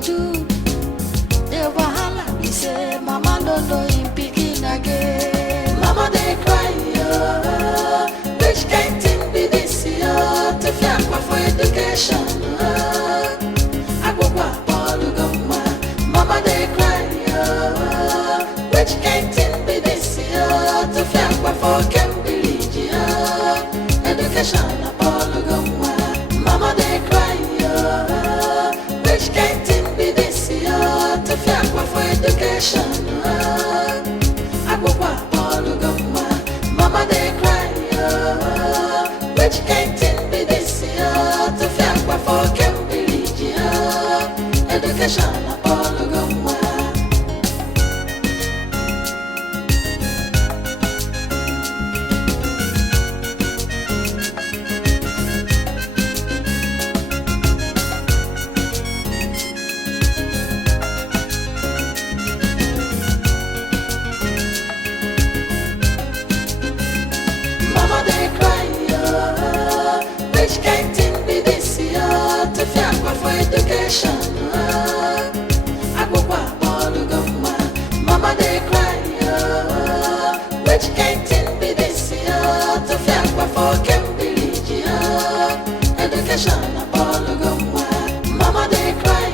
do. The wahala be say, mama no know him picking again. Mama they cry, yo. Which kind thing be this, yo? To fiakwa for education, Agwagwa polugoma. Mama they cry, yo. Which kind thing be this, yo? To fiakwa for Cambridge, yo. Education, polugoma. Mama they cry, yo. Which kind thing be this, yo? To fiakwa for education, Agwagwa polugoma. Mama they cry, yo. Which kind thing be this, yo? To fiakwa for Cambridge, yo. Education, polugoma. Education, Agwagwa polugoma. Mama they cry, which kind thing be this, to fiakwa for Cambridge, education, polugoma. Mama they cry,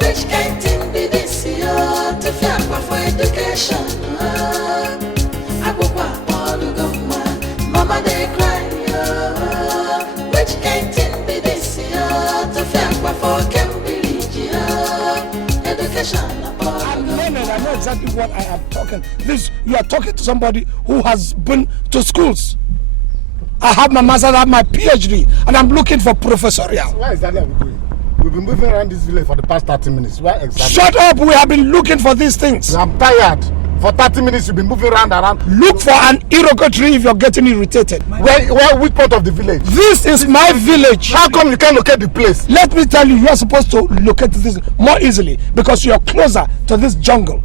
which kind thing be this, to fiakwa for education, Agwagwa polugoma. Mama they cry, which kind thing be this, to fiakwa for Cambridge, education. I know exactly what I am talking. You are talking to somebody who has been to schools. I have my master's, I have my PhD, and I'm looking for professorial. Why exactly are we going? We've been moving around this village for the past 30 minutes. Why exactly? Shut up! We have been looking for these things. I'm tired. For 30 minutes, you've been moving around. Look for an iroko tree if you're getting irritated. Which part of the village? This is my village. How come you can't locate the place? Let me tell you, you are supposed to locate this more easily because you are closer to this jungle.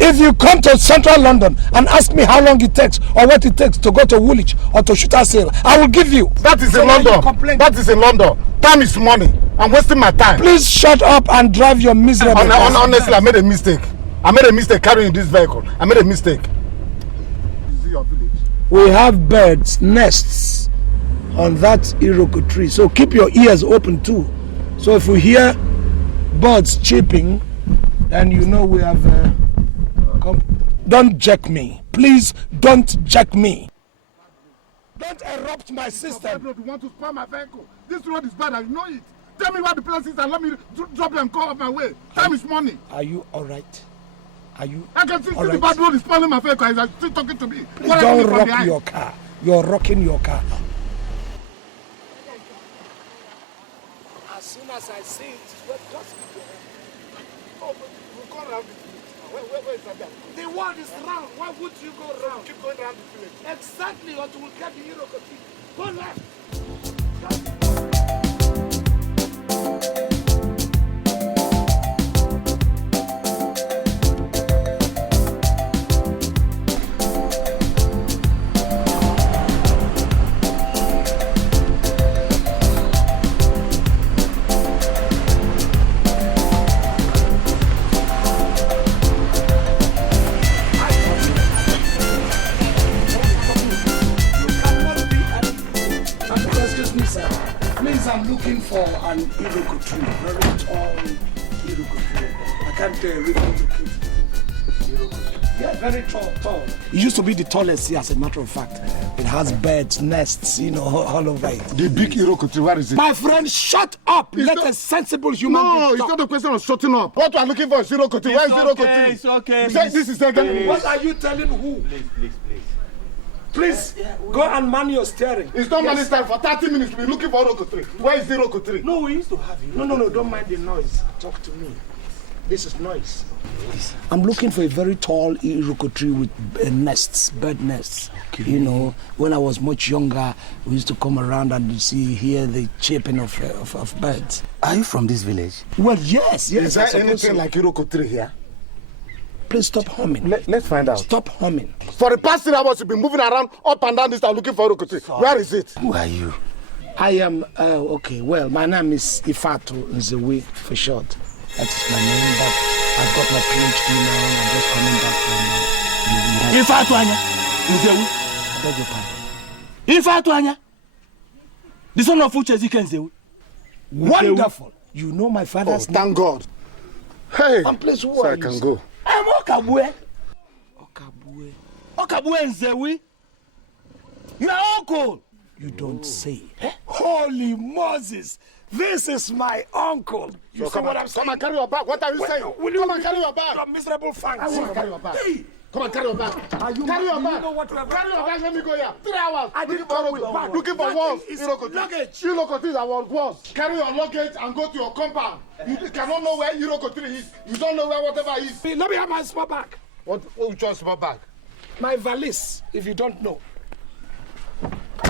If you come to central London and ask me how long it takes or what it takes to go to Woolwich or to Shooter Sale, I will give you. That is in London. That is in London. Time is money. I'm wasting my time. Please shut up and drive your miserable. Honestly, I made a mistake. I made a mistake carrying this vehicle. I made a mistake. Is it your village? We have birds' nests on that iroko tree. So keep your ears open too. So if we hear birds chirping, then you know we have come. Don't jack me. Please don't jack me. Don't erupt my system. You want to spam my vehicle. This road is bad. I know it. Tell me where the place is and let me drop them call off my way. Time is money. Are you alright? Are you? I can see the bad road is spoiling my vehicle. He's still talking to me. Please don't rock your car. You're rocking your car. As soon as I see it, just keep your hand. Oh, but we'll go around the village. Where is that? The world is round. Why would you go round? Keep going around the village. Exactly, or you will get the iroko tree. Go left. I'm looking for an iroko tree, very tall iroko tree. I can't relocate. Yeah, very tall. It used to be the tallest here, as a matter of fact. It has beds, nests, all over it. The big iroko tree, where is it? My friend, shut up! Let a sensible human being talk. No, it's not a question of shutting up. What we are looking for is iroko tree. Where is iroko tree? It's okay. This is again. What are you telling who? Please, go and man your steering. It's not managed time. For 30 minutes, we're looking for iroko tree. Where is iroko tree? No, we used to have it. No, don't mind the noise. Talk to me. This is noise. I'm looking for a very tall iroko tree with nests, bird nests. Okay. When I was much younger, we used to come around and hear the chirping of birds. Are you from this village? Well, yes. Is there anything like iroko tree here? Please stop humming. Let's find out. Stop humming. For the past 3 hours, you've been moving around up and down this town looking for iroko tree. Where is it? Who are you? I am, okay, well, my name is Ifatu Nzewi for short. That is my name, but I've got my PhD now and I'm just coming back from Ifatu Anya Nzewi. I beg your pardon. Ifatu Anya, the son of Uchezike Nzewi. Wonderful. You know my father's name. Thank God. Hey, And please, who so are I you, can sir? go. I'm Okabue. Okabue. Okabue Nzewi. You are uncle. You don't say. Holy Moses, this is my uncle. You see what I'm saying? Come and carry your bag. What are you saying? Come and carry your bag. Your miserable fangs. I want to carry your bag. Hey, Come and carry your bag. Carry your bag. you know what we have Carry your bag. Let me go here. 3 hours. I didn't come with bag. Looking for That walls. is Iroko luggage. is our walls. Carry your luggage and go to your compound. You cannot know where Iroko 3 is. You don't know where whatever is. Let me have my small bag. Which one small bag? My valise, if you don't know.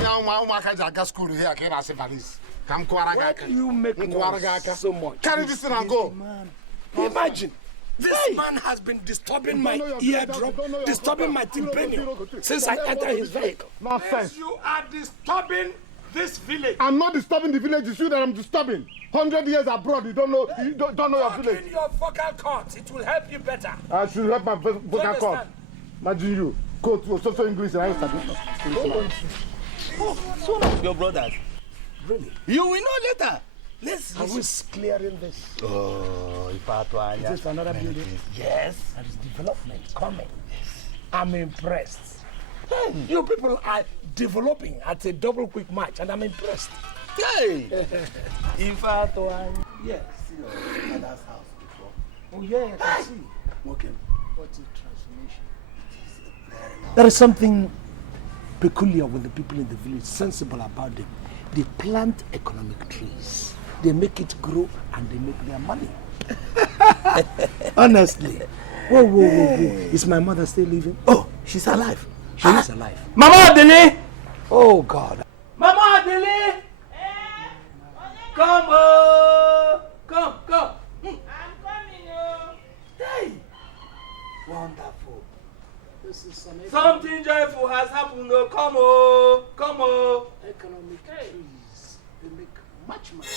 Now my got school here. I can't say valise. Come Why do you make noise so much? Carry this thing and go. Man. Imagine, this man has been disturbing my eardrum, disturbing my tympanum since I entered his vehicle. Nonsense. You are disturbing this village. I'm not disturbing the village. It's you that I'm disturbing. 100 years abroad, you don't know your village. In your vocal cords, it will help you better. I should help my vocal cord. understand? Imagine you go to social English and I study. It's one of your brothers. Really? You will know later. Let's Are we clearing this? Oh, Ifatu Anya. Is this another building? Yes. There is development coming. I'm impressed. You people are developing at a double quick match, and I'm impressed. Hey. Ifatu Anya. Yes. See your father's house before. Oh yeah, I can see. Okay. What's a transformation? There is something peculiar with the people in the village, sensible about them. They plant economic trees. They make it grow and they make their money. Honestly. Whoa. Is my mother still living? Oh, she's alive. She is alive. Mama Adele. Oh God. Mama Adele. Come on. Come. I'm coming. Hey. Wonderful. This is Something joyful has happened. Oh, come on. economic trees. They make much money.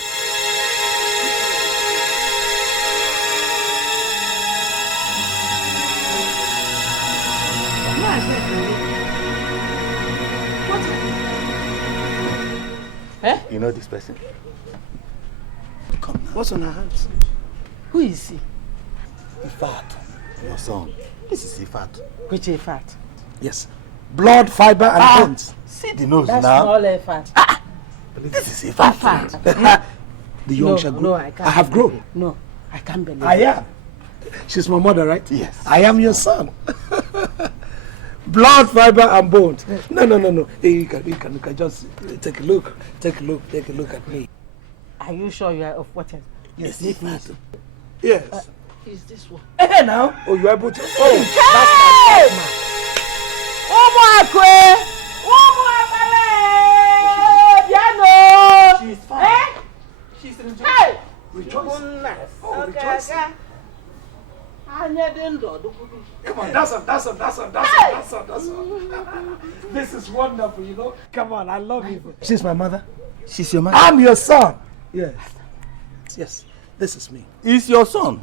You know this person? Come now. What's on her hands? Who is he? Ifat, your son. This is Ifat. Which a fat? Yes. Blood, fiber, and bones. See the nose That's now. not a fat. This is Ifat. Fat. The young shall grow. No, I can't. I have grown. No, I can't believe I it. am. She's my mother, right? Yes. I am your son. Blood, fiber, and bones. No. Hey, you can just take a look. Take a look at me. Are you sure you are of what else? Yes. Yes. Yes. Is this one? Hey, now. Oh, you are able to. Oh, Hey! She's fine. She's rejoicing. Hey! rejoicing. Oh, Okay, rejoicing. okay. Come on, that's on. This is wonderful, you know. Come on, I love you. She's my mother. She's your mother. I'm your son. Yes. Yes. This is me. Is your son?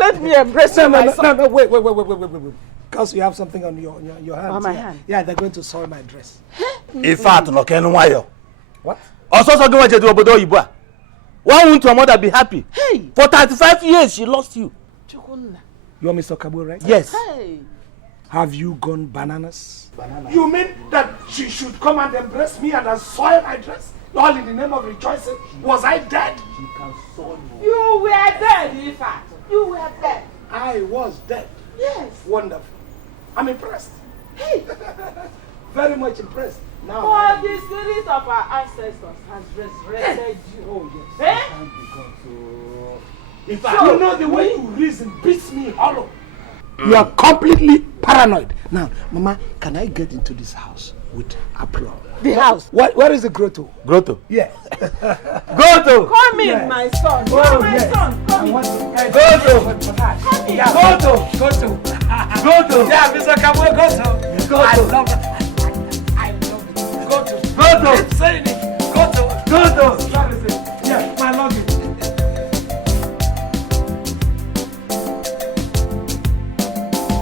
Let me embrace my son. No, wait. Because you have something on your hands. On my yeah. hand? Yeah, they're going to soil my dress. Ifat no ken wayo. What? Also so gwa je do obodo oyibo a. Why won't your mother be happy? Hey! For 35 years she lost you. You're Mr. Kabul, right? Yes. Hey! Have you gone bananas? You mean that she should come and embrace me and soil my dress? All in the name of rejoicing? Was I dead? She can soil you. You were dead, Ifat. You were dead. I was dead. Yes. Wonderful. I'm impressed. Hey! Very much impressed. Now. For the spirit of our ancestors has resurrected you. Oh, yes. Eh? If you know the way you reason beats me hollow. You are completely paranoid. Now, Mama, can I get into this house with applause? The house. Where is the grotto? Grotto. Yes. Grotto. Come in, Yes. my son. Oh, Come, my yes. son. Come in. Grotto. Yeah, grotto. Grotto. Yeah, Mr. Kabwe, grotto. I love it. I love it. Grotto. Grotto. Keep saying it. No, yeah, my luggage.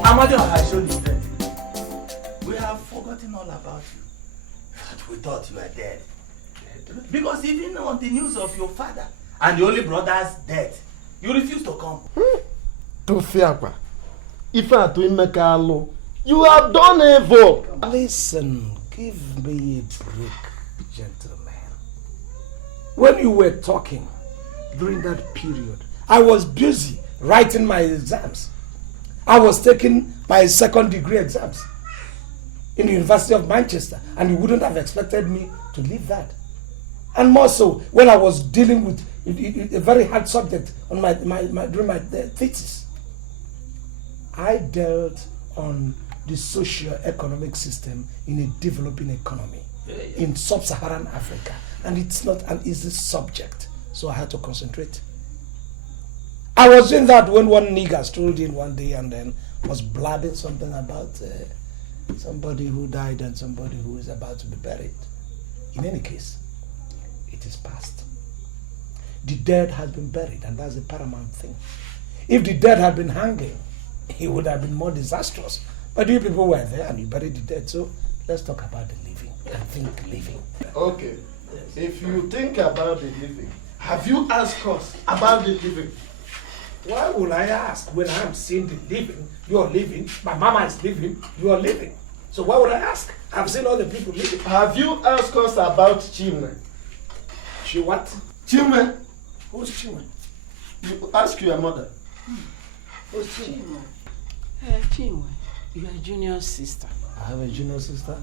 Amadi has shown his death. We have forgotten all about you. But we thought you were dead. Because even on the news of your father and the only brother's death, you refused to come. Tofiakwa, if I do Mekalo, you have done evil. Listen, give me a break, gentlemen. When you were talking during that period, I was busy writing my exams. I was taking my second degree exams in the University of Manchester, and you wouldn't have expected me to leave that. And more so when I was dealing with a very hard subject on during my thesis. I dealt on the socio-economic system in a developing economy in sub-Saharan Africa, and it's not an easy subject, so I had to concentrate. I was doing that when one nigger strolled in one day and then was blabbing something about somebody who died and somebody who is about to be buried. In any case, it is past. The dead has been buried, and that's the paramount thing. If the dead had been hanging, it would have been more disastrous. But you people were there and you buried the dead, so let's talk about the living and think living. Okay, if you think about the living, have you asked us about the living? Why would I ask when I'm seeing the living? You're living, my mama is living, you are living. So why would I ask? I've seen all the people living. Have you asked us about Chimwe? She what? Chimwe? Who's Chimwe? You ask your mother. Who's Chimwe? Chinwe, you are junior sister. I have a junior sister?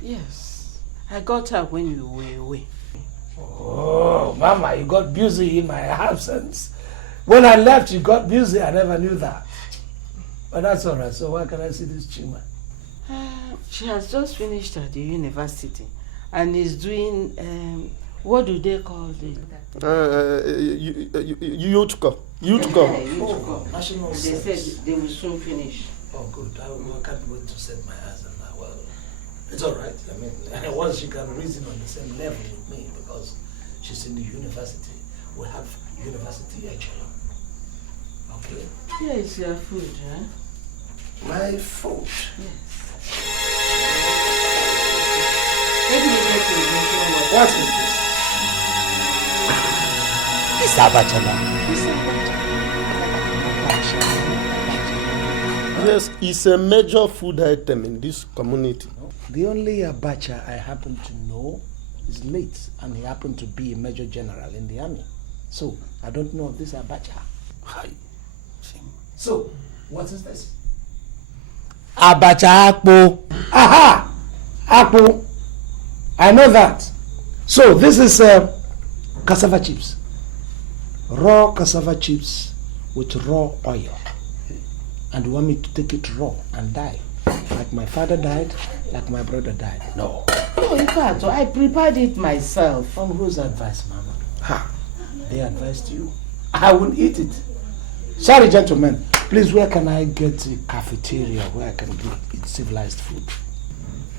Yes. I got her when you were away. Oh, Mama, you got busy in my absence. When I left, you got busy. I never knew that. But that's all right. So why can I see this Chima? She has just finished at the university and is doing, what do they call it? Youth corps. Youth corps. Oh, national They service. said they will soon finish. Oh, good. I can't wait to set my eyes on that. Well, it's all right. I mean, once she can reason on the same level with me, because she's in the university, we have university echelon. Okay. Here is your food, huh? My food. Yes. Let me get you a drink of water. What is this? It's abacha. Yes, it's a major food item in this community. The only abacha I happen to know is late, and he happened to be a major general in the army. So, I don't know of this abacha. So, what is this? Abacha akpo. Aha! Apple. I know that. So, this is cassava chips. Raw cassava chips with raw oil. And you want me to take it raw and die? Like my father died, like my brother died. No. No, in fact, I prepared it myself. On whose advice, Mama? Ha! They advised you. I won't eat it. Sorry, gentlemen. Please, where can I get a cafeteria where I can eat civilized food?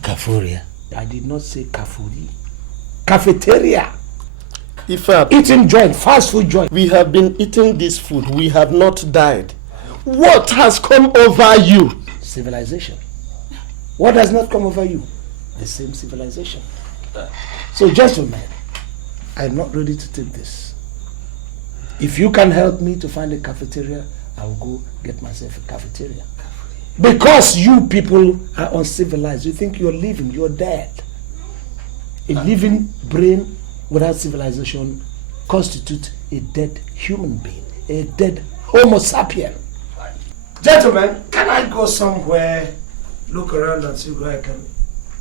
Kafuria. I did not say kafuri. Cafeteria. Eating joint, fast food joint. we have been eating this food, we have not died. What has come over you? Civilization. What has not come over you? The same civilization. So, gentlemen, I'm not ready to take this. If you can help me to find a cafeteria, I'll go get myself a cafeteria. Because you people are uncivilized. You think you're living, you're dead. A living brain without civilization constitutes a dead human being, a dead Homo sapien. Gentlemen, can I go somewhere, look around and see where I can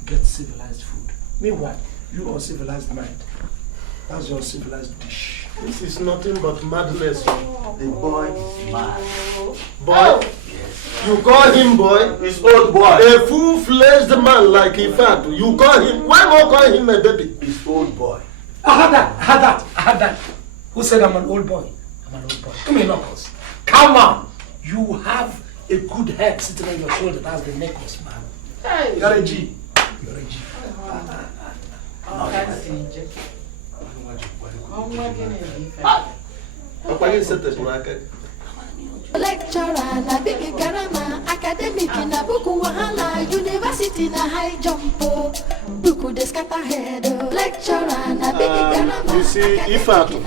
get civilized food? Meanwhile, you uncivilized mind. That's your civilized dish. This is nothing but madness. The boy is mad. Boy? You call him boy? He's old boy. A full-fledged man like Ifat. You call him, why not call him a baby? He's old boy. I had that. Who said I'm an old boy? I'm an old boy. Give me knuckles. Come on. You have a good head sitting on your shoulder. That's the necklace, man. Hey. You're a G. You're a G. Lecturer na big garama, academic na buku wahala, university na high jump, buku de scatter head. Lecturer na big garama. You see, Ifatu,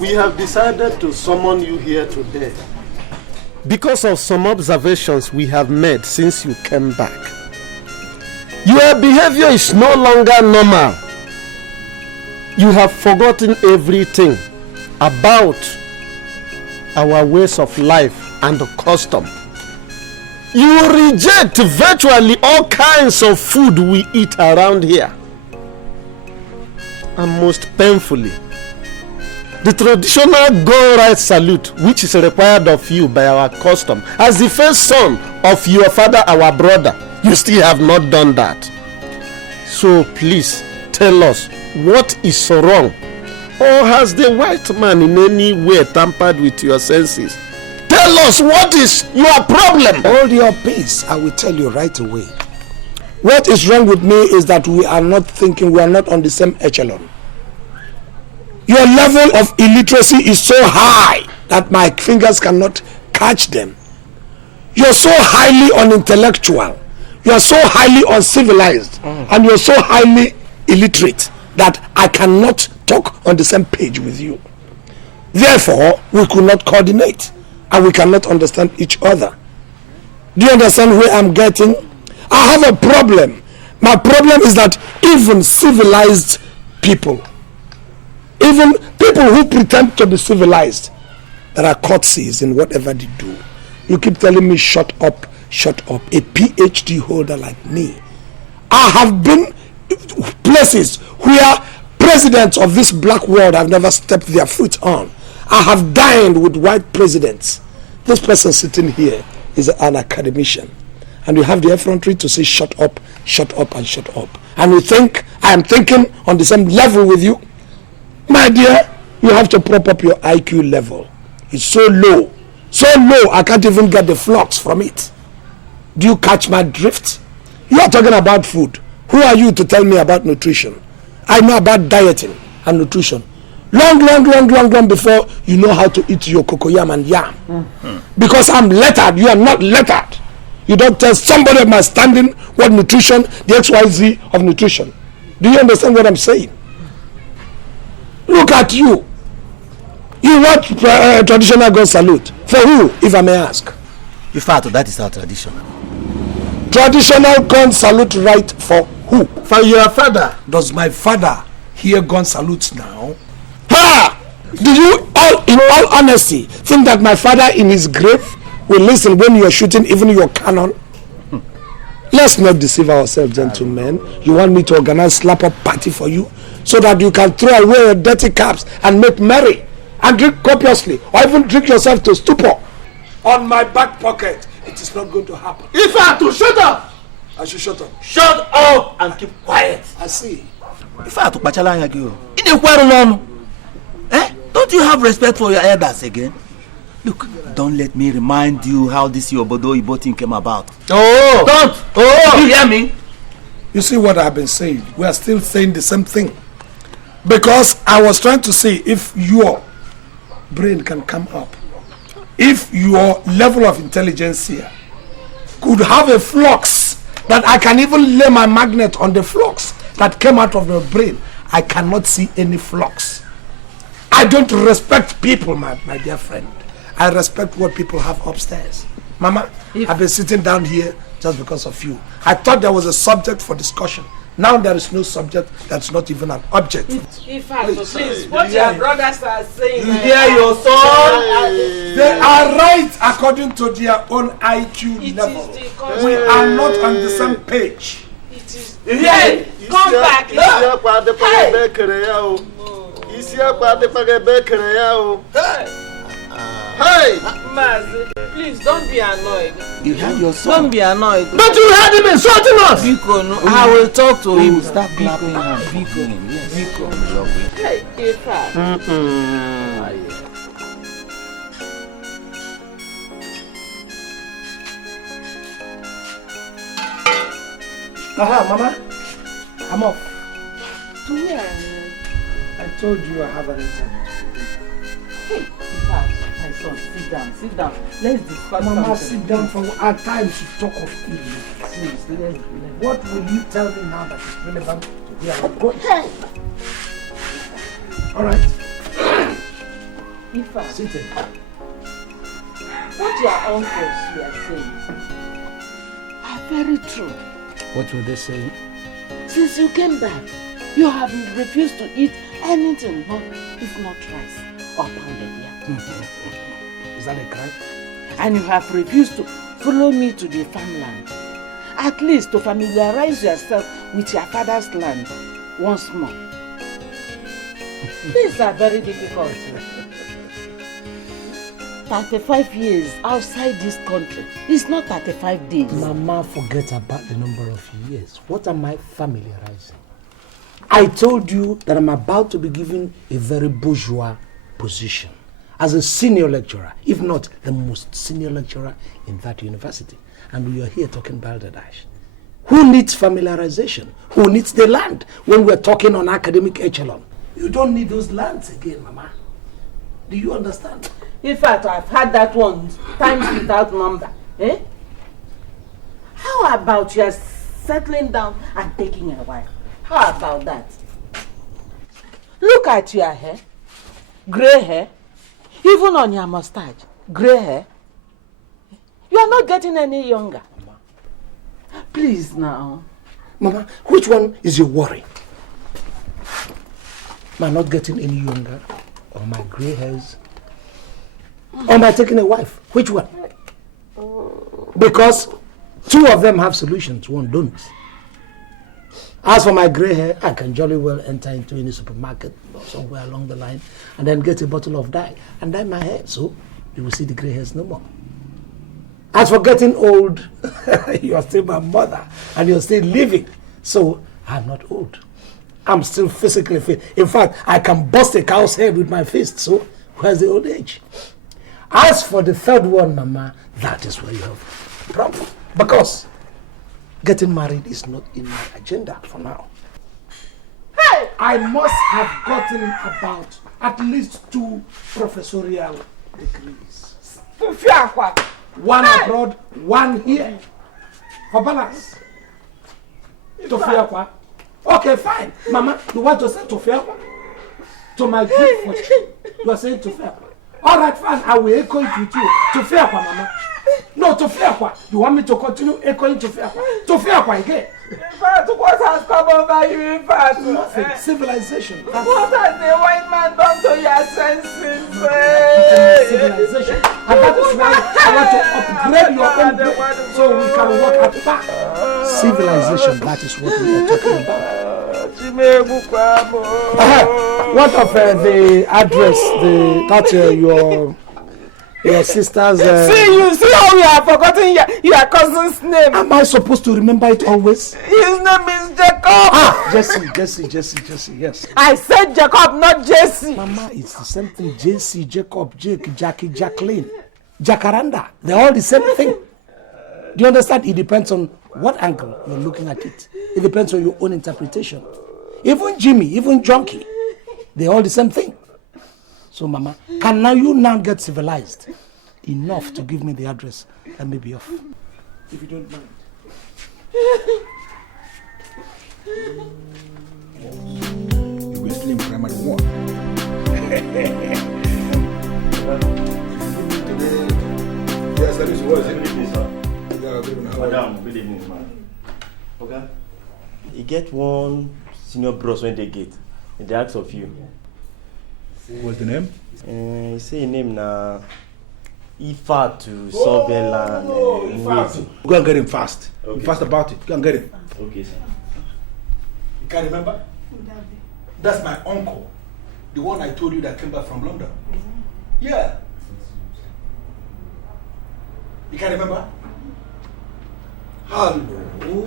we have decided to summon you here today because of some observations we have made since you came back. Your behavior is no longer normal. You have forgotten everything about our ways of life and custom. You reject virtually all kinds of food we eat around here. And most painfully, the traditional go right salute, which is required of you by our custom, as the first son of your father, our brother, you still have not done that. So please tell us what is so wrong. Or has the white man in any way tampered with your senses? Tell us what is your problem. Hold your peace. I will tell you right away. What is wrong with me is that we are not thinking, we are not on the same echelon. Your level of illiteracy is so high that my fingers cannot catch them. You're so highly unintellectual. You're so highly uncivilized. And you're so highly illiterate that I cannot talk on the same page with you. Therefore, we could not coordinate and we cannot understand each other. Do you understand where I'm getting? I have a problem. My problem is that even civilized people, even people who pretend to be civilized, there are courtesies in whatever they do. You keep telling me shut up, a PhD holder like me. I have been places where presidents of this black world have never stepped their foot on. I have dined with white presidents. This person sitting here is an academician. And you have the effrontery to say shut up, and shut up. And you think I am thinking on the same level with you? My dear, you have to prop up your IQ level. It's so low I can't even get the flux from it. Do you catch my drift? You are talking about food. Who are you to tell me about nutrition? I know about dieting and nutrition long before you know how to eat your cocoyam and yam. Because I'm lettered, you are not lettered. You don't tell somebody of my standing what nutrition, the XYZ of nutrition. Do you understand what I'm saying? Look at you. You want traditional gun salute. For who, if I may ask? In fact, that is our tradition. Traditional gun salute right for who? For your father. Does my father hear gun salutes now? Ha! Do you all, in all honesty, think that my father in his grave will listen when you are shooting even your cannon? Let's not deceive ourselves, gentlemen. You want me to organize slap-up party for you so that you can throw away your dirty caps and make merry and drink copiously or even drink yourself to stupor? On my back pocket, it is not going to happen. If I have to shut up, I should shut up. Shut up and keep quiet. I see. If I have to pachala you, don't you have respect for your elders again? Look, don't let me remind you how this your Bodo Ibo thing came about. Oh! Don't! Oh! You hear me? You see what I've been saying? We are still saying the same thing. Because I was trying to say if your brain can come up, if your level of intelligence here could have a flux that I can even lay my magnet on the flux that came out of your brain, I cannot see any flux. I don't respect people, my dear friend. I respect what people have upstairs. Mama, I've been sitting down here just because of you. I thought there was a subject for discussion. Now there is no subject, that's not even an object. Please, what your brothers are saying. You hear your son? They are right according to their own IQ level. We are not on the same page. It is. Hey, come back. Hey! Mazi, please don't be annoyed. You heard your son? Don't be annoyed. But you heard him insulting us! Biko, no, I will talk to him. Start clapping hands. Biko. Hey, Ifa. Aha, Mama, I'm off. To where? I told you I have an interview. Hey, in fact, my son, sit down. Let's discuss Mama, something. sit down for at times you talk of evil. Please, let's. What will you tell me now that is relevant to where I'm going? Hey! Alright, Ifa, sit in. what your uncles were saying are very true. What were they saying? Since you came back, you have refused to eat anything, if not rice or pounded yam. Is that a crime? And you have refused to follow me to the farmland. At least to familiarize yourself with your father's land once more. These are very difficult. 35 years outside this country is not 35 days. Mama, forget about the number of years. What am I familiarizing? I told you that I'm about to be given a very bourgeois position as a senior lecturer, if not the most senior lecturer in that university. And we are here talking balderdash. Who needs familiarization? Who needs the land when we're talking on academic echelon? You don't need those lands again, Mama. Do you understand? In fact, I've had that one times without number. Eh? How about you settling down and taking a wife? How about that? Look at your hair. Grey hair. Even on your mustache. Grey hair. You are not getting any younger. Mama. Please now. Mama, which one is your worry? Am I not getting any younger? Or my grey hairs? Or am I taking a wife? Which one? Because two of them have solutions, one don't. As for my grey hair, I can jolly well enter into any supermarket or somewhere along the line and then get a bottle of dye and dye my hair, so you will see the grey hairs no more. As for getting old, you are still my mother and you're still living, so I'm not old. I'm still physically fit. In fact, I can bust a cow's head with my fist, so where's the old age? As for the third one, Mama, that is where you have a problem. Because getting married is not in my agenda for now. Hey! I must have gotten about at least 2 professorial degrees. One abroad, one here. For balance. Tofiakwa. Okay, fine. Mama, you want to say Tofiakwa? To my great fortune, you are saying Tofiakwa. All right, fine. I will echo it with you. Tofiakwa, Mama. No, Tofiakwa. You want me to continue echoing Tofiakwa? Tofiakwa again. In fact, what has come over you, in fact? Nothing. Civilization. What has the white man done to your senses? Civilization. And that is why I want to upgrade your own brain so we can work at back. Civilization, that is what we are talking about. What of the address, your sister's... See how you have forgotten your cousin's name. Am I supposed to remember it always? His name is Jacob. Ah, Jesse, yes. I said Jacob, not Jesse. Mama, it's the same thing. Jesse, Jacob, Jake, Jackie, Jacqueline, Jacaranda. They're all the same thing. Do you understand? It depends on what angle you're looking at it. It depends on your own interpretation. Even Jimmy, even Junkie, they're all the same thing. So, Mama, can you now get civilized enough to give me the address and maybe off? If you don't mind. You were still in primary 1. Yes, that is what it is, sir. Madam, good evening, man. Okay. You get one senior bros when they get. They ask of you. What's the name? You say your name now. Ifa to Sobela. Go and get him fast. Okay. Be fast about it. Go and get him. Okay, sir. You can't remember? That's my uncle. The one I told you that came back from London. Yeah. You can't remember? Hello.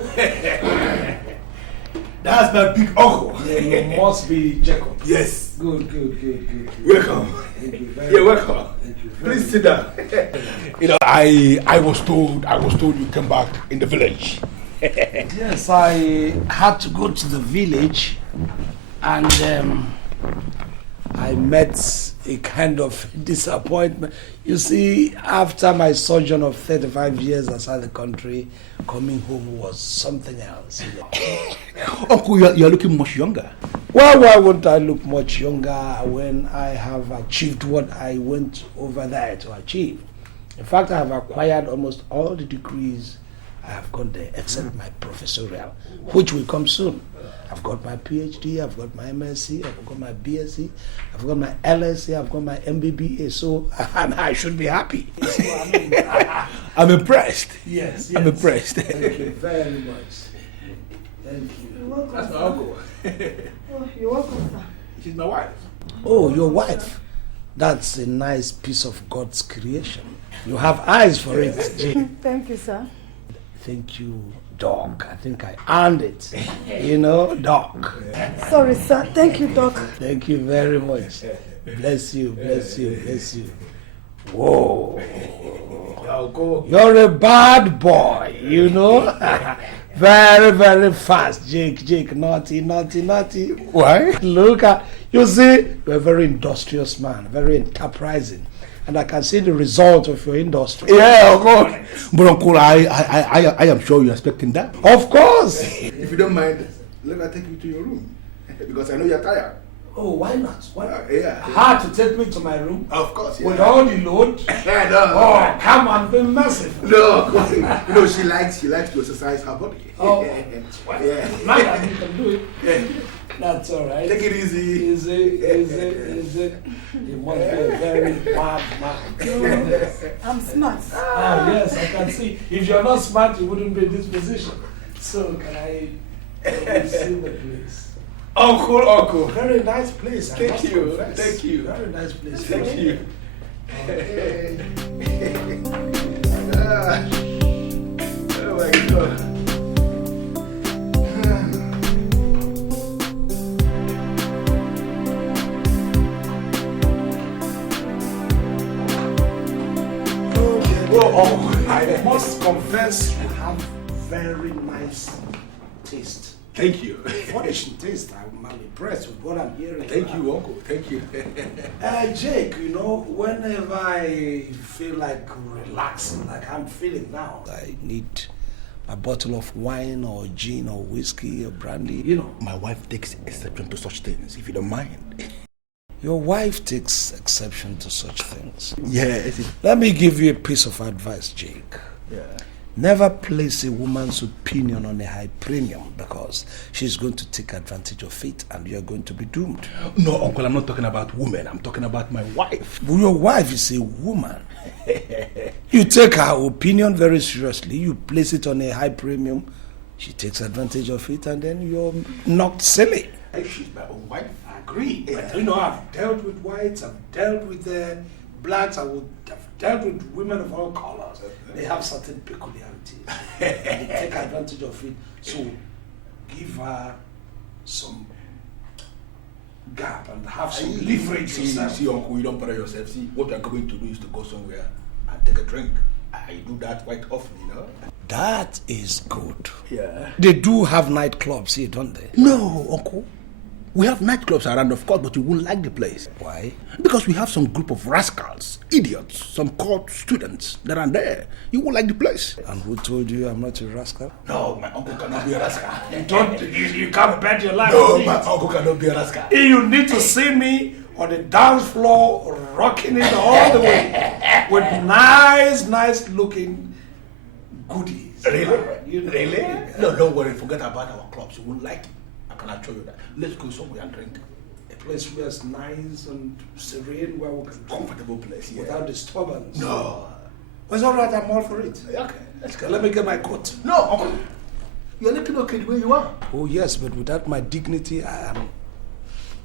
That's my big uncle. Yeah, you must be Jacob. Yes. Good. Welcome. Thank you very You're much. welcome. Thank you very Please much. sit down. You know, I was told you came back in the village. Yes, I had to go to the village And I met a kind of disappointment. You see, after my sojourn of 35 years outside the country, coming home was something else. You know? Uncle, you're looking much younger. Well, why wouldn't I look much younger when I have achieved what I went over there to achieve? In fact, I have acquired almost all the degrees I have got there, except my professorial, which will come soon. I've got my PhD, I've got my MSc, I've got my BSc, I've got my LSc, I've got my MBBA, so I should be happy. I'm impressed. Yes, I'm impressed. Thank you very much. Thank you. You're welcome. That's my uncle. Oh, you're welcome, sir. She's my wife. Oh, your wife. That's a nice piece of God's creation. You have eyes for it. Thank you, sir. Thank you, Doc. I think I earned it. You know, Doc. Sorry, sir. Thank you, Doc. Thank you very much. Bless you, bless you, bless you. Whoa. You're a bad boy, you know? Very, very fast, Jake. Naughty. Why? Look at, you see, you're a very industrious man, very enterprising. And I can see the result of your industry. Yeah, of course. But Uncle, I am sure you're expecting that. Of course. If you don't mind, let me take you to your room. Because I know you're tired. Oh, why not? Why not? Yeah. Hard to take me to my room? Of course, yeah. With all the load? Yeah, no. Oh, come on, be merciful. No, of course. You know, she likes to exercise her body. Oh, yeah. Now that you can do it, Yeah. that's all right. Take it easy. Easy. You must be a very bad man. I'm smart. Ah, yes, I can see. If you're not smart, you wouldn't be in this position. So, can I see the place? Uncle. Very nice place. I must Thank you. confess. Thank you. Very nice place. Thank you. Okay. Oh my God. I must confess, you have very nice taste. Thank you. Furnishing taste. I'm impressed with what I'm hearing. Thank you, Uncle. Thank you. Jake, you know, whenever I feel like relaxing, like I'm feeling now, I need a bottle of wine or gin or whiskey or brandy, you know. My wife takes exception to such things, if you don't mind. Your wife takes exception to such things. Yeah. Let me give you a piece of advice, Jake. Yeah. Never place a woman's opinion on a high premium because she's going to take advantage of it and you're going to be doomed. No, Uncle, I'm not talking about women. I'm talking about my wife. Your wife is a woman. You take her opinion very seriously. You place it on a high premium. She takes advantage of it and then you're knocked silly. She's my own wife. I agree. Yeah. But you know, I've dealt with whites, I've dealt with blacks, I've dealt with women of all colors. They have certain peculiarities. They take advantage of it. So give her some gap and have some leverage yourself. See, Uncle, you don't bother yourself. See, what you're going to do is to go somewhere and take a drink. I do that quite often, you know. That is good. Yeah. They do have nightclubs here, don't they? No, Uncle. We have nightclubs around, of course, but you won't like the place. Why? Because we have some group of rascals, idiots, some court students that are there. You won't like the place. And who told you I'm not a rascal? No, my uncle cannot be a rascal. You can't bet your life No, on my it. uncle cannot be a rascal. You need to see me on the dance floor, rocking it all the way with nice looking goodies. Really? You know? Really? No, don't worry. Forget about our clubs. You won't like it. I can assure you that. Let's go somewhere and drink. A place where it's nice and serene, where we can Comfortable place, yeah. without disturbance. No. It's all right. I'm all for it. Okay, let's go. Let me get my coat. No, uncle. You're looking okay the way you are. Oh yes, but without my dignity, I am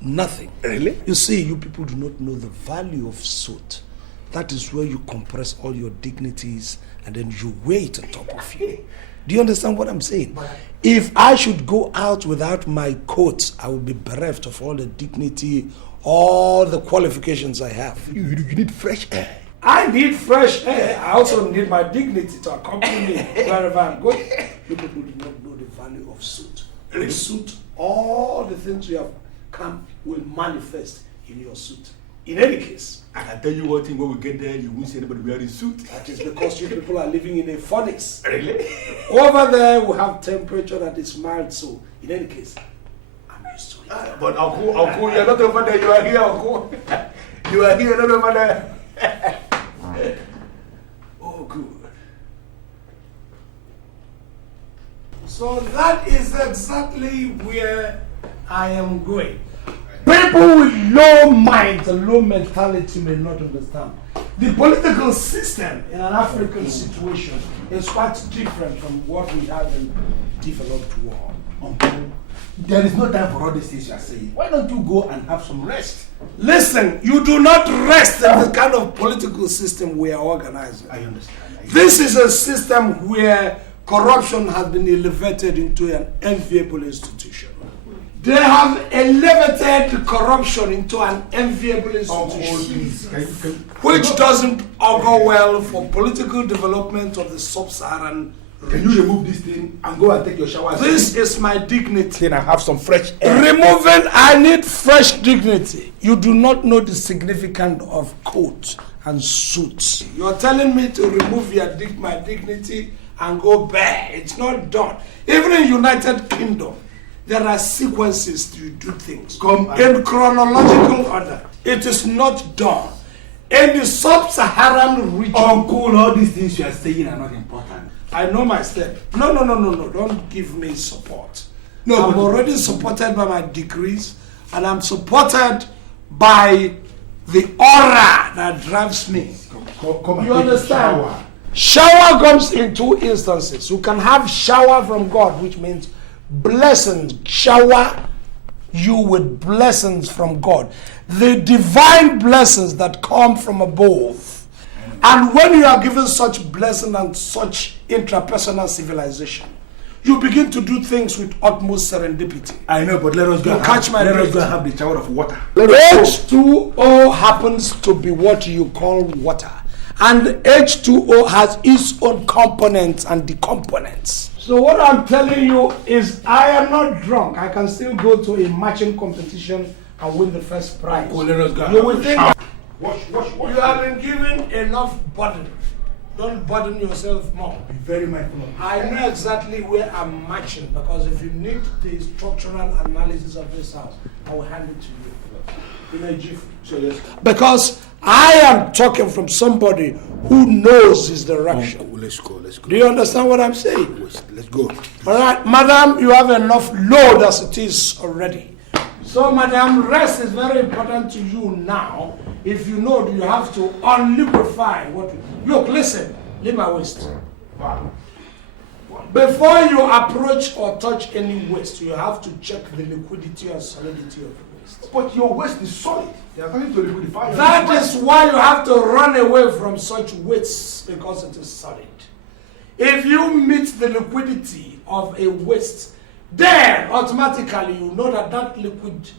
nothing. Really? You see, you people do not know the value of suit. That is where you compress all your dignities and then you weigh it on top of you. Do you understand what I'm saying? If I should go out without my coat, I would be bereft of all the dignity, all the qualifications I have. You need fresh air. I need fresh air. I also need my dignity to accompany me wherever I'm going. You people do not know the value of suit. In suit, all the things you have will manifest in your suit. In any case, I can tell you one thing, when we get there, you won't see anybody wearing a suit. That is because you people are living in a furnace. Really? Over there, we have temperature that is mild, so in any case, I'm used to it. But Uncle, you're not over there, you are here, Uncle. You are here, not over there. Oh, good. So that is exactly where I am going. People with low minds and low mentality may not understand. The political system in an African situation is quite different from what we have in developed world. Uncle, there is no time for all these things you are saying. Why don't you go and have some rest? Listen, you do not rest in the kind of political system we are organizing. I understand. This is a system where corruption has been elevated into an enviable institution. They have elevated corruption into an enviable institution, which doesn't augur well for political development of the sub-Saharan region. Can you remove this thing and go and take your shower? This is my dignity. Then I have some fresh air. Removing, I need fresh dignity. You do not know the significance of coat and suits. You are telling me to remove my dignity and go bare. It's not done. Even in United Kingdom, there are sequences to do things in chronological order. It is not done. In the sub-Saharan region, Uncle, all these things you are saying are not important. I know myself. No. Don't give me support. No, I'm already supported by my degrees, and I'm supported by the aura that drives me. Come You understand? Shower comes in two instances. You can have shower from God, which means blessings. Shower you with blessings from God. The divine blessings that come from above. And when you are given such blessing and such intrapersonal civilization, you begin to do things with utmost serendipity. I know, but let us go. Let us go and have the shower of water. H2O happens to be what you call water. And H2O has its own components and decomponents. So what I'm telling you is I am not drunk. I can still go to a matching competition and win the first prize. Oh, let us go. You will think wash. You have been given enough burden. Don't burden yourself more. Be very mindful of this. I know exactly where I'm matching, because if you need the structural analysis of this house, I will hand it to you in a jiffy. So let's go. Because I am talking from somebody who knows his direction. Uncle, let's go. Do you understand what I'm saying? Let's go. All right, madam, you have enough load as it is already. So, madam, rest is very important to you now. If you know, you have to unliquefy what. Look, listen, leave my waist. Before you approach or touch any waste, you have to check the liquidity and solidity of the waste. But your waist is solid. You are going to liquidify. That is why you have to run away from such wastes, because it is solid. If you meet the liquidity of a waste, then automatically you know that that liquid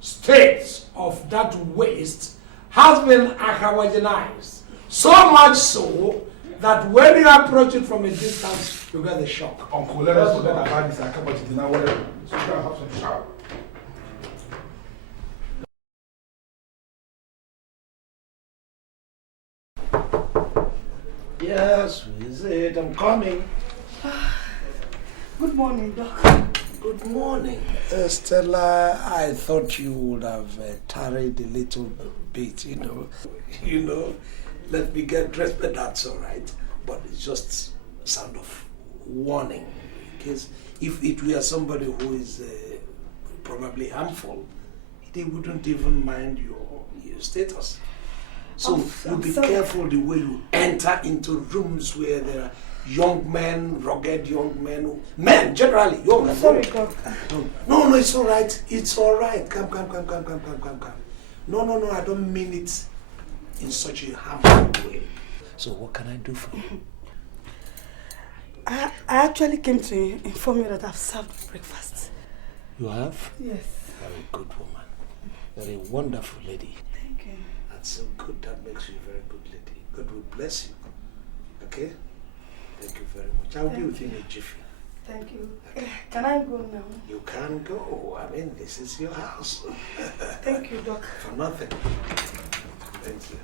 state of that waste has been aquagenized. So much so that when you approach it from a distance, you get the shock. Uncle, let us forget about this. I come back to dinner, whatever. So you can have some shower. Yes, is it? I'm coming. Good morning, Doc. Good morning. Stella, I thought you would have tarried a little bit, you know. Let me get dressed, but that's all right. But it's just sound of warning. Because if it were somebody who is probably harmful, they wouldn't even mind your status. So you be careful the way you enter into rooms where there are young men, rugged young men generally. Young men. Sorry, God. No, it's all right. It's all right. Come. No, I don't mean it in such a harmful way. So what can I do for you? I actually came to inform you that I've served breakfast. You have? Yes. Very good woman. Very wonderful lady. Thank you. That's so good. That makes you a very good lady. God will bless you. Okay? Thank you very much. I'll be with you in a jiffy. Thank you. Can I go now? You can go. I mean, this is your house. Thank you, Doc. For nothing. Thank you.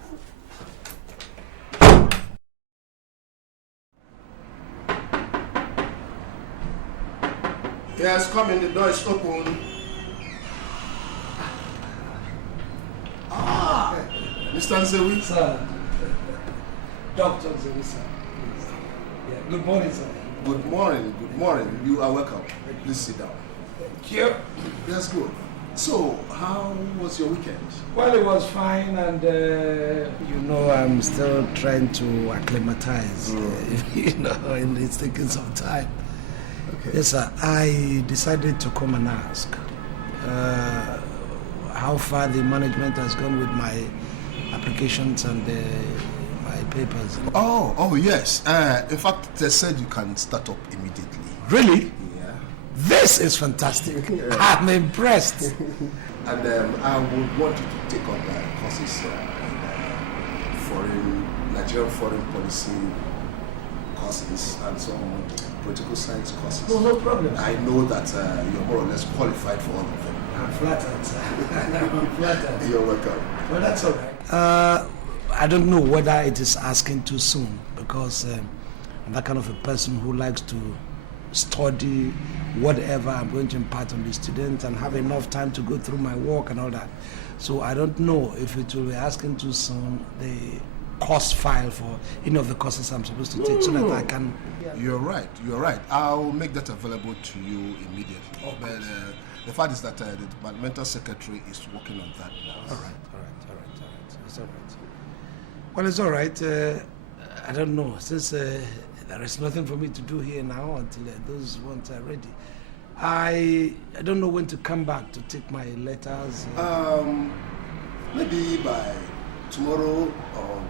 Yes, come in, the door is open. Ah, Mr. Nzewi. Sir. Dr. Nzewi, sir. Yeah. Good morning, sir. Good morning, good morning. You are welcome. Please sit down. Thank you. That's good. So, how was your weekend? Well, it was fine, and you know, I'm still trying to acclimatize. You know, and it's taking some time. Okay. Yes, sir. I decided to come and ask how far the management has gone with my applications and my papers. Oh, yes. In fact, they said you can start up immediately. Really? Yeah. This is fantastic. I'm impressed. And I would want you to take up courses in Nigerian foreign policy courses and some political science courses. No problem. I know that you're more or less qualified for all of them. I'm flattered, sir. I'm flattered. You're welcome. Well, that's all right. I don't know whether it is asking too soon, because I'm that kind of a person who likes to study whatever I'm going to impart on the students and have enough time to go through my work and all that. So I don't know if it will be asking too soon the course file for any of the courses I'm supposed to take so that I can... You're right. I'll make that available to you immediately. Oh, but the fact is that the departmental secretary is working on that now. All right. It's all right. Well, it's all right. I don't know, since there is nothing for me to do here now until those ones are ready. I don't know when to come back to take my letters. Maybe by tomorrow or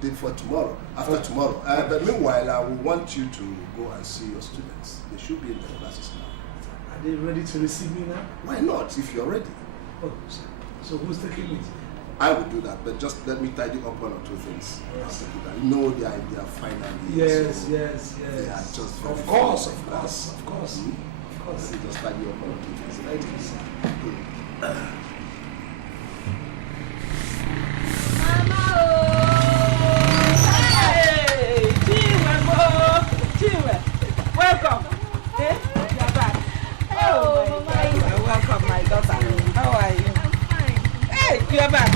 day for tomorrow, after tomorrow. But meanwhile, I will want you to go and see your students. They should be in their classes now. Are they ready to receive me now? Why not, if you're ready? Oh, so who's taking it? I will do that, but just let me tidy up one or two things. Yes. You know they are finally. Yes. They are just Of course. Mm-hmm. Let me just tidy up one or two things. Thank you, sir. Chiwe, welcome. You're back. Oh, my welcome, my daughter. How are you? I'm fine. Hey, you're back.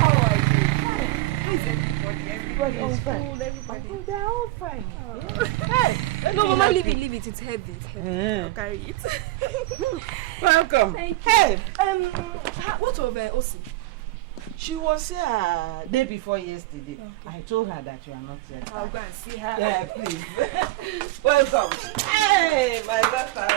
How are you? Fine. How is everybody? Everybody is fine. Everybody. Oh, they're all fine. Oh. Hey, No, Mama, leave it. It's heavy. I'll carry it. Welcome. Thank you. Hey, What of Osi? she was here day before yesterday. Okay. I told her that you are not yet. I'll go and see her. Yeah, please. Welcome. Hey, my daughter.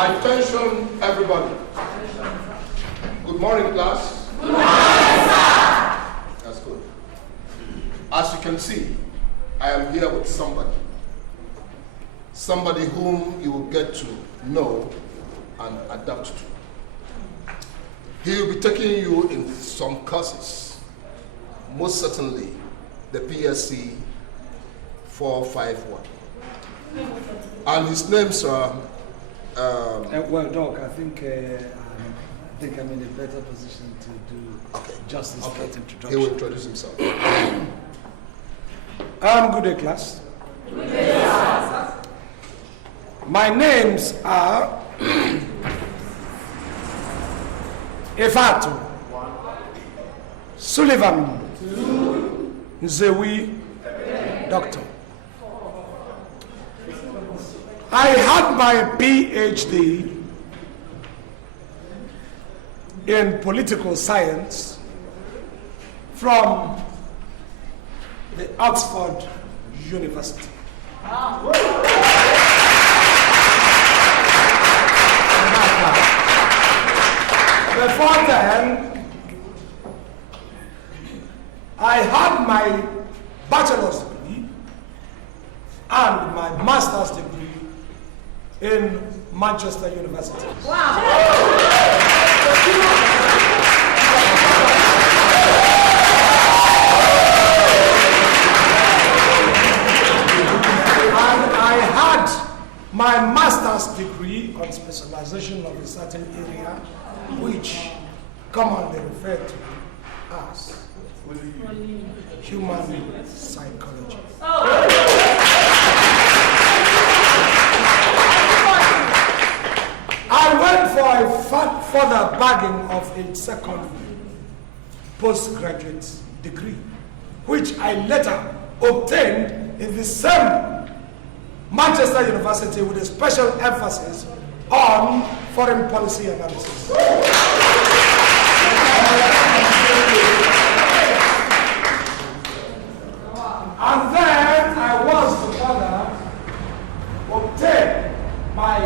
Attention, everybody. Good morning, class. Good morning, sir. That's good. As you can see, I am here with somebody somebody whom you will get to know and adapt to. He will be taking you in some courses, most certainly the PSC 451. And his name's well, Doc, I think I'm in a better position to do justice to that introduction. He will introduce himself. Good day, class. Good day, sir. My names are Efatu, Sullivan, Nzewi, Doctor. I had my PhD in political science from the Oxford University. Before then, I had my bachelor's degree and my master's degree in Manchester University. Wow! And I had my master's degree on specialization of a certain area, which commonly referred to as human psychology. I went for a further bagging of a second postgraduate degree, which I later obtained in the same Manchester University with a special emphasis on foreign policy analysis. And then I was to further obtain my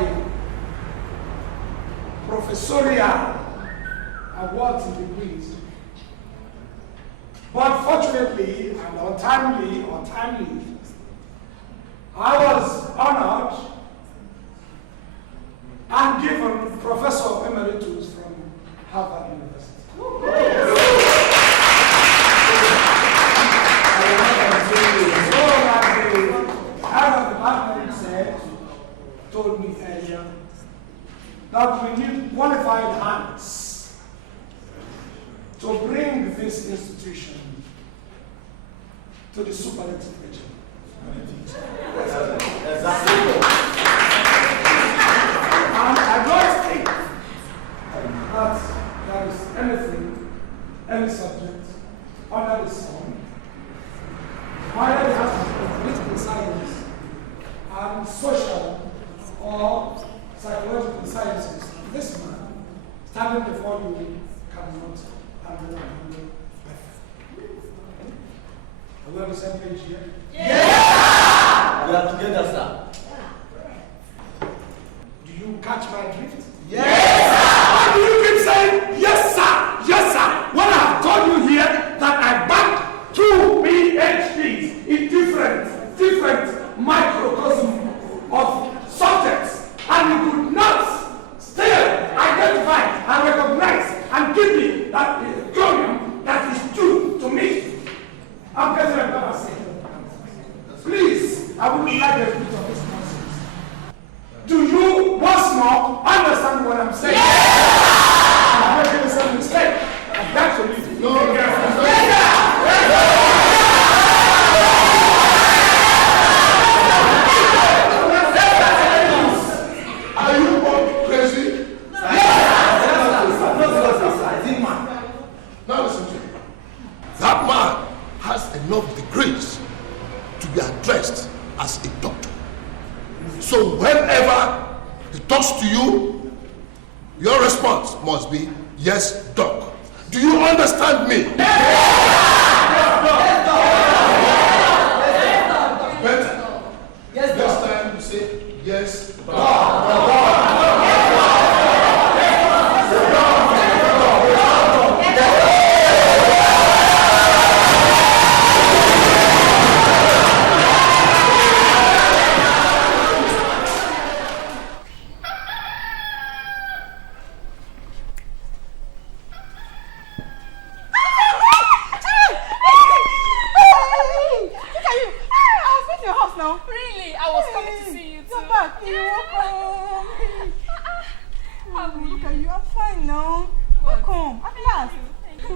professorial awards and degrees. But fortunately and untimely, I was honored and given Professor Emeritus from Harvard University. So like the head of the department told me earlier, that we need qualified hands to bring this institution to the superlative region. And I don't think that there is anything, any subject under the sun, whether it has to do with political science and social or psychological sciences. This man standing before you cannot handle perfect. Are we on the same page here? Yeah! We are together, sir. Do you catch my drift? Yes! Why do you keep saying yes, sir? Yes, sir. When I have told you here that I backed 2 PhDs in different microcosm of subjects, and you could not still identify and recognize and give me that glorium that is due to me. I'm getting embarrassed. Please, I wouldn't like a bit of this nonsense. Do you once more understand what I'm saying? Yeah! I'm making the same mistake. I've got to leave. No, Are you all crazy? Now listen to me. That man has enough degrees to be addressed as a doctor. So whenever he talks to you, your response must be, yes, doc. Do you understand me? Better. Next time you say, yes, doc.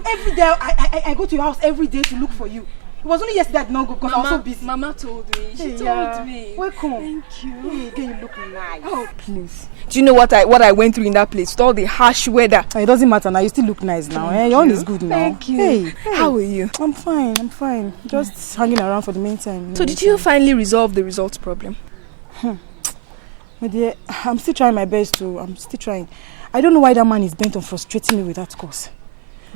Every day I go to your house every day to look for you. It was only yesterday I did not go because I was so busy. Mama told me. She told me. Welcome. Thank you. Hey, again, you look nice. Oh, please. Do you know what I went through in that place with all the harsh weather? It doesn't matter now. You still look nice now. Your own is good now. Thank you. Hey, how are you? I'm fine. Just hanging around for the meantime. So did you finally resolve the results problem? My dear, I'm still trying my best to. I'm still trying. I don't know why that man is bent on frustrating me with that course.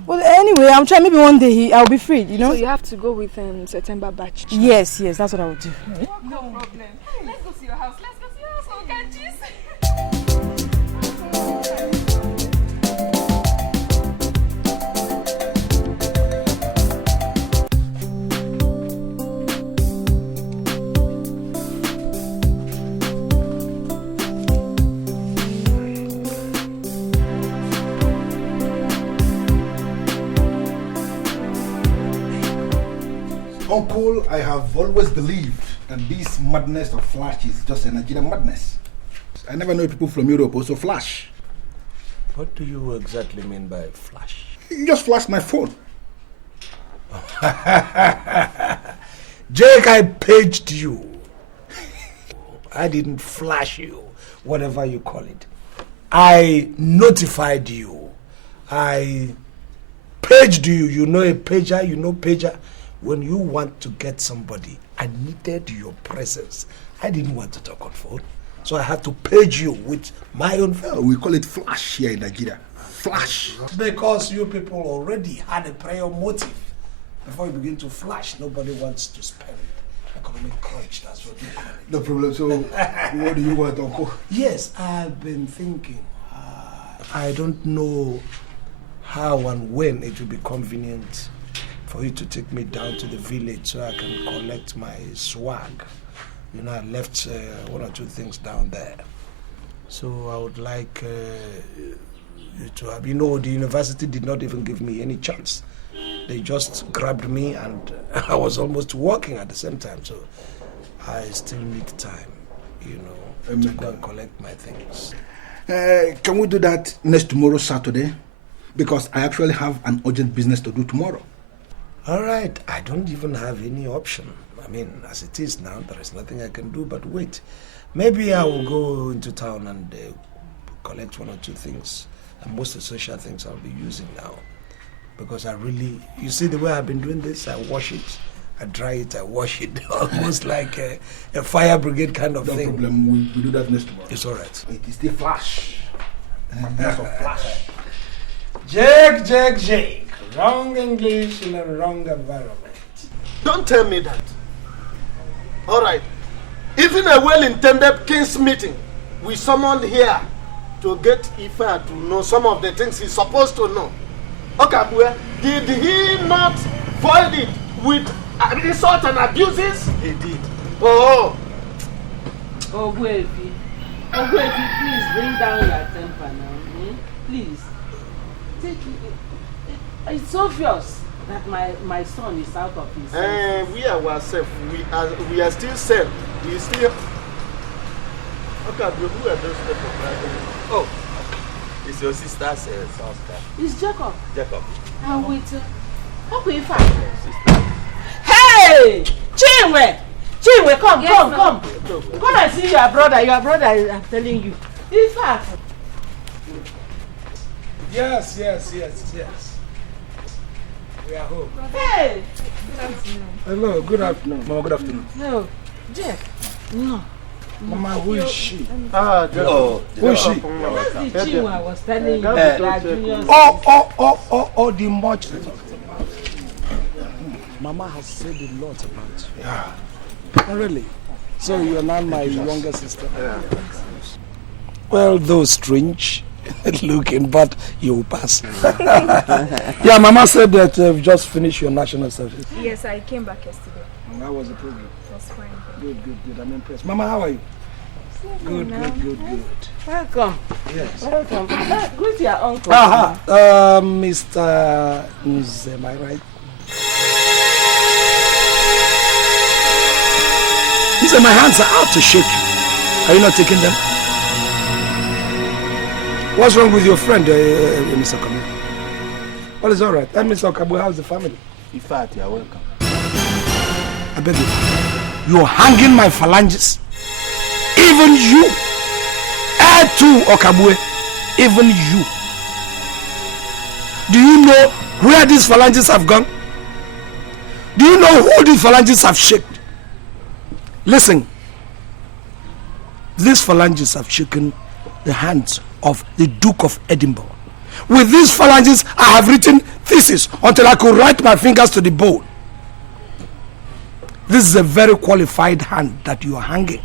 Well, anyway, I'm trying. Maybe one day I'll be free, you know? So you have to go with September batch? Yes, that's what I will do. No problem. Let's go to your house. Oh, can't you see? Uncle, I have always believed that this madness of Flash is just a Nigerian madness. I never know people from Europe also flash. What do you exactly mean by flash? You just flashed my phone. Jake, I paged you. I didn't flash you, whatever you call it. I notified you. I paged you. You know a pager, you know pager. When you want to get somebody, I needed your presence. I didn't want to talk on phone. So I had to page you with my own phone. We call it flash here in Nigeria. Flash. Because you people already had a prior motive. Before you begin to flash, nobody wants to spend economic crunch. That's what you call it. No problem. So what do you want, Uncle? Yes, I've been thinking. I don't know how and when it will be convenient for you to take me down to the village so I can collect my swag. You know, I left one or two things down there. So I would like you to have, you know, the university did not even give me any chance. They just grabbed me and I was almost working at the same time. So I still need time, you know, to go and collect my things. Can we do that tomorrow, Saturday? Because I actually have an urgent business to do tomorrow. All right, I don't even have any option. I mean, as it is now, there is nothing I can do but wait. Maybe I will go into town and collect one or two things. And most essential things I'll be using now. Because I really, you see the way I've been doing this, I wash it, I dry it, I wash it. Almost like a fire brigade kind of thing. No problem, we'll do that tomorrow. It's all right. It is the flash. That's a flash. Jake. Wrong English in a wrong environment. Don't tell me that. All right. Even a well-intended king's meeting, we summoned here to get Ifa to know some of the things he's supposed to know. Okay, did he not void it with insult and abuses? He did. Oh. Owoh, please bring down your temper now. Please. Take it. It's obvious that my son is out of his senses. We ourselves, we are still sane. We still. Okay, who are those people? Oh, it's your sister's son. It's Jacob. I'm with okay, fine. Hey! Chinwe, come. Come and see your brother. I'm telling you. In fact. Yes. We are home. Hey! Good afternoon. Hello, good afternoon. Mama, good afternoon. No, Jack. No. Mama, who is she? Who is she? That's the Chinwe I was telling you. The merchant. Mama has said a lot about you. Yeah. Oh, really? So you are now my younger sister? Yeah. Well, though strange looking, but you'll pass. Yeah, Mama said that you've just finished your national service. Yes, I came back yesterday. And how was the program? It was fine. Good. I'm impressed. Mama, how are you? Good. Welcome. Yes. Welcome. Greet your uncle. Mr. Njamanze, am I right? He said, my hands are out to shake you. Are you not taking them? What's wrong with your friend, Mr. Funmi? Well, it's all right. Let me say, Okabue, how's the family? In fact, you are welcome. I beg you. You're hanging my phalanges. Even you. Too, Okabue. Even you. Do you know where these phalanges have gone? Do you know who these phalanges have shaken? Listen. These phalanges have shaken the hands of the Duke of Edinburgh. With these phalanges, I have written thesis until I could write my fingers to the bone. This is a very qualified hand that you are hanging.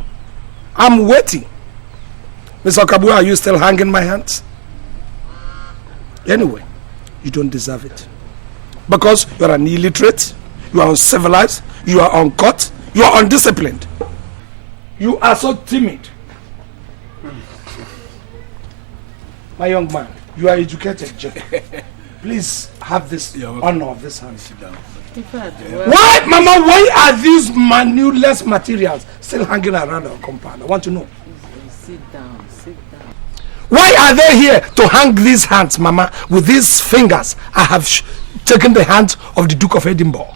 I'm waiting. Mr. Okabue, are you still hanging my hands? Anyway, you don't deserve it. Because you are an illiterate, you are uncivilized, you are uncut, you are undisciplined. You are so timid. My young man, you are educated. Please have this honor of this hand. Sit down. Why, Mama, why are these manuless materials still hanging around our compound? I want to know. Sit down, sit down. Why are they here to hang these hands, Mama? With these fingers, I have taken the hand of the Duke of Edinburgh.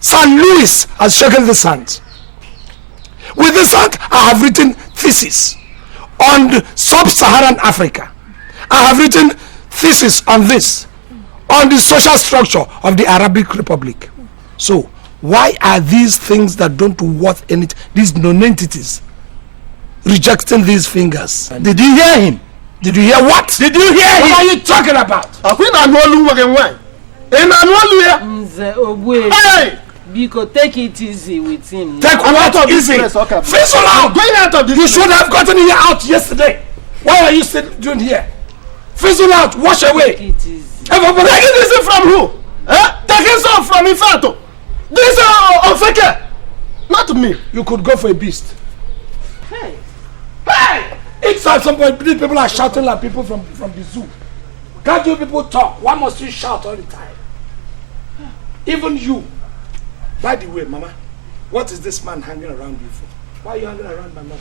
St. Louis has shaken this hand. With this hand, I have written thesis on sub-Saharan Africa. I have written thesis on this, on the social structure of the Arabic Republic. So, why are these things that don't worth anything, these non-entities, rejecting these fingers? Did you hear him? Did you hear what? Did you hear him? What are you talking about? Hey! Biko, take it easy with him. Take what easy? Fizzle out! Going out of this You should have gotten here out yesterday. Why are you still doing here? Fizzle out, wash away. Take it easy. Taking this from who? Taking some from Infato. This is Ofeke. Not me. You could go for a beast. Hey! Hey! It's at some point, these people are shouting like people from the zoo. Can't you people talk? Why must you shout all the time? Even you. By the way, Mama, what is this man hanging around you for? Why are you hanging around my mother?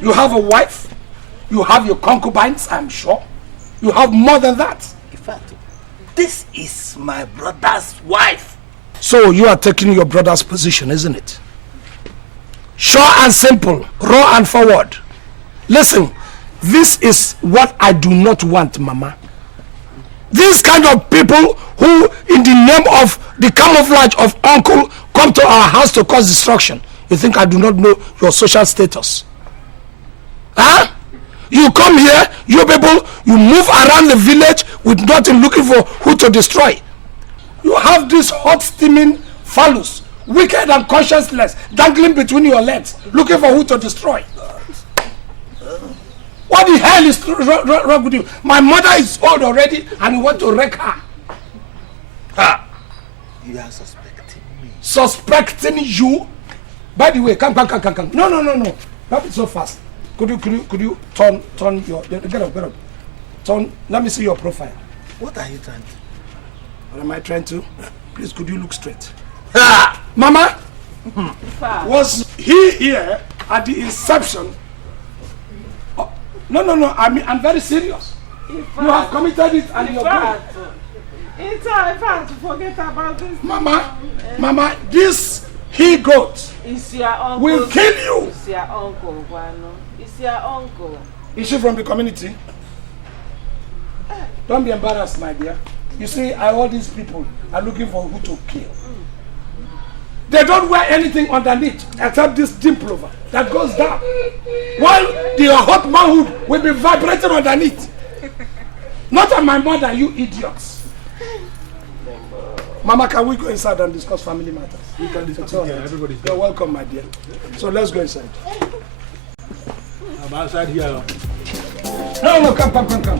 You have a wife. You have your concubines, I'm sure. You have more than that. In fact, this is my brother's wife. So you are taking your brother's position, isn't it? Sure and simple, raw and forward. Listen, this is what I do not want, Mama. These kind of people who, in the name of the camouflage of uncle, come to our house to cause destruction. You think I do not know your social status? Huh? You come here, you people, you move around the village with nothing, looking for who to destroy. You have this hot steaming phallus, wicked and conscienceless, dangling between your legs, looking for who to destroy. What the hell is wrong with you? My mother is old already and you want to wreck her. Ha! You are suspecting me. Suspecting you? By the way, come. No. Don't be so fast. Could you turn your get up. Turn, let me see your profile. What are you trying to do? What am I trying to? Please, could you look straight? Ha! Mama, was he here at the inception? No. I mean, I'm very serious. You have committed it and you're going. It's all fine to forget about this. Mama, this he-goat will kill you. It's your uncle, Guano. It's your uncle. Is she from the community? Don't be embarrassed, my dear. You see, all these people are looking for who to kill. They don't wear anything underneath except this dimple over that goes down. While the hot manhood will be vibrating underneath. Not on my mother, you idiots. Mama, can we go inside and discuss family matters? We can discuss here. Everybody's You're welcome, my dear. So let's go inside. I'm outside here. No, come.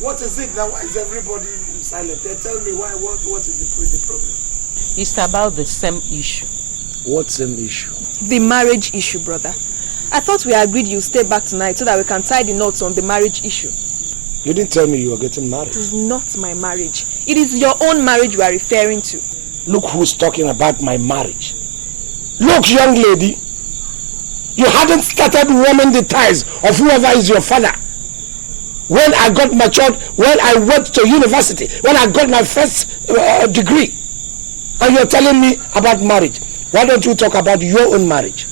What is it now? Why is everybody silent? They tell me why. What is the problem? It's about the same issue. What same issue? The marriage issue, brother. I thought we agreed you stay back tonight so that we can tie the knots on the marriage issue. You didn't tell me you were getting married. It is not my marriage. It is your own marriage we are referring to. Look who's talking about my marriage. Look, young lady, you hadn't started warming the ties of whoever is your father. When I got matured, when I went to university, when I got my first degree, and you're telling me about marriage. Why don't you talk about your own marriage?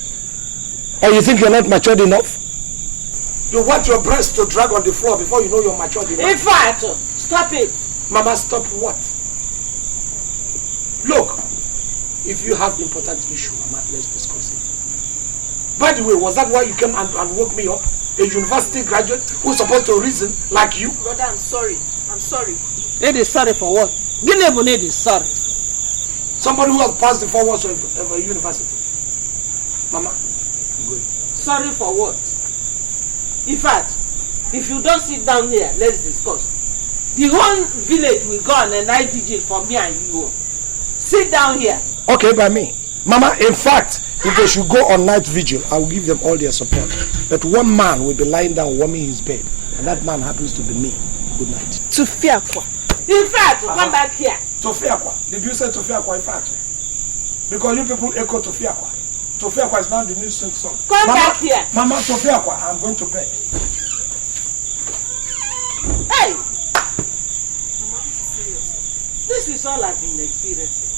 Or you think you're not matured enough? You want your breast to drag on the floor before you know you're matured enough? In fact, stop it. Mama, stop what? Look, if you have important issue, Mama, let's discuss it. By the way, was that why you came and woke me up? A university graduate who's supposed to reason like you? Brother, I'm sorry. I'm sorry. It is sorry for what? Guinea need is sorry. Somebody who has passed the 4 walls of a university. Mama, I'm going. Sorry for what? In fact, if you don't sit down here, let's discuss. The whole village will go on a night vigil for me and you. Sit down here. Okay, by me. Mama, in fact, if they should go on night vigil, I will give them all their support. But one man will be lying down warming his bed, and that man happens to be me. Good night. To Fiakwa. In fact, come back here. To Fiakwa. Did you say to Fiakwa in fact? Because you people echo to Fiakwa. To Fiakwa is now the new song. Come back here. Mama, to Fiakwa, I'm going to bed. Hey! This is all I've been experiencing.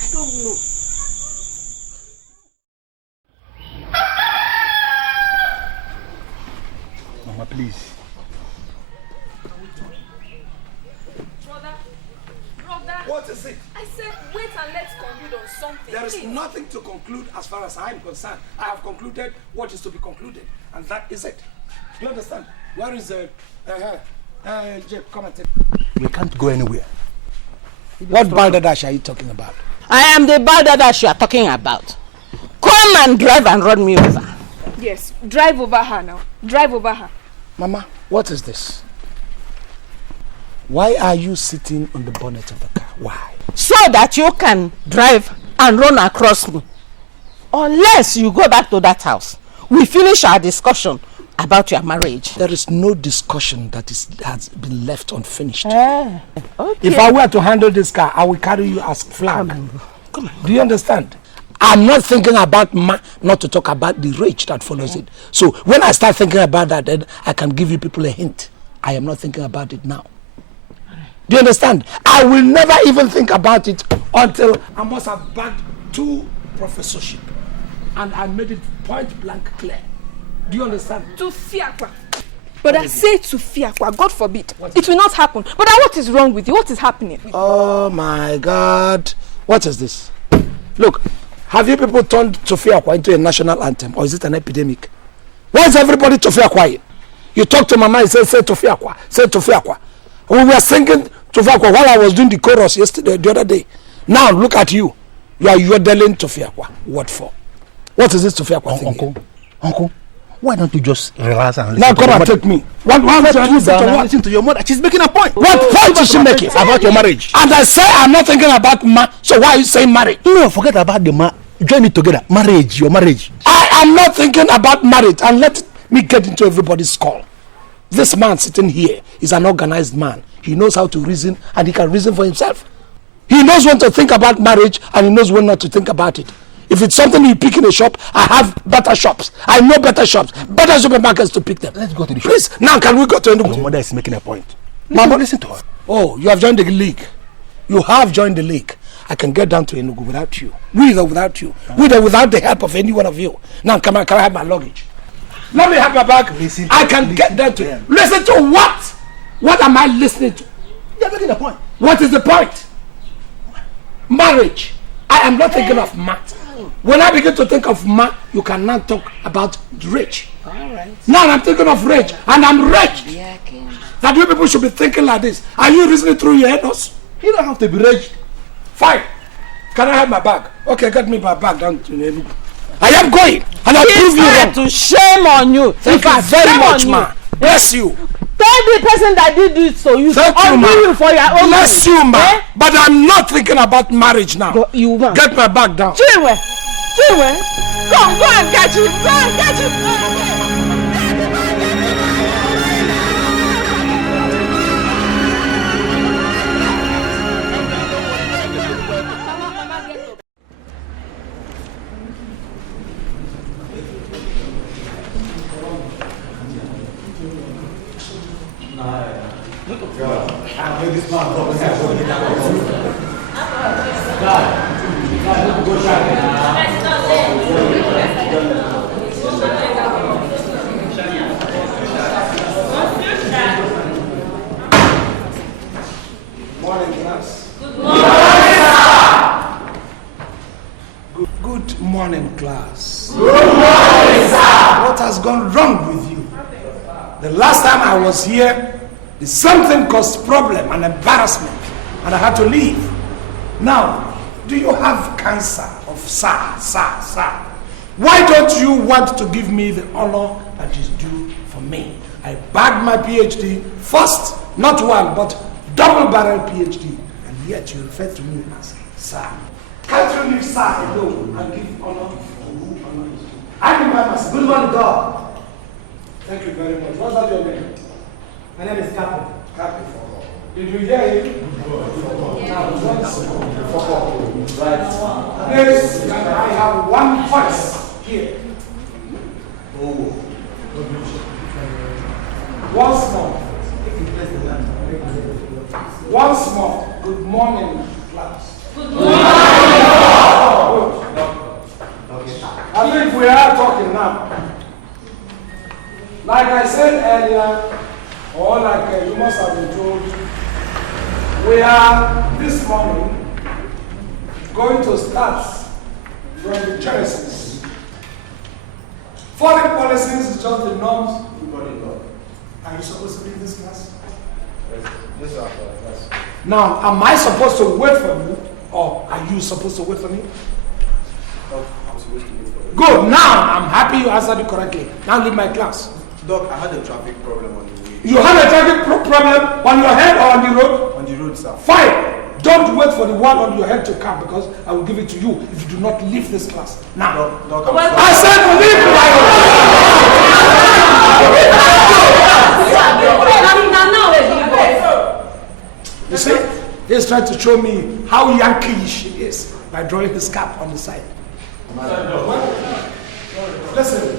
I don't know. Mama, please. Brother, What is it? I said wait and let's conclude on something. There is please. nothing to conclude as far as I am concerned. I have concluded what is to be concluded, and that is it. Do you understand? Where is Jake, come and take. We can't go anywhere. What balderdash are you talking about? I am the balderdash you are talking about. Come and drive and run me over. Yes, drive over her now. Drive over her. Mama, what is this? Why are you sitting on the bonnet of the car? Why? So that you can drive and run across me. Unless you go back to that house. We finish our discussion about your marriage. There is no discussion that has been left unfinished. Okay. If I were to handle this car, I will carry you as flag. Come on. Do you understand? I'm not thinking about not to talk about the rage that follows it. So when I start thinking about that, then I can give you people a hint. I am not thinking about it now. Do you understand? I will never even think about it until I must have bagged 2 professorship. And I made it point blank clear. Do you understand? To Fiakwa. Brother, say to Fiakwa. God forbid. It will not happen. Brother, what is wrong with you? What is happening? Oh my God. What is this? Look, have you people turned To Fiakwa into a national anthem, or is it an epidemic? Why is everybody To Fiakwa? You talk to Mama and say To Fiakwa, say To Fiakwa. We were singing To Fiakwa while I was doing the chorus the other day. Now look at you. You are yodeling To Fiakwa. What for? What is this To Fiakwa thing? Uncle, why don't you just relax and listen now to come your and mother? take me. What Listen to your mother. She's making a point. What point is she making? About your marriage. And I say I'm not thinking about so why are you saying marriage? No, forget about the join it together. Marriage, your marriage. I am not thinking about marriage, and let me get into everybody's skull. This man sitting here is an organized man. He knows how to reason, and he can reason for himself. He knows when to think about marriage, and he knows when not to think about it. If it's something you pick in a shop, I have better shops. I know better shops, better supermarkets to pick them. Let's go to the shop. Please, now can we go to Enugu? Your mother is making a point. Mama, listen to her. Oh, you have joined the league. You have joined the league. I can get down to Enugu without you. With or without you. With or without the help of any one of you. Now, can I have my luggage? Let me have my bag. I can get down to it. Listen to what? What am I listening to? You're making a point. What is the point? Marriage. I am not thinking of When I begin to think of you cannot talk about rich. All right. Now I'm thinking of rich, and I'm rich. Yeah, that you people should be thinking like this. Are you reasoning through your head? You don't have to be rich. Fine. Can I have my bag? Okay, get me my bag down to Enugu. I am going, and I'll prove you wrong. To shame on you. Thank you very much, ma. Bless you. Tell the person that did this to you. Thank you, ma. You for your own Bless you, ma. Eh? But I'm not thinking about marriage now. Get my bag down. Chiwe, go and catch him. Go and catch him. Morning, class. Good morning, sir. Good morning, class. Good morning, sir. What has gone wrong with you? The last time I was here, something caused problem and embarrassment, and I had to leave. Now, do you have cancer of sir? Why don't you want to give me the honor that is due for me? I bagged my PhD first, not one, but double-barrel PhD, and yet you refer to me as sir. Can't you leave sir alone and give honor to who honor is due? I'm myself. Good morning, God. Thank you very much. What's that your name? My name is Captain. Captain. Did you hear him? Right. Yes, I have one voice here. Oh. Once more. Once more. Good morning, class. Good morning. I think we are talking now. Like I said earlier, or like you must have been told, we are this morning going to start from the Genesis. Foreign policies is just the norms. Are you supposed to be in this class? Yes, sir. Now, am I supposed to wait for you, or are you supposed to wait for me? Doc, I'm supposed to wait for you. Good. Now, I'm happy you answered it correctly. Now leave my class. Doc, I had a traffic problem on the way. You had a traffic problem on your head or on the road? On the road, sir. Fine. Don't wait for the one on your head to come, because I will give it to you if you do not leave this class. Now. Doc, I said leave my You see, he's trying to show me how Yankee-ish he is by drawing his cap on the side. Listen,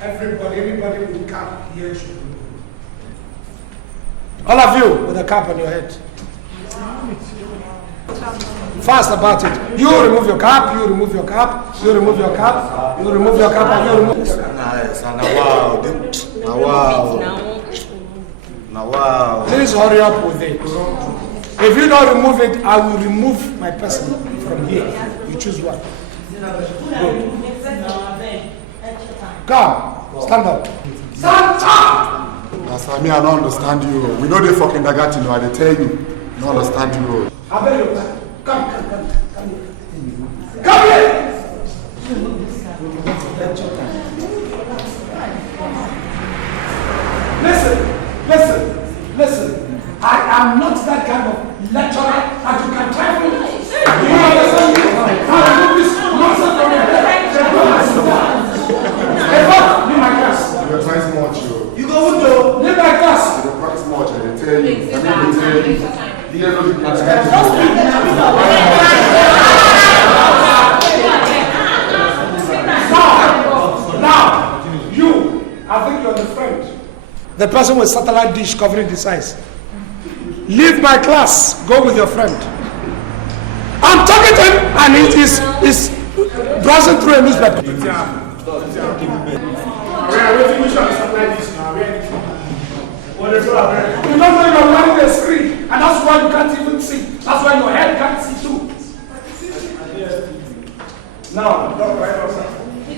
anybody with a cap here should be. All of you with a cap on your head. Fast about it. You remove your cap, you remove your cap, you remove your cap, you remove your cap, and you remove your cap. Now, wow. Please hurry up with it. If you don't remove it, I will remove my person from here. You choose one. Good. Come, stand up. Stand up! Master, me, I don't understand you. We know they fucking dagat, you know, I dey tell you. I don't understand you. I beg you, come here. Come here! Listen. I am not that kind of lecturer that you can try me. Do you understand me? I remove this nonsense from your head. Hey, fuck, leave my class. You're trying too much, yo. You go window, leave my class. You don't practice much, I dey tell you. I mean, they tell you. You don't know you Now, you, I think you're the friend. The person with satellite dish covering the size. Leave my class, go with your friend. I'm talking to him and he is browsing through a newspaper. You don't know you're wearing a screen, and that's why you can't even see. That's why your head can't see too. Now,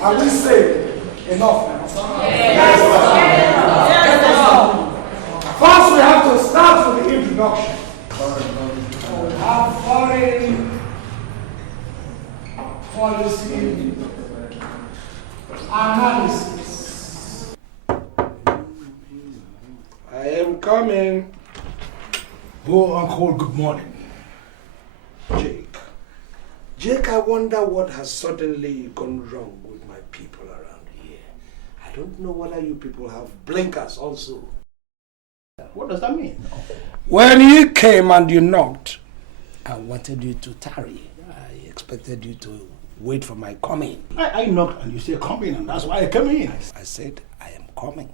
are we safe enough now? First, we have to start with the introduction. We have foreign policy analysis. I am coming. Oh, Uncle, good morning. Jake, I wonder what has suddenly gone wrong with my people around here. I don't know whether you people have blinkers also. What does that mean? When you came and you knocked, I wanted you to tarry. I expected you to wait for my coming. I knocked and you said coming, and that's why I came in. I said I am coming.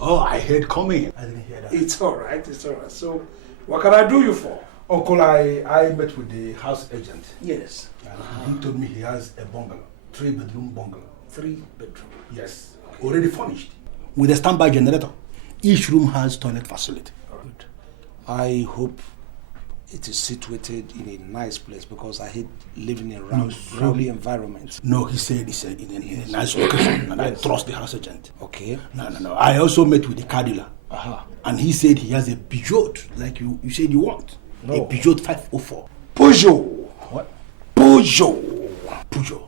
Oh, I heard coming. I didn't hear that. It's all right. So What can I do you for? Uncle, I met with the house agent. Yes. And he told me he has a bungalow, 3-bedroom bungalow. 3-bedroom. Yes, already furnished. With a standby generator. Each room has toilet facility. Good. I hope it is situated in a nice place because I hate living in rowdy environments. No, he said in a nice location, and I trust the house agent. Okay. No. I also met with the car dealer. And he said he has a Peugeot, like you said you want. No. A Peugeot 504. Peugeot. What? Peugeot.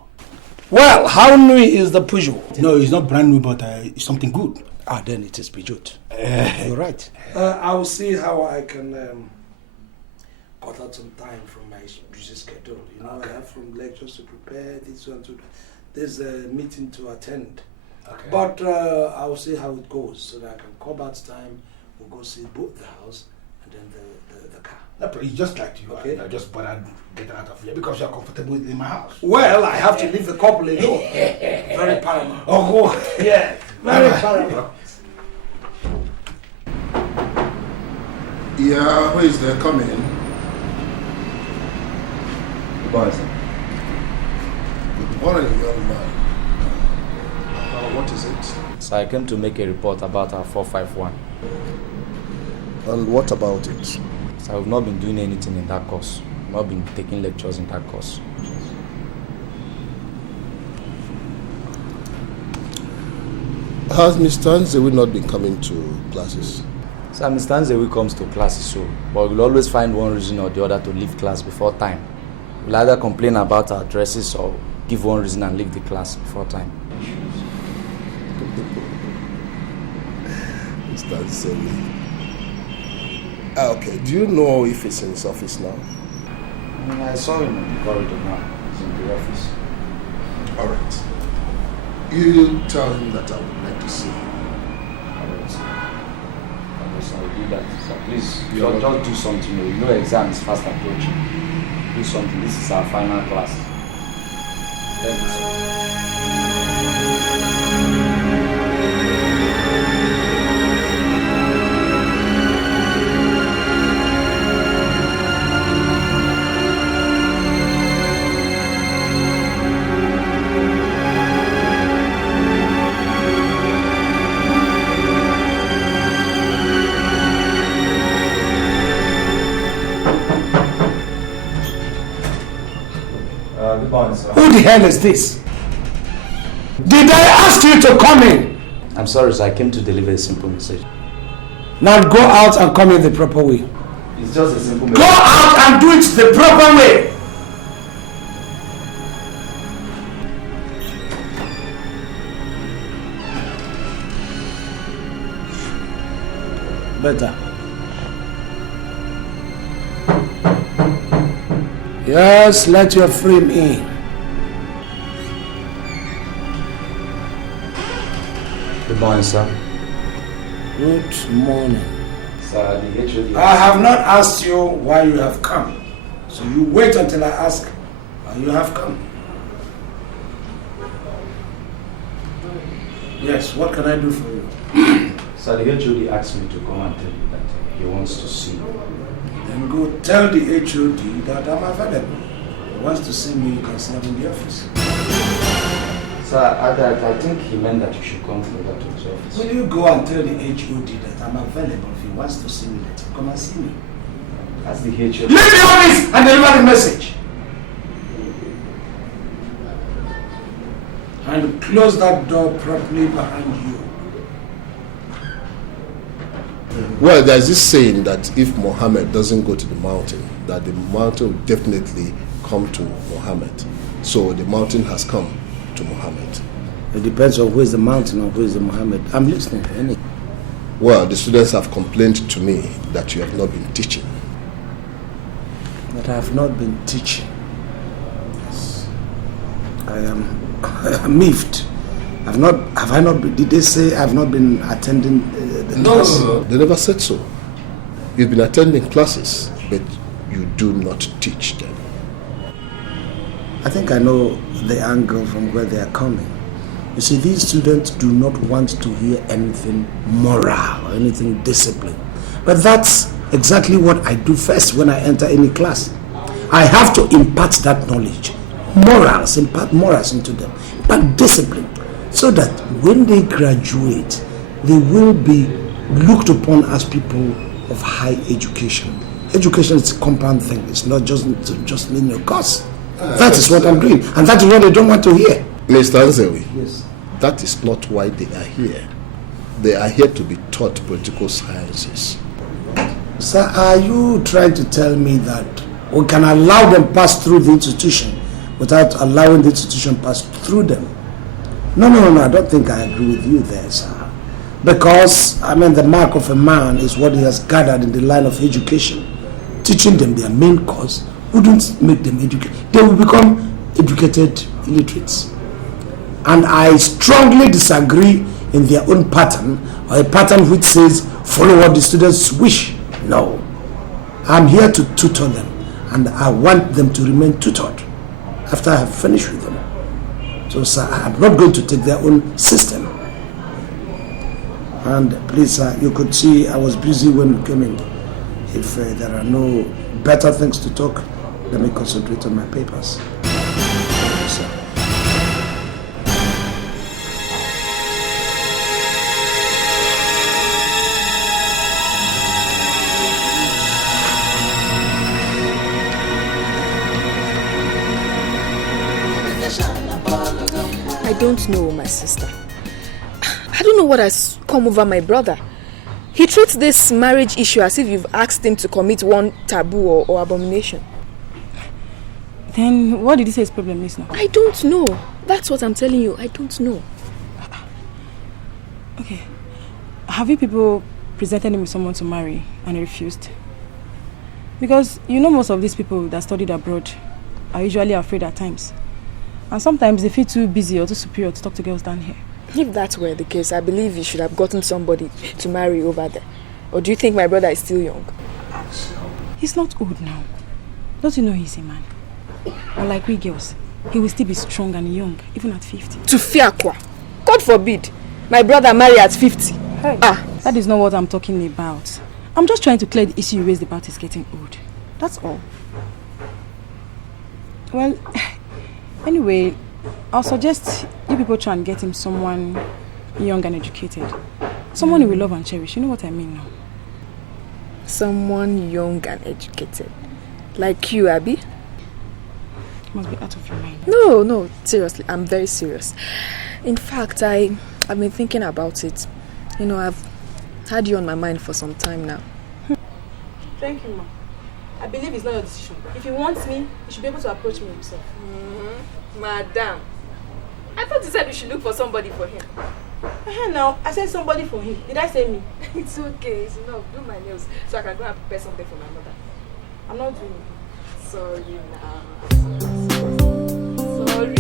Well, how new is the Peugeot? No, it's not brand new, but it's something good. Then it is Peugeot. You're right. I'll see how I can cut out some time from my busy schedule. You know, I have from lectures to prepare, this one to there's a meeting to attend. Okay. But I'll see how it goes so that I can carve out time. We'll go see both the house and then the car. It's just like you. Okay. I just bought get out of here because you're comfortable in my house. Well, I have to leave the couple alone. Very paramount. Oh, yeah. Very paramount. Yeah, who is there coming? Good morning, sir. Good morning, young man. What is it? So I came to make a report about our 451. And what about it? So I've not been doing anything in that course. I've not been taking lectures in that course. Has Mr. Nzewi not been coming to classes? So Mr. Nzewi comes to classes, so, but we'll always find one reason or the other to leave class before time. We'll either complain about our dresses or give one reason and leave the class before time. Mr. Nzewi. Okay, do you know if he's in his office now? I saw him in the corridor now. He's in the office. All right. You tell him that I would like to see him. I'll do that. So please, just do something. You know exam is fast approaching. Do something. This is our final class. Thank you, sir. Who the hell is this? Did I ask you to come in? I'm sorry, sir. I came to deliver a simple message. Now go out and come in the proper way. It's just a simple message. Go out and do it the proper way. Better. Yes, let your frame in. Good morning, sir. Good morning. Sir, the HOD... I have not asked you why you have come. So you wait until I ask why you have come. Yes, what can I do for you? Sir, the HOD asked me to come and tell you that he wants to see you. Then go tell the HOD that I'm available. If he wants to see me, you can see him in the office. Sir, I think he meant that you should come further to his office. Will you go and tell the HOD that I'm available? If he wants to see me, let him come and see me. That's the HOD. Leave the office and deliver the message. And close that door properly behind you. Well, there's this saying that if Muhammad doesn't go to the mountain, that the mountain will definitely come to Muhammad. So the mountain has come to Muhammad. It depends on who is the mountain or who is the Muhammad. I'm listening. Any. Well, the students have complained to me that you have not been teaching. That I have not been teaching. Yes. I am miffed. Have I not been, did they say I've not been attending the class? No. They never said so. You've been attending classes, but you do not teach them. I think I know the angle from where they are coming. You see, these students do not want to hear anything moral or anything discipline. But that's exactly what I do first when I enter any class. I have to impart that knowledge, impart morals into them, impart discipline, so that when they graduate, they will be looked upon as people of high education. Education is a compound thing. It's not just linear course. That is what I'm doing, and that is what they don't want to hear. Mr. Nzewi, yes. That is not why they are here. They are here to be taught political sciences. Sir, are you trying to tell me that we can allow them pass through the institution without allowing the institution pass through them? No, I don't think I agree with you there, sir. Because, the mark of a man is what he has gathered in the line of education. Teaching them their main course wouldn't make them educated. They will become educated illiterates. And I strongly disagree in their own pattern, or a pattern which says, follow what the students wish. No. I'm here to tutor them, and I want them to remain tutored after I have finished with them. So, sir, I'm not going to take their own system. And please, sir, you could see I was busy when we came in. If there are no better things to talk, let me concentrate on my papers. Yes, sir. I don't know, my sister. I don't know what has come over my brother. He treats this marriage issue as if you've asked him to commit one taboo or abomination. Then what did he say his problem is now? I don't know. That's what I'm telling you. I don't know. Okay. Have you people presented him with someone to marry and he refused? Because you know most of these people that studied abroad are usually afraid at times. And sometimes they feel too busy or too superior to talk to girls down here. If that were the case, I believe you should have gotten somebody to marry over there. Or do you think my brother is still young? He's not old now. Don't you know he's a man? Unlike we girls, he will still be strong and young, even at 50. To Fiakwa. God forbid. My brother marry at 50. Hey. That is not what I'm talking about. I'm just trying to clear the issue you raised about his getting old. That's all. Well, anyway, I'll suggest you people try and get him someone young and educated. Someone he will love and cherish. You know what I mean now? Someone young and educated. Like you, Abby? You must be out of your mind. No, seriously, I'm very serious. In fact, I've been thinking about it. You know, I've had you on my mind for some time now. Thank you, Ma. I believe it's not your decision. If he wants me, he should be able to approach me himself. Madam, I thought you said we should look for somebody for him. Now, I said somebody for him. Did I say me? It's okay, it's enough. Do my nails so I can go and prepare something for my mother. I'm not doing it. Sorry now. Sorry.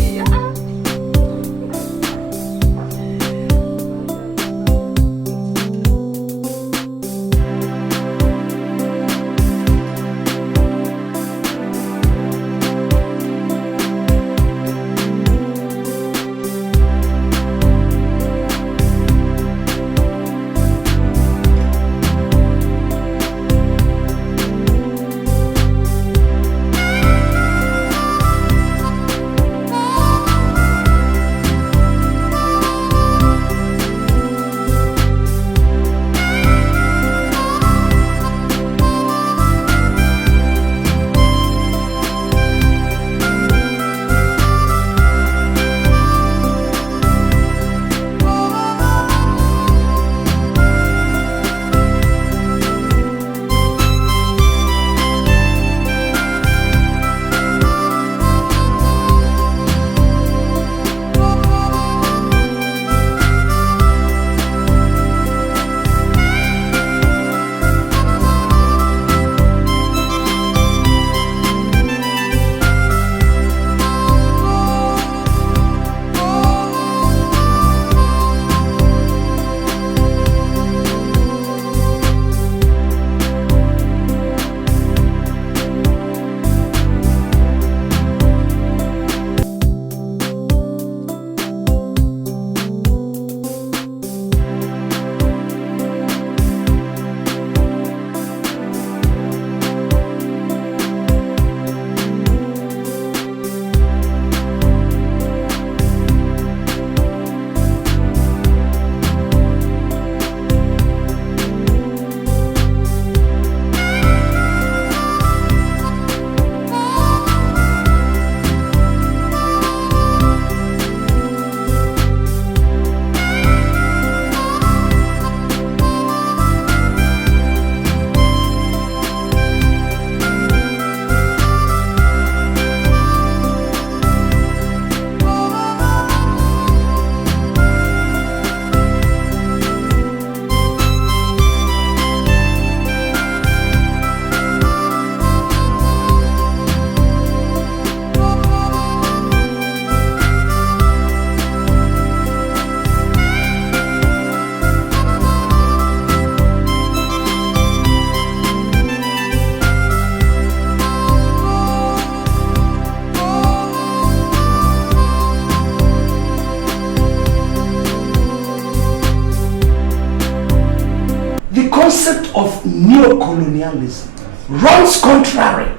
Neo-colonialism runs contrary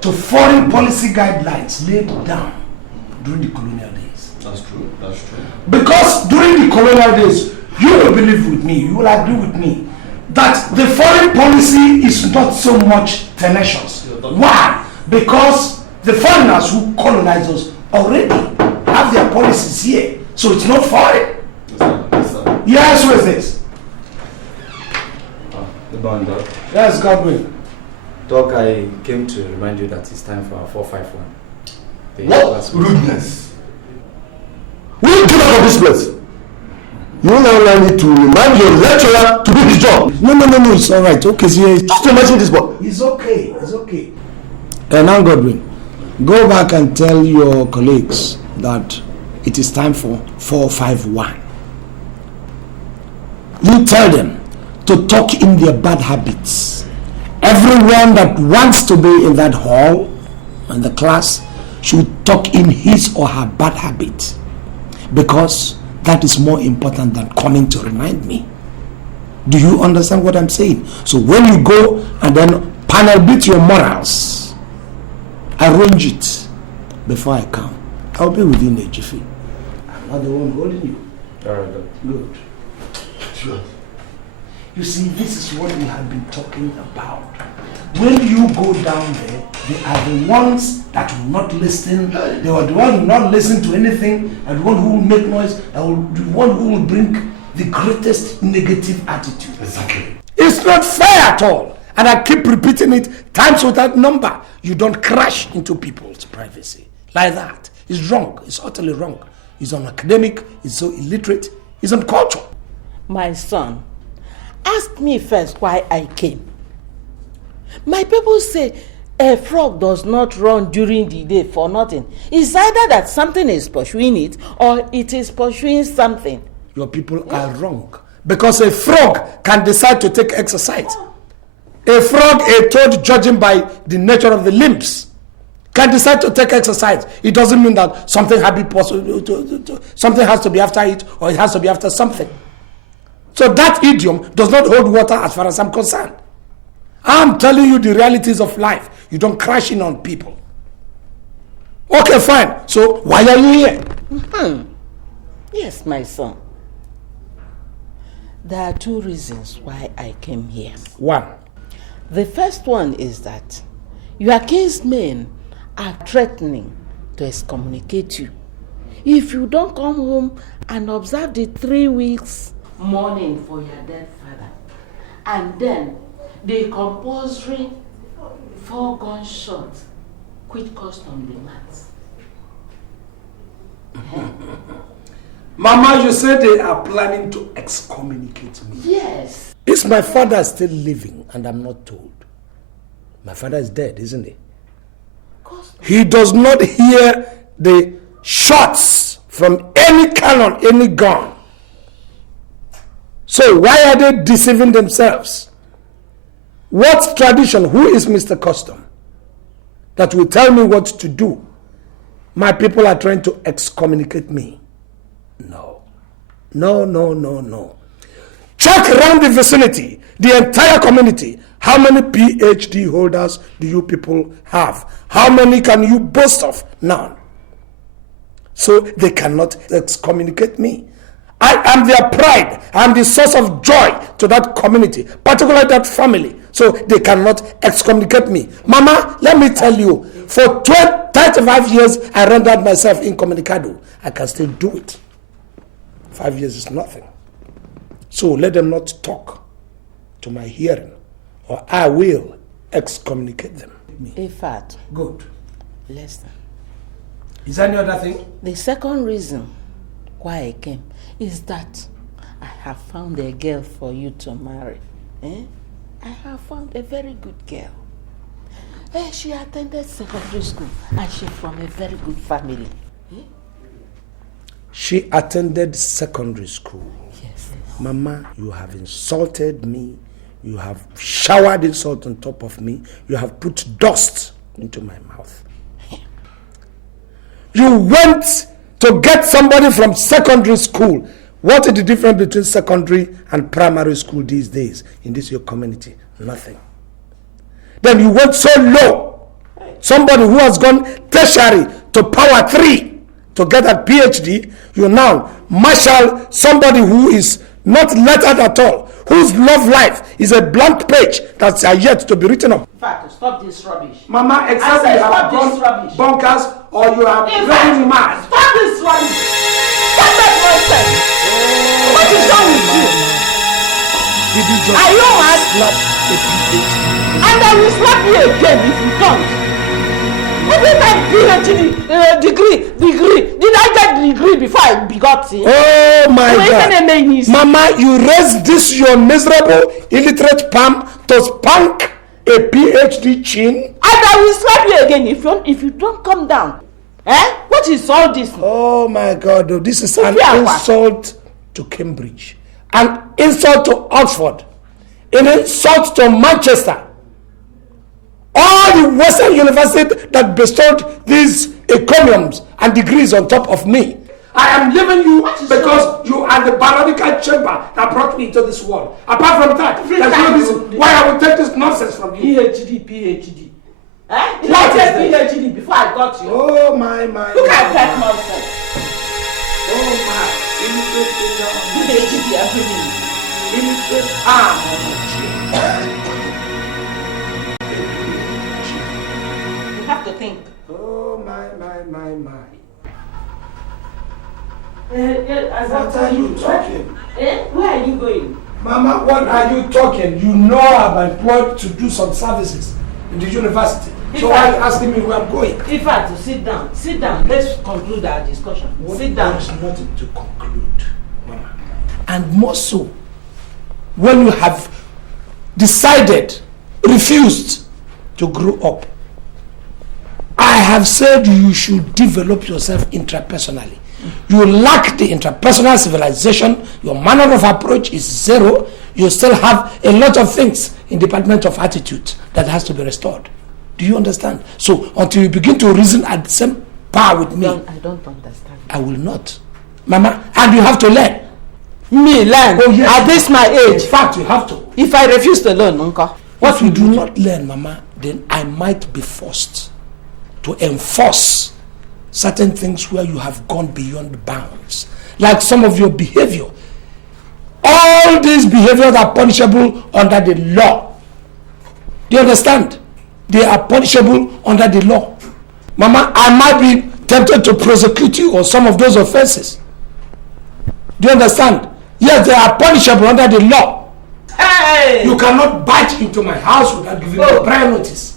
to foreign policy guidelines laid down during the colonial days. That's true. Because during the colonial days, you will believe with me, you will agree with me, that the foreign policy is not so much tenacious. Why? Because the foreigners who colonize us already have their policies here, so it's not foreign. Yes, who is this? The bond, Yes, Godwin. Doc, I came to remind you that it's time for our 451. What rudeness! Will you get out of this place? You now need to remind your lecturer to do his job. No, it's alright. Okay, just imagine this boy. It's okay. Now, Godwin, go back and tell your colleagues that it is time for 451. You tell them to talk in their bad habits. Everyone that wants to be in that hall and the class should talk in his or her bad habit, because that is more important than coming to remind me. Do you understand what I'm saying? So when you go and then panel beat your morals, arrange it before I come. I'll be within a jiffy. I'm not the one holding you. All right, good. Sure. You see, this is what we have been talking about. When you go down there, they are the ones that will not listen. They are the ones who will not listen to anything, and the one who will make noise, and the one who will bring the greatest negative attitude. Exactly. It's not fair at all. And I keep repeating it times without number. You don't crash into people's privacy like that. It's wrong. It's utterly wrong. It's unacademic. It's so illiterate. It's uncultured. My son, ask me first why I came. My people say a frog does not run during the day for nothing. It's either that something is pursuing it or it is pursuing something. Your people are wrong. Because a frog can decide to take exercise. A frog, a toad, judging by the nature of the limbs, can decide to take exercise. It doesn't mean that something has to be after it, or it has to be after something. So that idiom does not hold water as far as I'm concerned. I'm telling you the realities of life. You don't crash in on people. Okay, fine. So why are you here? Yes, my son. There are two reasons why I came here. One. The first one is that your kinsmen are threatening to excommunicate you if you don't come home and observe the 3 weeks mourning for your dead father, and then the compulsory 4 gunshots quit custom demands. Mama, you said they are planning to excommunicate me. Yes. Is my father still living and I'm not told? My father is dead, isn't he? He does not hear the shots from any cannon, any gun. So why are they deceiving themselves? What tradition? Who is Mr. Custom that will tell me what to do? My people are trying to excommunicate me. No. Check around the vicinity, the entire community. How many PhD holders do you people have? How many can you boast of? None. So they cannot excommunicate me. I am their pride. I am the source of joy to that community, particularly that family. So they cannot excommunicate me. Mama, let me tell you, for 35 years I rendered myself incommunicado. I can still do it. 5 years is nothing. So let them not talk to my hearing, or I will excommunicate them. In fact, good. Listen. Is there any other thing? The second reason why I came is that I have found a girl for you to marry. I have found a very good girl. She attended secondary school and she's from a very good family. She attended secondary school. Yes. Mama, you have insulted me. You have showered insult on top of me. You have put dust into my mouth. You went to get somebody from secondary school. What is the difference between secondary and primary school these days in this your community? Nothing. Then you went so low. Somebody who has gone tertiary to power 3 to get a PhD, you now marshal somebody who is not lettered at all, whose love life is a blank page that's yet to be written up. In fact, stop this rubbish. Mama, except you have gone bonkers or you are really mad. Stop this rubbish. Stop that nonsense. What is wrong with you? Did you just are you mad? Slap a PhD? And I will slap you again if you don't. Every time PhD degree. Did I get degree before I begot you? Oh my God. Mama, you raised this your miserable, illiterate palm to spank a PhD chin? And I will slap you again if you don't come down. Eh? What is all this? Oh my God, this is an insult to Cambridge. An insult to Oxford. An insult to Manchester. All the Western universities that bestowed these encomiums and degrees on top of me. I am leaving you because you are the biological chamber that brought me into this world. Apart from that, there's no reason why I will take this nonsense from you. PhD. Eh? Did I take PhD before I got you? Oh my. Look at that nonsense. Oh my. PhD everything. You have to think. Oh my. What are you talking? Where are you going? Mama, what are you talking? You know I'm employed to do some services in the university. So why are you asking me where I'm going? In fact, sit down. Let's conclude our discussion. Sit down. There's nothing to conclude, Mama. And more so, when you have decided, refused to grow up. I have said you should develop yourself intrapersonally. You lack the interpersonal civilization. Your manner of approach is zero. You still have a lot of things in the department of attitude that has to be restored. Do you understand? So until you begin to reason at the same power with me, I don't understand. I will not, Mama. And you have to learn. Me learn? Oh, yes. At this my age? In fact, you have to. If I refuse to learn, Uncle. If you do not learn, Mama, then I might be forced to enforce certain things where you have gone beyond bounds. Like some of your behavior. All these behaviors are punishable under the law. Do you understand? They are punishable under the law. Mama, I might be tempted to prosecute you on some of those offenses. Do you understand? Yes, they are punishable under the law. Hey! You cannot barge into my house without giving me prior notice.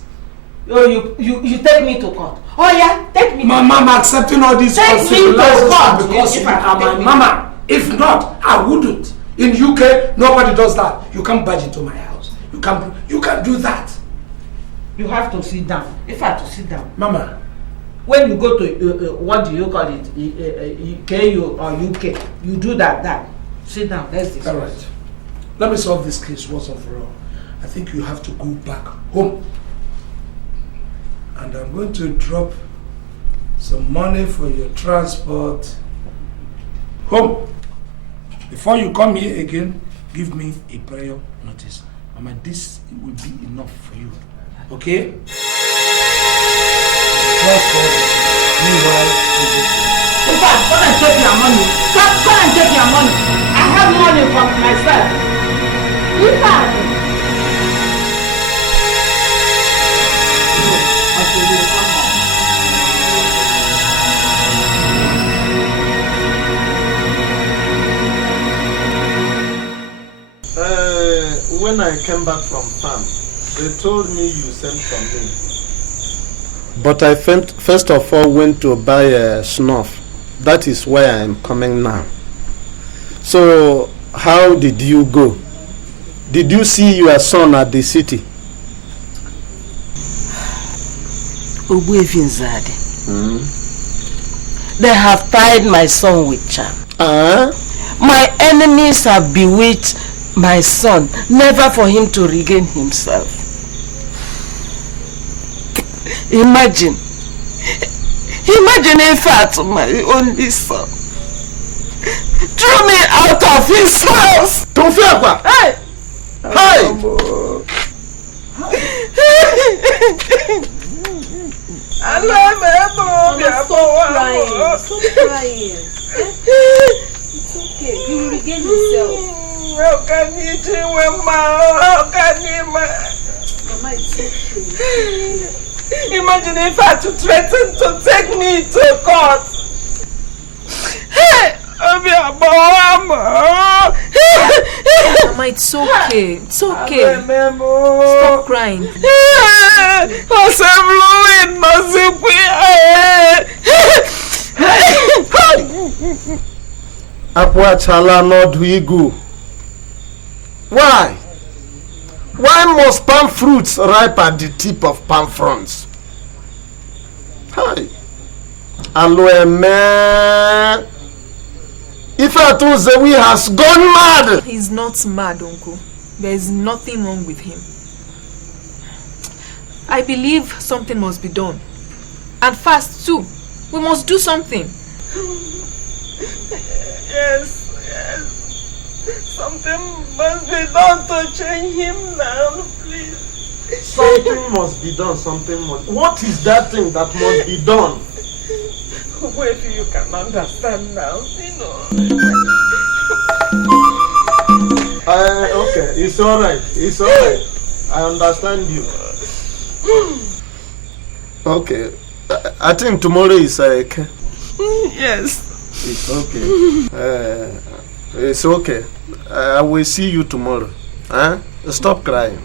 Oh, you take me to court. Oh yeah, take me. Mama, I'm accepting all these consequences because you are my mama. If not, I wouldn't. In UK, nobody does that. You can't barge into my house. You can't do that. You have to sit down. If I have to sit down, Mama. When you go to what do you call it, KU or UK, you do that. Sit down. Let's discuss. All right. Let me solve this case once and for all. I think you have to go back home. And I'm going to drop some money for your transport home. Before you come here again, give me a prior notice. Mama, this will be enough for you. Okay? Transport. Meanwhile, in fact, come and take your money. Come and take your money. I have money from myself. In fact, when I came back from farm, they told me you sent for me. But I first of all went to buy a snuff. That is where I am coming now. So, how did you go? Did you see your son at the city? They have tied my son with charm. My enemies have bewitched my son, never for him to regain himself. Imagine in fact, my only son threw me out of his house. Don't fear, Hey! Stop crying. It's okay. You will regain yourself. How can you do it, How can you, Mama, it's okay. Imagine if I had to threaten to take me to court. Hey, Mama, it's okay. It's okay. Stop crying. Apwachala Nodwigu. Why? Why must palm fruits ripe at the tip of palm fronds? Hi. Aloeme. If Zewi has gone mad. He's not mad, Uncle. There is nothing wrong with him. I believe something must be done. And fast too. We must do something. Yes. Something must be done to change him now, please. Something must be done, What is that thing that must be done? Wait till you can understand now, Okay, it's alright. I understand you. Okay, I think tomorrow is okay. Yes. It's okay. It's okay. I will see you tomorrow. Huh? Stop crying.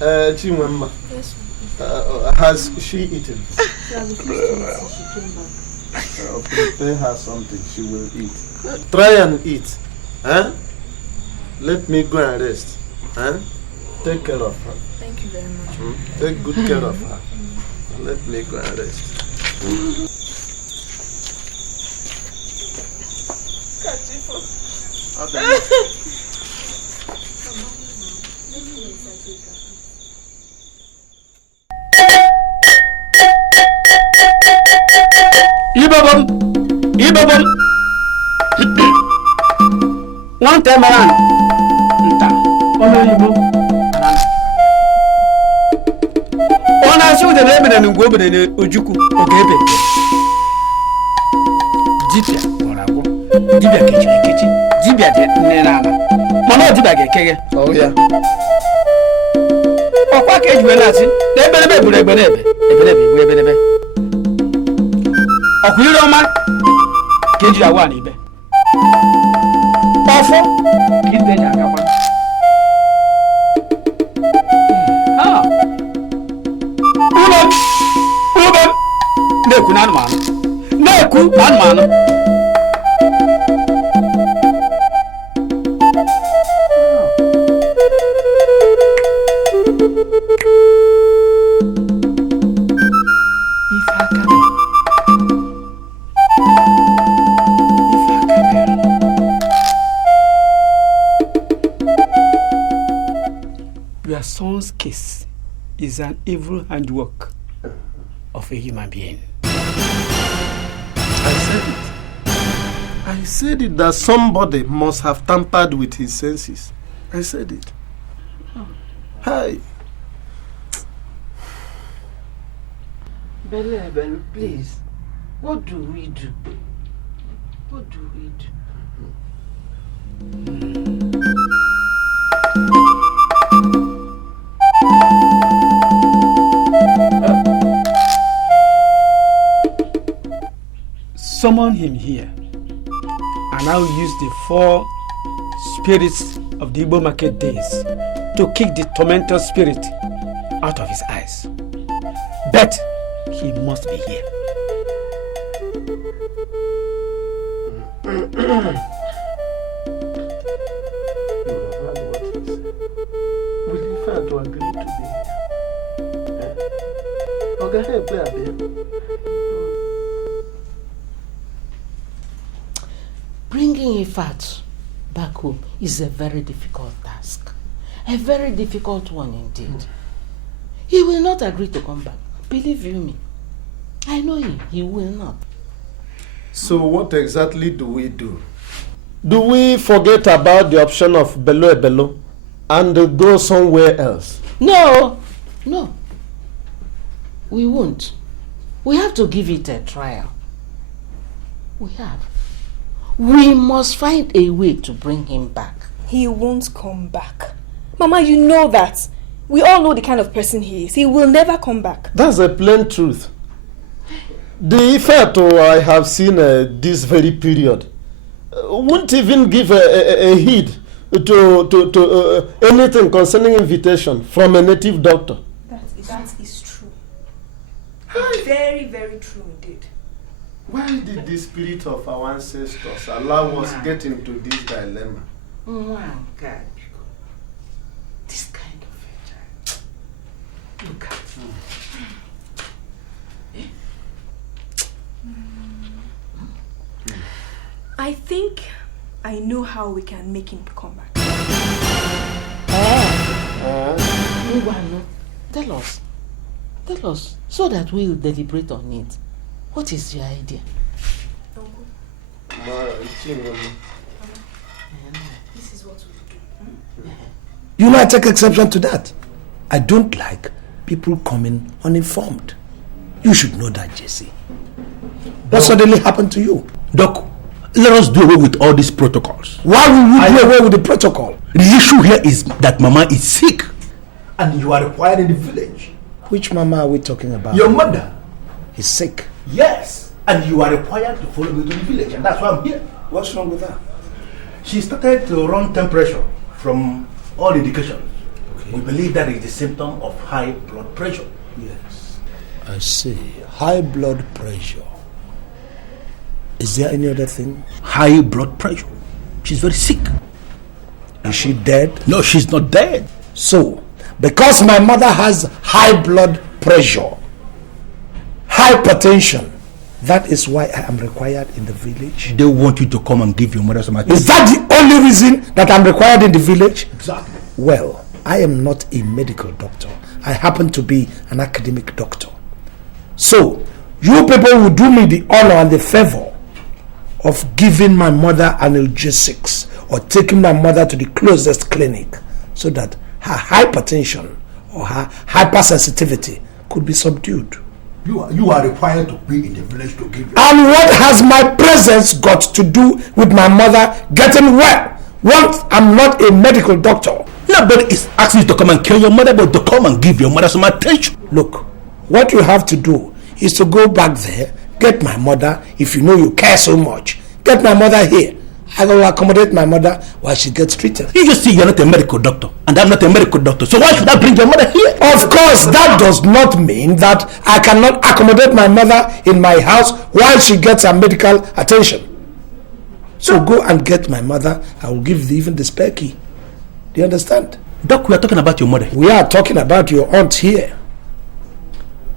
Chimwemma. Yes. Has she eaten? Prepare her something. She will eat. Try and eat. Huh? Let me go and rest. Huh? Take care of her. Thank you very much. Take good care of her. Let me go and rest. Ibabam. One time around. Ona show the name and go over the Ojuku. Okay. Dibia, Borago. Dibia kitchen. Dibia Nena. Mama Dibia Kege. Oh, yeah. Oh, what cage when I see? They better. Okuliroma keji awa ni be. Ofo kite jagaba. Ulo neku nan man. Your son's case is an evil handwork of a human being. I said it that somebody must have tampered with his senses. I said it. Hi. Belle, please. What do we do? Summon him here, and I will use the 4 spirits of the Igbo market days to kick the tormentor spirit out of his eyes. But he must be here. Will you fail to agree to be here? Okay, play. Bringing Ifat back home is a very difficult task. A very difficult one indeed. He will not agree to come back. Believe you me. I know him. He will not. So what exactly do we do? Do we forget about the option of Bello and go somewhere else? No. We won't. We have to give it a trial. We have. We must find a way to bring him back. He won't come back. Mama, you know that. We all know the kind of person he is. He will never come back. That's a plain truth. The effect I have seen this very period won't even give a heed to anything concerning invitation from a native doctor. That is true. Very, very true indeed. Why did the spirit of our ancestors allow us to get into this dilemma? Oh God. This kind of a child. Look at him. I think I know how we can make him come back. Tell us, so that we will deliberate on it. What is your idea? This is what we do. You know, I take exception to that. I don't like people coming uninformed. You should know that, Jesse. What suddenly happened to you? Doc, let us do away with all these protocols. Why will we do away with the protocol? The issue here is that Mama is sick and you are required in the village. Which Mama are we talking about? Your mother is sick. Yes, and you are required to follow me to the village, and that's why I'm here. What's wrong with that? She started to run temperature from all indications. Okay. We believe that is the symptom of high blood pressure. Yes. I see. High blood pressure. Is there any other thing? High blood pressure. She's very sick. Is she dead? No, she's not dead. So, because my mother has high blood pressure, hypertension, that is why I am required in the village. They want you to come and give your mother some attention. Is that the only reason that I'm required in the village? Exactly. Well, I am not a medical doctor. I happen to be an academic doctor. So, you people will do me the honor and the favor of giving my mother analgesics or taking my mother to the closest clinic so that her hypertension or her hypersensitivity could be subdued. You are required to be in the village to give your... And what has my presence got to do with my mother getting well? What? I'm not a medical doctor. Nobody is asking you to come and kill your mother, but to come and give your mother some attention. Look, what you have to do is to go back there, get my mother. If you know you care so much, get my mother here. I will accommodate my mother while she gets treated. You just see you're not a medical doctor, and I'm not a medical doctor. So why should I bring your mother here? Of course, that does not mean that I cannot accommodate my mother in my house while she gets her medical attention. So go and get my mother. I will give even the spare key. Do you understand? Doc, we are talking about your mother. We are talking about your aunt here.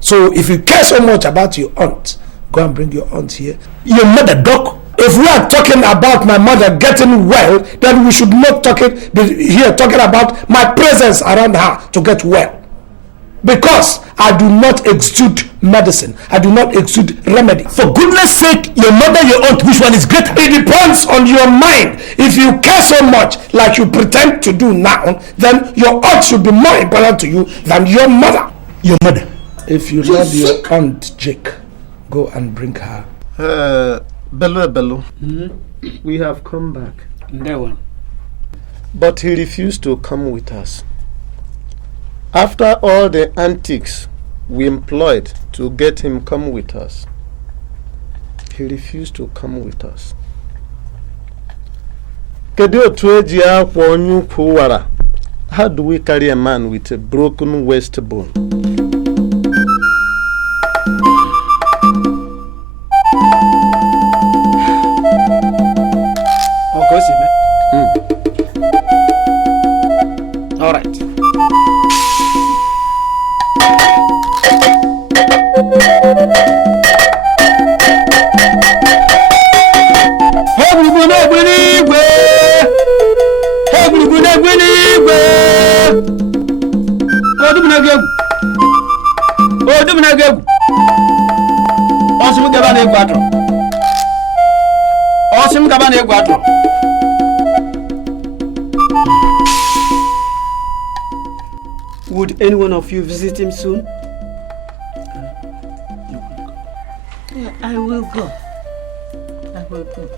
So if you care so much about your aunt, go and bring your aunt here. Your mother, Doc? If we are talking about my mother getting well, then we should not be here talking about my presence around her to get well. Because I do not exude medicine. I do not exude remedy. For goodness sake, your mother, your aunt, which one is greater? It depends on your mind. If you care so much like you pretend to do now, then your aunt should be more important to you than your mother. Your mother? If you love your aunt, Jake, go and bring her. Bello, we have come back. That one. But he refused to come with us. After all the antics we employed to get him come with us, he refused to come with us. How do we carry a man with a broken waist bone? All right. Would any one of you visit him soon? Yeah, I will go. I will go.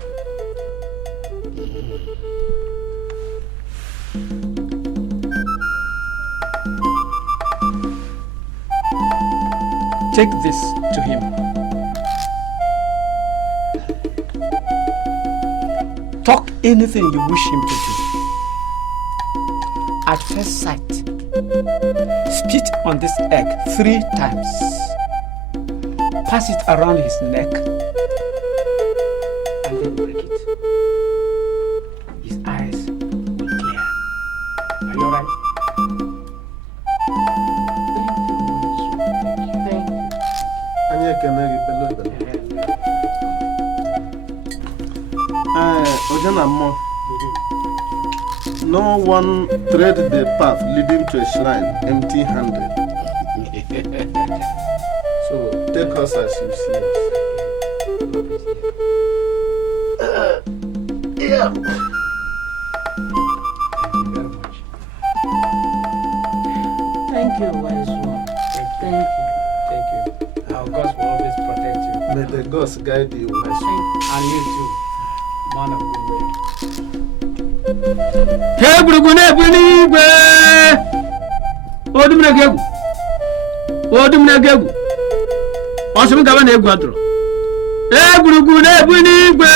Take this to him. Talk anything you wish him to do. At first sight, spit on this egg 3 times. Pass it around his neck and then break it. His eyes will clear. Are you alright? No one tread the path leading to a shrine empty-handed. So take us as you see us. Yeah. Thank you, wise one. Thank you. Thank you. Our gods will always protect you. May the gods guide you, wise one. And you too, man of good way. Hey, Brugune, Bunigwe! Odumnagegu. Odumnagegu. Osum Gavana Eguadro. Hey, Brugune, Bunigwe!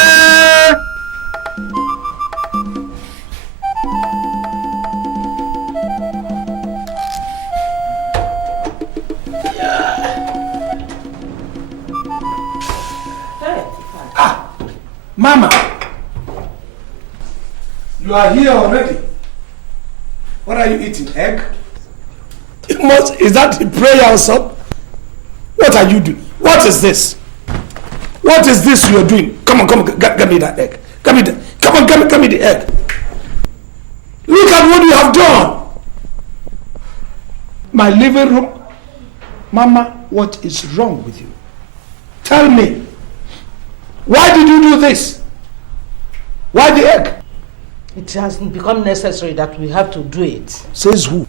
Mama, you are here already. What are you eating? Egg? Is that the prayer or something? What are you doing? What is this? What is this you are doing? Come on, get me that egg. Come me the egg. Look at what you have done. My living room. Mama, what is wrong with you? Tell me. Why did you do this? Why the egg? It has become necessary that we have to do it. Says who?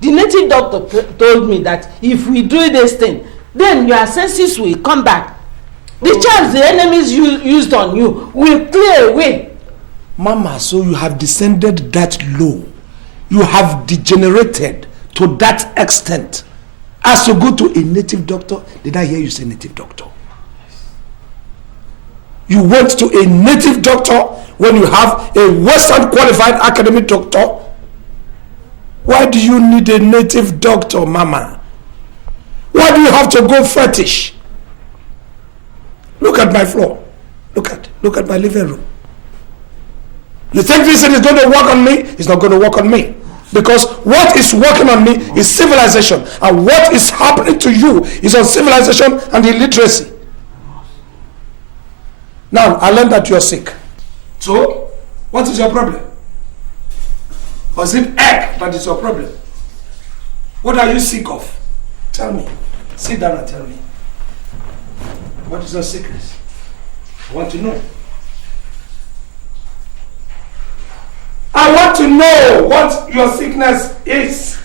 The native doctor told me that if we do this thing, then your senses will come back. The chance the enemies used on you will clear away. Mama, so you have descended that low. You have degenerated to that extent as to go to a native doctor. Did I hear you say native doctor? You went to a native doctor when you have a Western qualified academic doctor? Why do you need a native doctor, Mama? Why do you have to go fetish? Look at my floor. Look at my living room. You think this thing is going to work on me? It's not going to work on me. Because what is working on me is civilization. And what is happening to you is on civilization and illiteracy. Now, I learned that you are sick. So, what is your problem? Or is it egg that is your problem? What are you sick of? Tell me. Sit down and tell me. What is your sickness? I want to know. I want to know what your sickness is.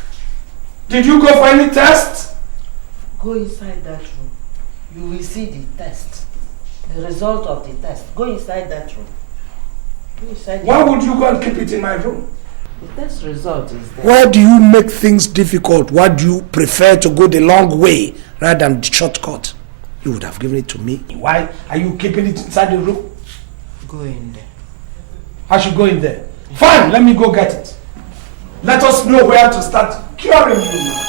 Did you go for any test? Go inside that room. You will see the test. The result of the test. Go inside that room. Why would you go and keep it in my room? The test result is there. Why do you make things difficult? Why do you prefer to go the long way rather than the shortcut? You would have given it to me. Why are you keeping it inside the room? Go in there. I should go in there. Fine, let me go get it. Let us know where to start curing you now.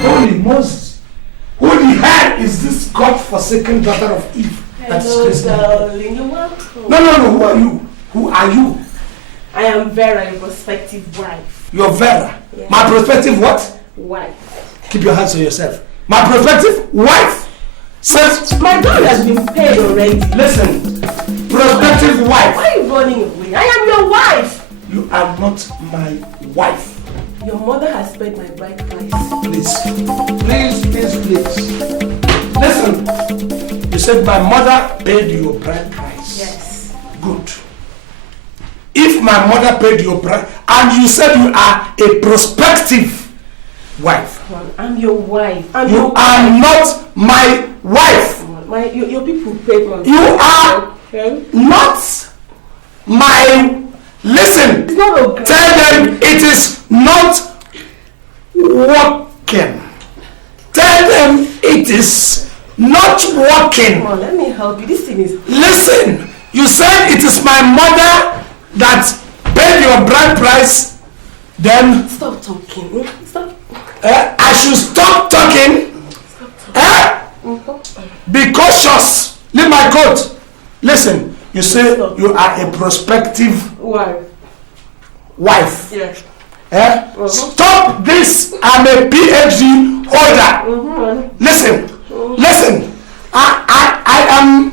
Holy Moses, who the hell is this God-forsaken daughter of Eve? Hello, darling. You're welcome. No, who are you? Who are you? I am Vera, your prospective wife. You're Vera? Yeah. My prospective what? Wife. Keep your hands on yourself. My prospective wife says... My daughter has been paid already. Listen, prospective wife. Why are you running away? I am your wife. You are not my wife. Your mother has paid my bride price. Please. Listen, you said my mother paid your bride price. Yes. Good. If my mother paid your bride, and you said you are a prospective wife. I'm your wife. You are not my wife. Your people paid my You are not my. Listen. It's not okay. Tell them it is not working. Tell them it is not working. Come on, let me help you. This thing is. Listen. You said it is my mother that paid your bride price. Then. Stop talking. Stop. I should stop talking. Be cautious. Leave my coat. Listen, you say you are a prospective wife. Yes. Stop this. I'm a PhD holder. Listen. I am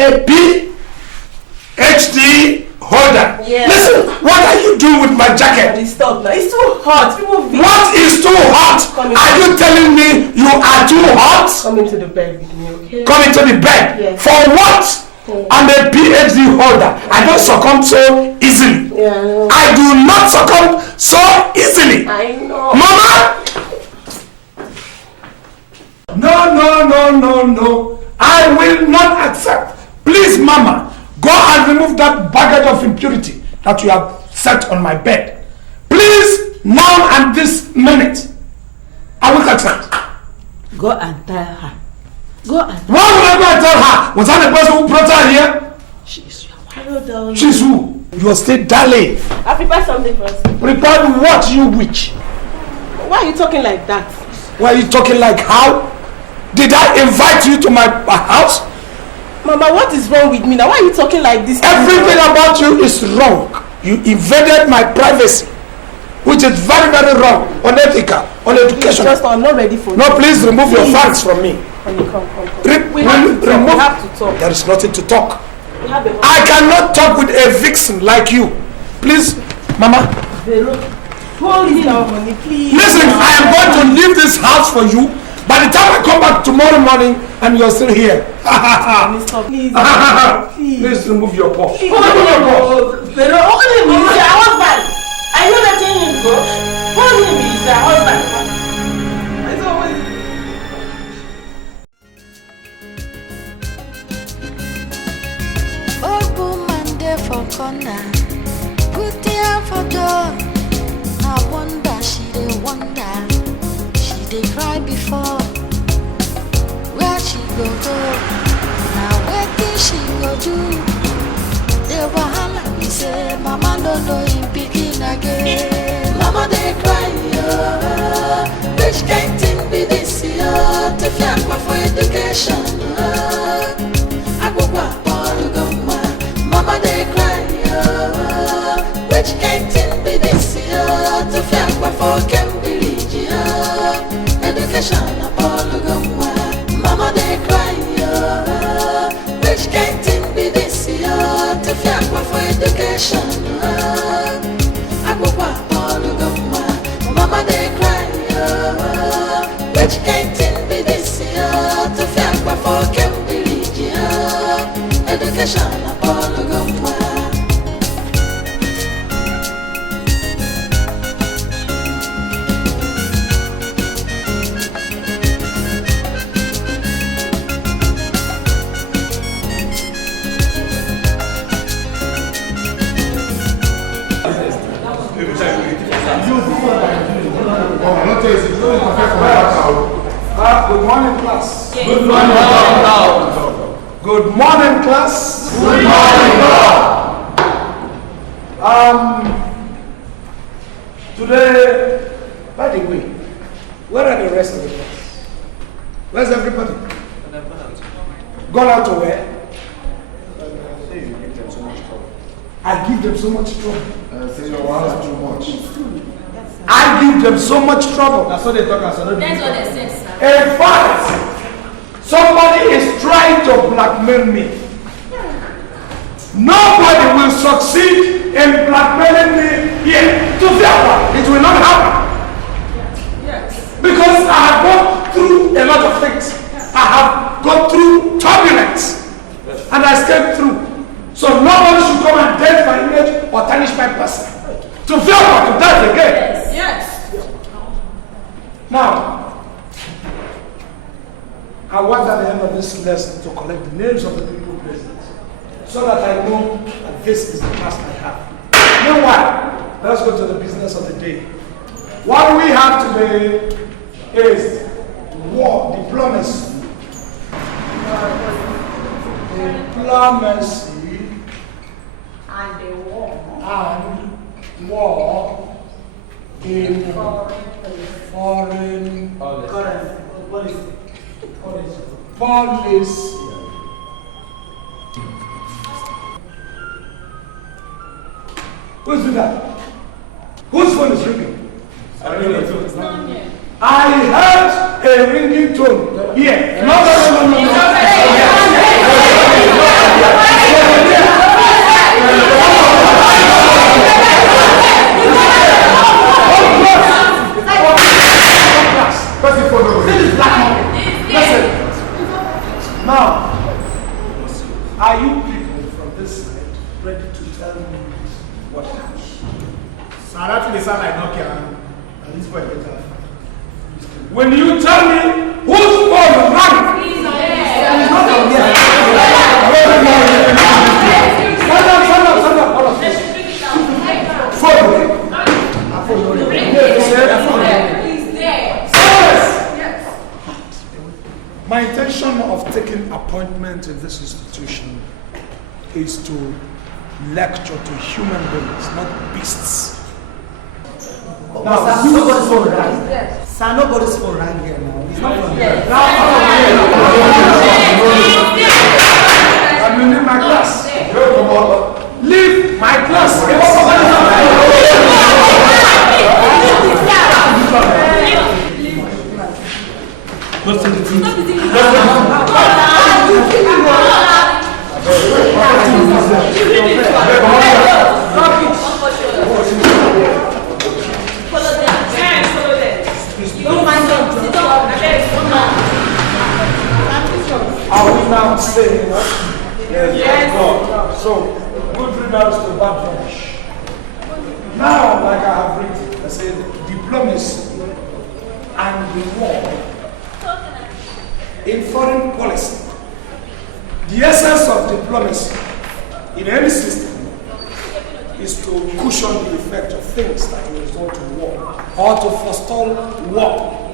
a PhD holder. Yes. Listen, what are you doing with my jacket? Stop now. It's too hot. What is too hot? Are you telling me you are too hot? Come into the bed with me, okay? Come into the bed? Yes. For what? I'm a PhD holder. I don't succumb so easily. Yeah, I do not succumb so easily. I know. Mama! No. I will not accept. Please, Mama, go and remove that baggage of impurity that you have set on my bed. Please, now and this minute. I will accept. Go and tell her. Go and Why would I go and tell her? Was I the person who brought her here? She's your wife. She's who? You are still darling. I prepared something for us. Prepare what, you witch? Why are you talking like that? Why are you talking like how? Did I invite you to my house? Mama, what is wrong with me now? Why are you talking like this? Everything about you is wrong. You invaded my privacy, which is very, very wrong, unethical, uneducational. I'm not ready for No, please remove your thanks from me. Honey, come. We have to talk. There is nothing to talk. We have a I cannot talk with a vixen like you. Please, Mama. Hold it down, honey, please. Listen, I am going to leave this house for you. By the time I come back tomorrow morning and you're still here. Please. Please remove your paw. Hold him, he's your husband. I know that you go. Hold him, he's your husband. It's always. Old woman there for corner, put the hand for door. I wonder, she dey wonder, she dey cry before. Where she go? Now wetin she go do? The wahala be say, Mama no know him pikin again. Mama dey cry, which kind thing be this? To fight for education. Mama they cry, which kind thing be this? To fight for Cambridge, education. Mama they cry, which kind thing be this? To fight for education. Mama they cry, which kind thing be this? To fight for Cambridge, education. Good morning, class. Good morning, Good morning, class. Good morning, Today, by the way, where are the rest of the class? Where's everybody? Gone out to where? I give them so much trouble. Say your one is too much. I give them so much trouble. That's what they talk about. That's what they say, sir. In fact, somebody is trying to blackmail me. Nobody will succeed in blackmailing me here to Fiapa. It will not happen. Yes. Because I have gone through a lot of things. I have gone through turbulence. And I stepped through. So nobody should come and dent my image or tarnish my person. To Fiapa, to death again. Yes. Now, I want at the end of this lesson to collect the names of the people present so that I know that this is the task I have. Meanwhile, let's go to the business of the day. What we have today is war, diplomacy. Diplomacy And the war. and war in foreign policy. Who's with that? Whose phone is ringing? I heard a ringing tone here. No. Listen. Now, are you people from this side ready to tell me what happened? Sir, actually, sir, I don't care. At this point, When you tell me whose phone rang, stand up, all of you. Phone. My intention of taking appointment in this institution is to lecture to human beings, not beasts. Now, nobody's phone rang. Sir, nobody's phone rang here now. It's not from here. I'm leaving my class. Leave my class. Are we now saying what? Yes. So, good regards to bad finish. Now, like I have written, I say diplomacy and the war in foreign policy. The essence of diplomacy in any system is to cushion the effect of things that will result in war or to forestall war.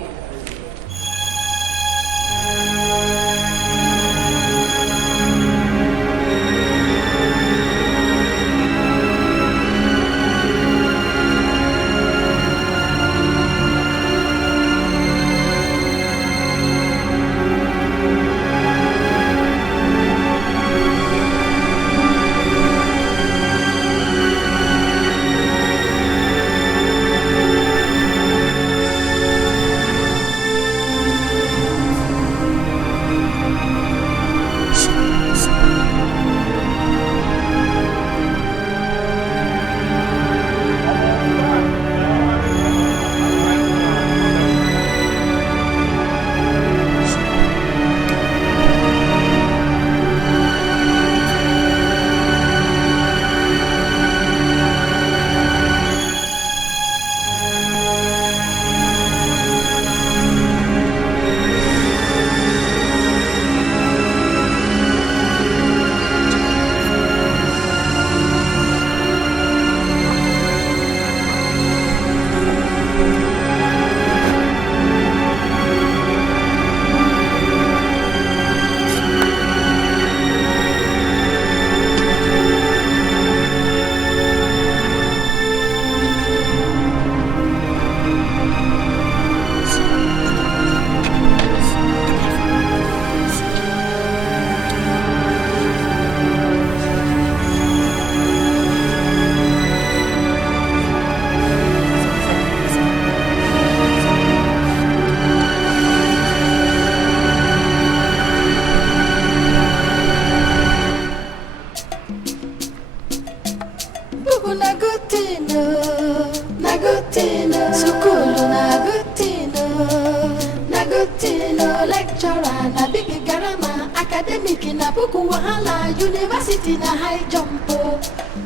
lecturer na big garama, academic na buku wahala, university na high jump,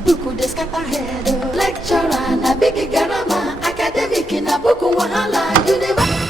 buku de scatter head. Lecturer na big garama, academic na buku wahala, university.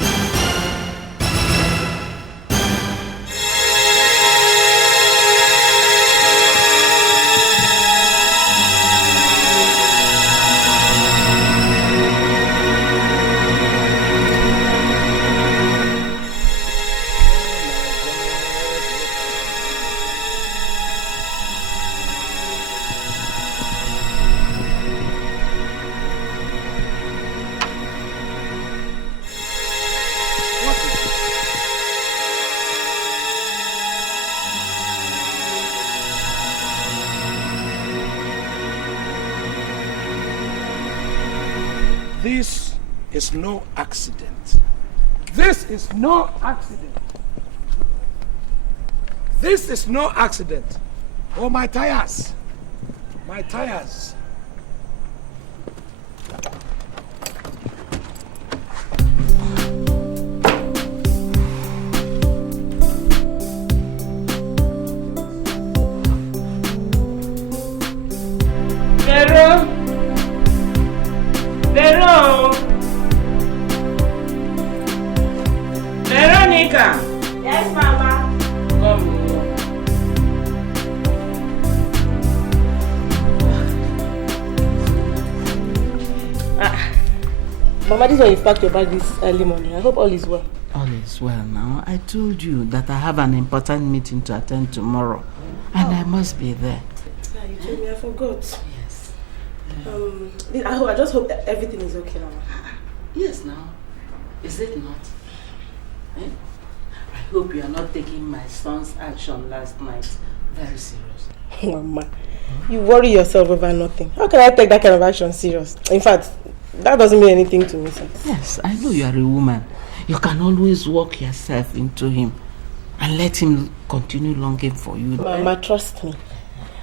This is no accident. This is no accident. This is no accident. Oh, my tires. My tires. Veronica. Yes, Mama. Come here. Mama, this is when you packed your bag this early morning. I hope all is well. All is well now. I told you that I have an important meeting to attend tomorrow. And I must be there. You told me, I forgot. Yes. I just hope that everything is okay, Mama. Yes, now. Is it not? Eh? I hope you are not taking my son's action last night very serious. Mama, you worry yourself over nothing. How can I take that kind of action serious? In fact, that doesn't mean anything to me, sir. Yes, I know you are a woman. You can always walk yourself into him and let him continue longing for you. Mama, trust me.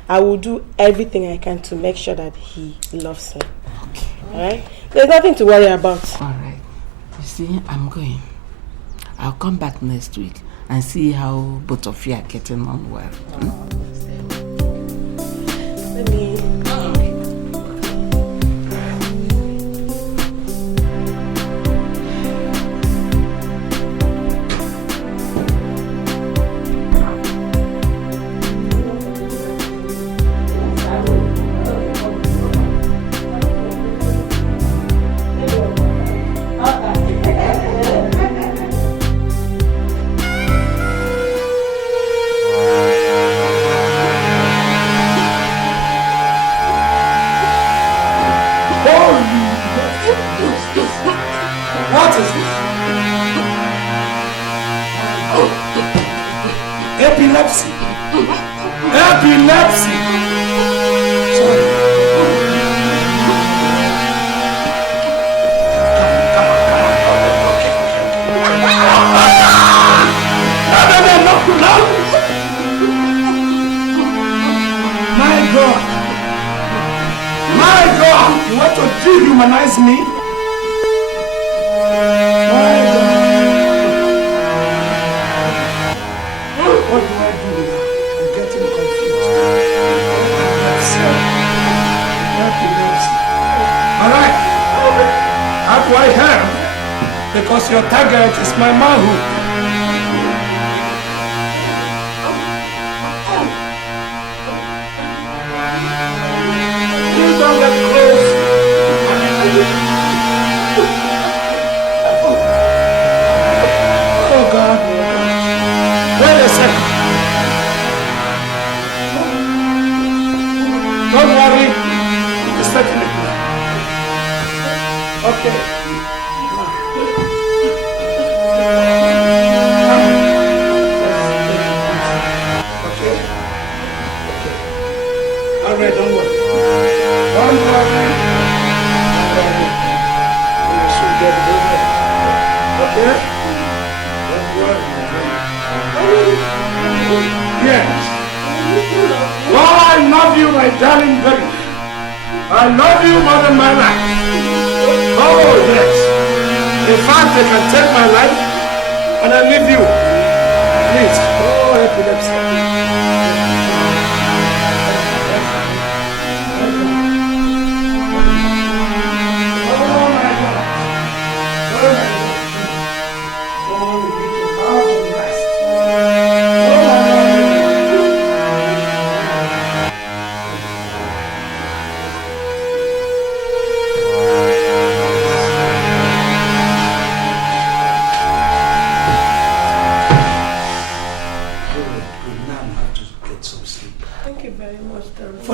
I will do everything I can to make sure that he loves me. Okay. Alright? There's nothing to worry about. Alright. You see, I'm going. I'll come back next week and see how both of you are getting on well. Let me... Epilepsy. Epilepsy. Sorry. No. My God. My God. You want to dehumanize me? My God. What do I do now? I'm getting confused. Epilepsy. Alright. How do I help? Because your target is my manhood. Please don't get close. Oh God. Wait a second. Don't worry. Just let me. Okay. Okay. All right, don't worry. Don't worry. We should get over it. Okay? Don't worry. Yes. Oh, I love you, my darling baby. I love you more than my life. Oh, yes. In fact, they can take my life and I leave you.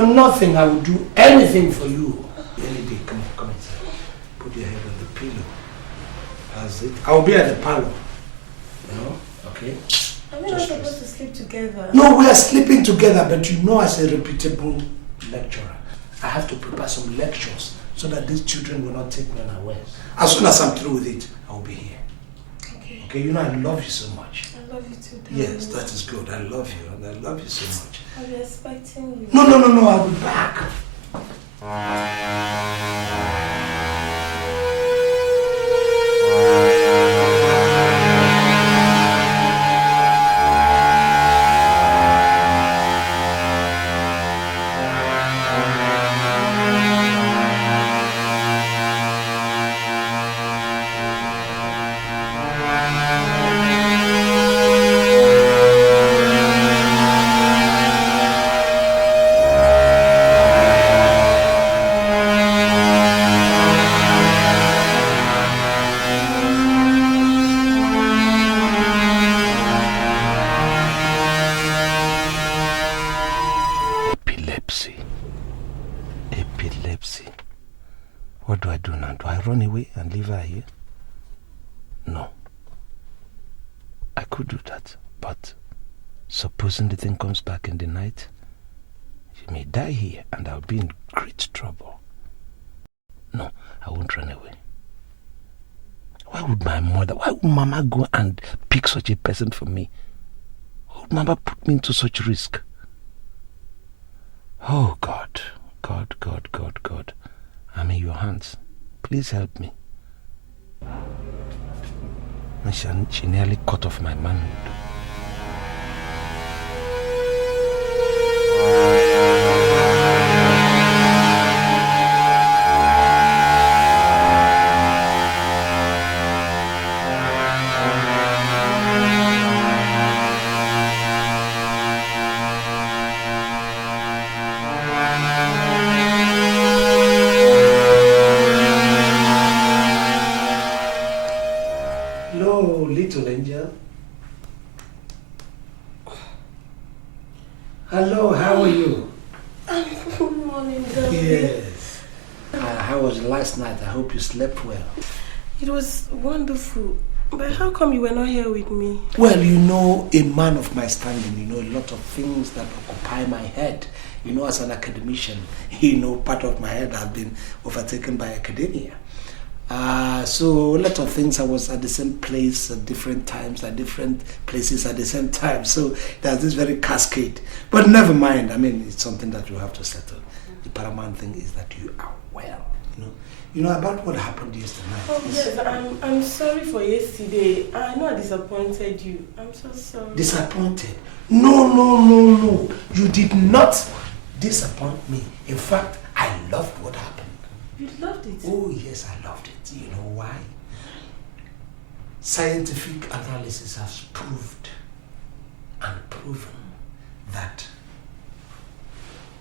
For nothing, I would do anything for you. Lady, come inside. Put your head on the pillow. That's it. I'll be at the parlor. You know? Okay? Are we not supposed to sleep together? No, we are sleeping together, but you know, as a reputable lecturer, I have to prepare some lectures so that these children will not take me unawares. As soon as I'm through with it, I'll be here. Okay. Okay, you know I love you so much. I love you too, darling. Yes, that is good. I love you, and I love you so much. I'll be expecting you. No, I'll be back. Epilepsy. What do I do now? Do I run away and leave her here? No. I could do that, but supposing the thing comes back in the night, she may die here and I'll be in great trouble. No, I won't run away. Why would Mama go and pick such a person for me? Why would Mama put me into such risk? Oh God. I'm in your hands. Please help me. And she nearly cut off my manhood. Hello, how are you? Good morning, Daddy. Yes. How was last night? I hope you slept well. It was wonderful. But how come you were not here with me? Well, you know, a man of my standing, you know, a lot of things that occupy my head. You know, as an academician, you know, part of my head has been overtaken by academia. So a lot of things, I was at the same place at different times, at different places at the same time. So there's this very cascade. But never mind, I mean, it's something that you have to settle. The paramount thing is that you are well, you know about what happened yesterday night. Oh yes, I'm sorry for yesterday. I know I disappointed you. I'm so sorry. Disappointed? No. You did not disappoint me. In fact, I loved what happened. You loved it? Oh yes, I loved it. You know why? Scientific analysis has proved and proven that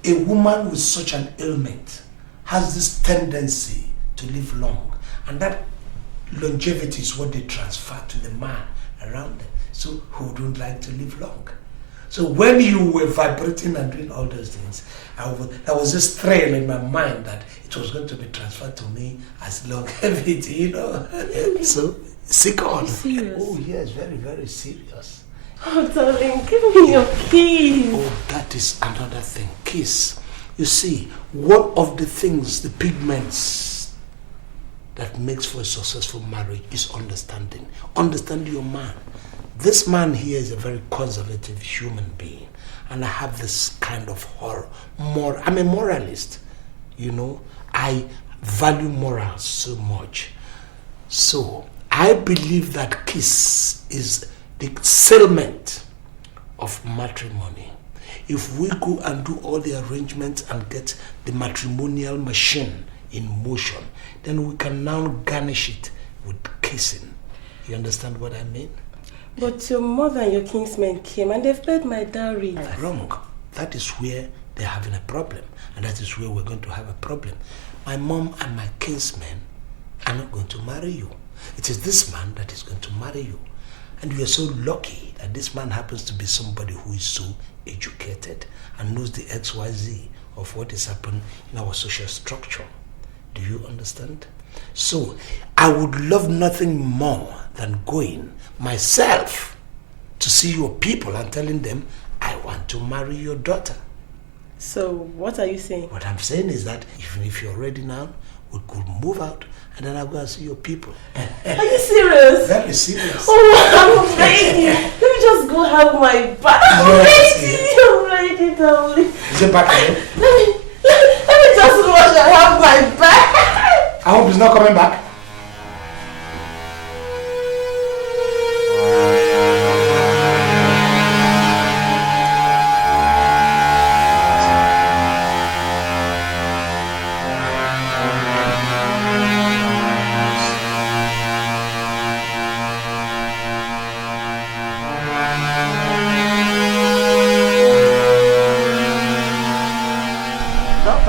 a woman with such an ailment has this tendency to live long, and that longevity is what they transfer to the man around them. So who wouldn't like to live long? So when you were vibrating and doing all those things, there was this thrill in my mind that it was going to be transferred to me as longevity, you know. So, sick on. Serious? Oh yes, very, very serious. Oh darling, give me your kiss. Oh, that is another thing. Kiss. You see, one of the things, the pigments that makes for a successful marriage is understanding. Understand your man. This man here is a very conservative human being, and I have this kind of horror. I'm a moralist, you know. I value morals so much. So I believe that kiss is the settlement of matrimony. If we go and do all the arrangements and get the matrimonial machine in motion, then we can now garnish it with kissing. You understand what I mean? But your mother and your kinsmen came and they've paid my dowry. Wrong. That is where they're having a problem, and that is where we're going to have a problem. My mom and my kinsmen are not going to marry you. It is this man that is going to marry you. And we are so lucky that this man happens to be somebody who is so educated and knows the XYZ of what is happening in our social structure. Do you understand? So, I would love nothing more than going myself to see your people and telling them, I want to marry your daughter. So, what are you saying? What I'm saying is that even if you're ready now, we could move out and then I'll go and see your people. Are you serious? Very serious. Oh, I'm ready. Let me just go have my bath. I'm ready, darling. Is it back again? Let me just wash and have my bath. I hope he's not coming back.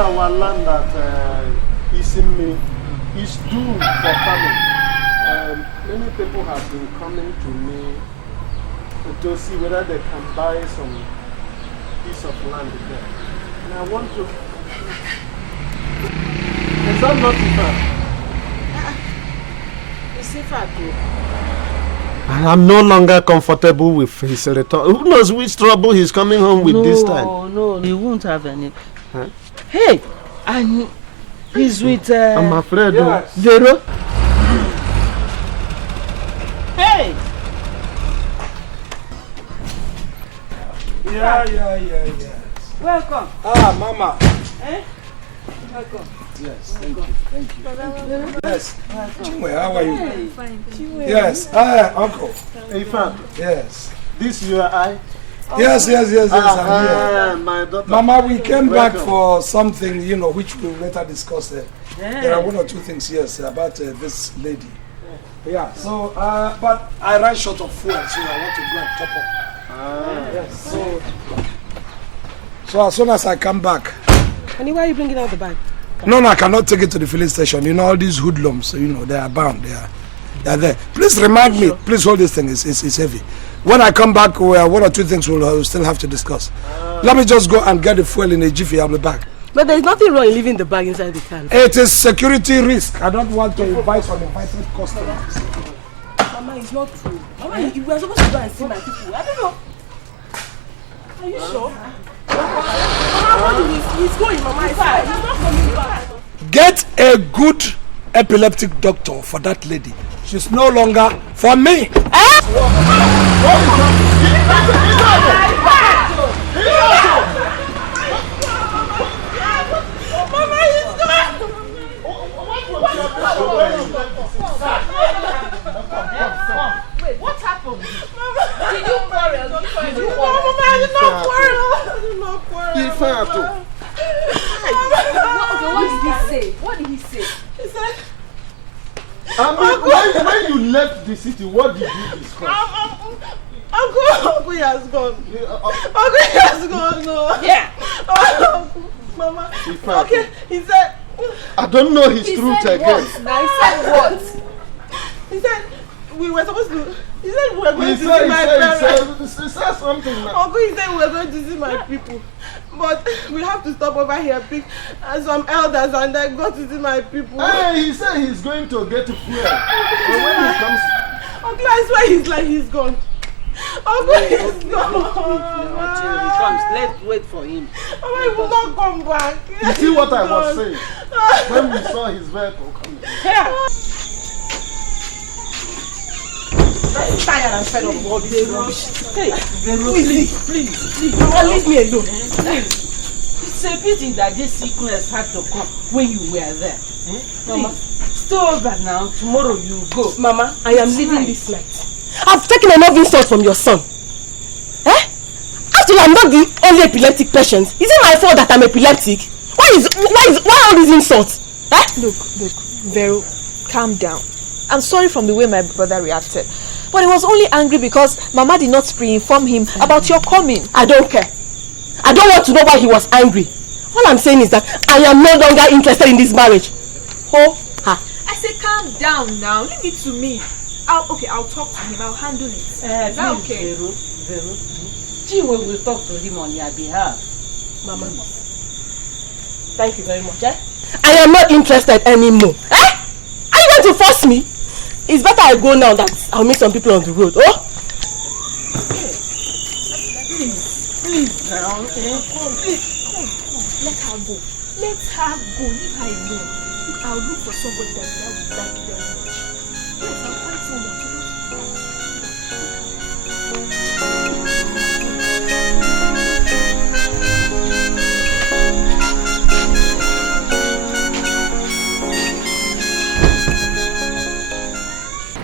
Our land that is in me is due for farming. Many people have been coming to me to see whether they can buy some piece of land there. And I want to. Is that not Ifa? I am no longer comfortable with his return. Who knows which trouble he's coming home with this time? No, he won't have any. Huh? Hey, and he's with I'm afraid. Yes. Vero. Hey. Yeah. Welcome. Ah, Mama. Eh? Welcome. Yes, thank you. Yes. Chinwe, how are you? Hey. Fine. Yes. Hi, Uncle. Hey, Fan. Yes. This you are I? Yes, I'm here. My daughter. Mama, we came back for something, which we'll later discuss. There are one or two things, yes, about this lady. Yeah, so, but I ran short of fuel, so I want to go and top up. Yes, so as soon as I come back. Honey, why are you bringing out the bag? No, I cannot take it to the filling station. All these hoodlums, they are bound. They are there. Please remind me. Please hold this thing. It's heavy. When I come back, one or two things we'll still have to discuss. Let me just go and get the fuel in a jiffy. I'll be back. But there's nothing wrong in leaving the bag inside the can. It is security risk. I don't want to invite uninvited customers. Mama, it's not true. Mama, you were supposed to go and see my people. I don't know. Are you sure? Mama, he's going, Mama. He's not coming back. Get a good epileptic doctor for that lady. She's no longer for me. Wait, what happened? Did you quarrel? Mama, I did not quarrel. What did he say? He said, when you left the city, what did you discuss? Uncle has gone. Uncle has gone. No. Yeah. Mama. Okay, he said. I don't know his truth again. What? Now he said what? He said we were supposed to. He said we were going to see my parents. He said something now. Uncle, he said we were going to see my people. But we have to stop over here, pick some elders, and then go to see my people. Hey, he said he's going to get to fuel. So when he comes. Uncle, I swear he's gone. Uncle, he's gone. Until he comes, let's wait for him. Mama, he will not come back. You see what I was saying? When we saw his vehicle coming. Here. I'm tired and fed of all this rubbish. Hey, please. Mama, leave me alone. It's a pity that this sickness had to come when you were there. Mama, stay over now. Tomorrow you go. Mama, I am leaving this night. I've taken enough insult from your son. After I'm not the only epileptic patient, is it my fault that I'm epileptic? Why all these insults? Look, Vero, calm down. I'm sorry from the way my brother reacted. But he was only angry because Mama did not pre-inform him about your coming. I don't care. I don't want to know why he was angry. All I'm saying is that I am no longer interested in this marriage. I say calm down now. Leave it to me. I'll talk to him. I'll handle it. Is that okay? Vero. Chinwe will talk to him on your behalf. Mama, Thank you very much. I am not interested anymore. Are you going to force me? It's better I go now that I'll meet some people on the road. Oh? Please now. Come. Let her go. Let her go. Leave her alone. I'll look for somebody that will like you very much. Yes, I'll find someone.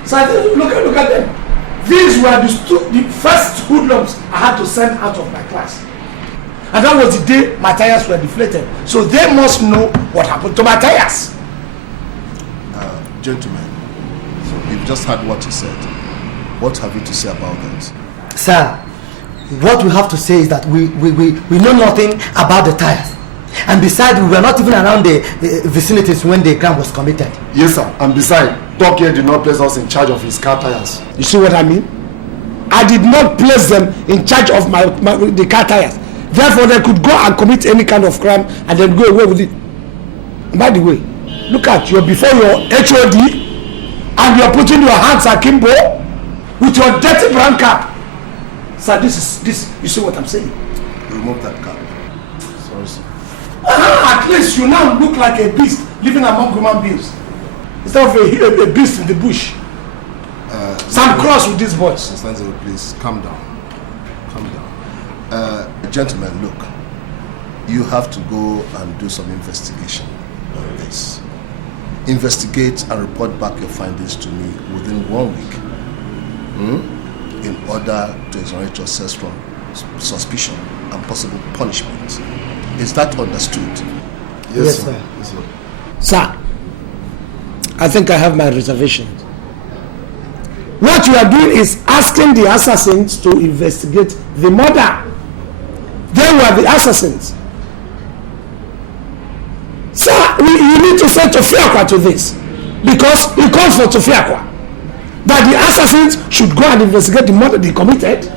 So I think, look at them. These were the first hoodlums I had to send out of my class. And that was the day my tires were deflated. So they must know what happened to my tires. Gentlemen, you've just heard what he said. What have you to say about that? Sir, what we have to say is that we know nothing about the tires. And besides, we were not even around the vicinities when the crime was committed. Yes, sir. And besides, Doc here did not place us in charge of his car tires. You see what I mean? I did not place them in charge of the car tires. Therefore, they could go and commit any kind of crime and then go away with it. And by the way, look at you before your HOD and you're putting your hands akimbo with your dirty brown cap. Sir, this. You see what I'm saying? Remove that cap. Sorry, sir. At least you now look like a beast living among human beings. Instead of a beast in the bush. Some cross with these boys. Njamanze, please, calm down. Gentlemen, look. You have to go and do some investigation on this. Investigate and report back your findings to me within 1 week. In order to exonerate yourselves from suspicion and possible punishment. Is that understood? Yes, sir. Yes, sir. Sir, I think I have my reservations. What you are doing is asking the assassins to investigate the murder. They were the assassins. Sir, you need to say Tofiakwa to this. Because it calls for Tofiakwa. That the assassins should go and investigate the murder they committed.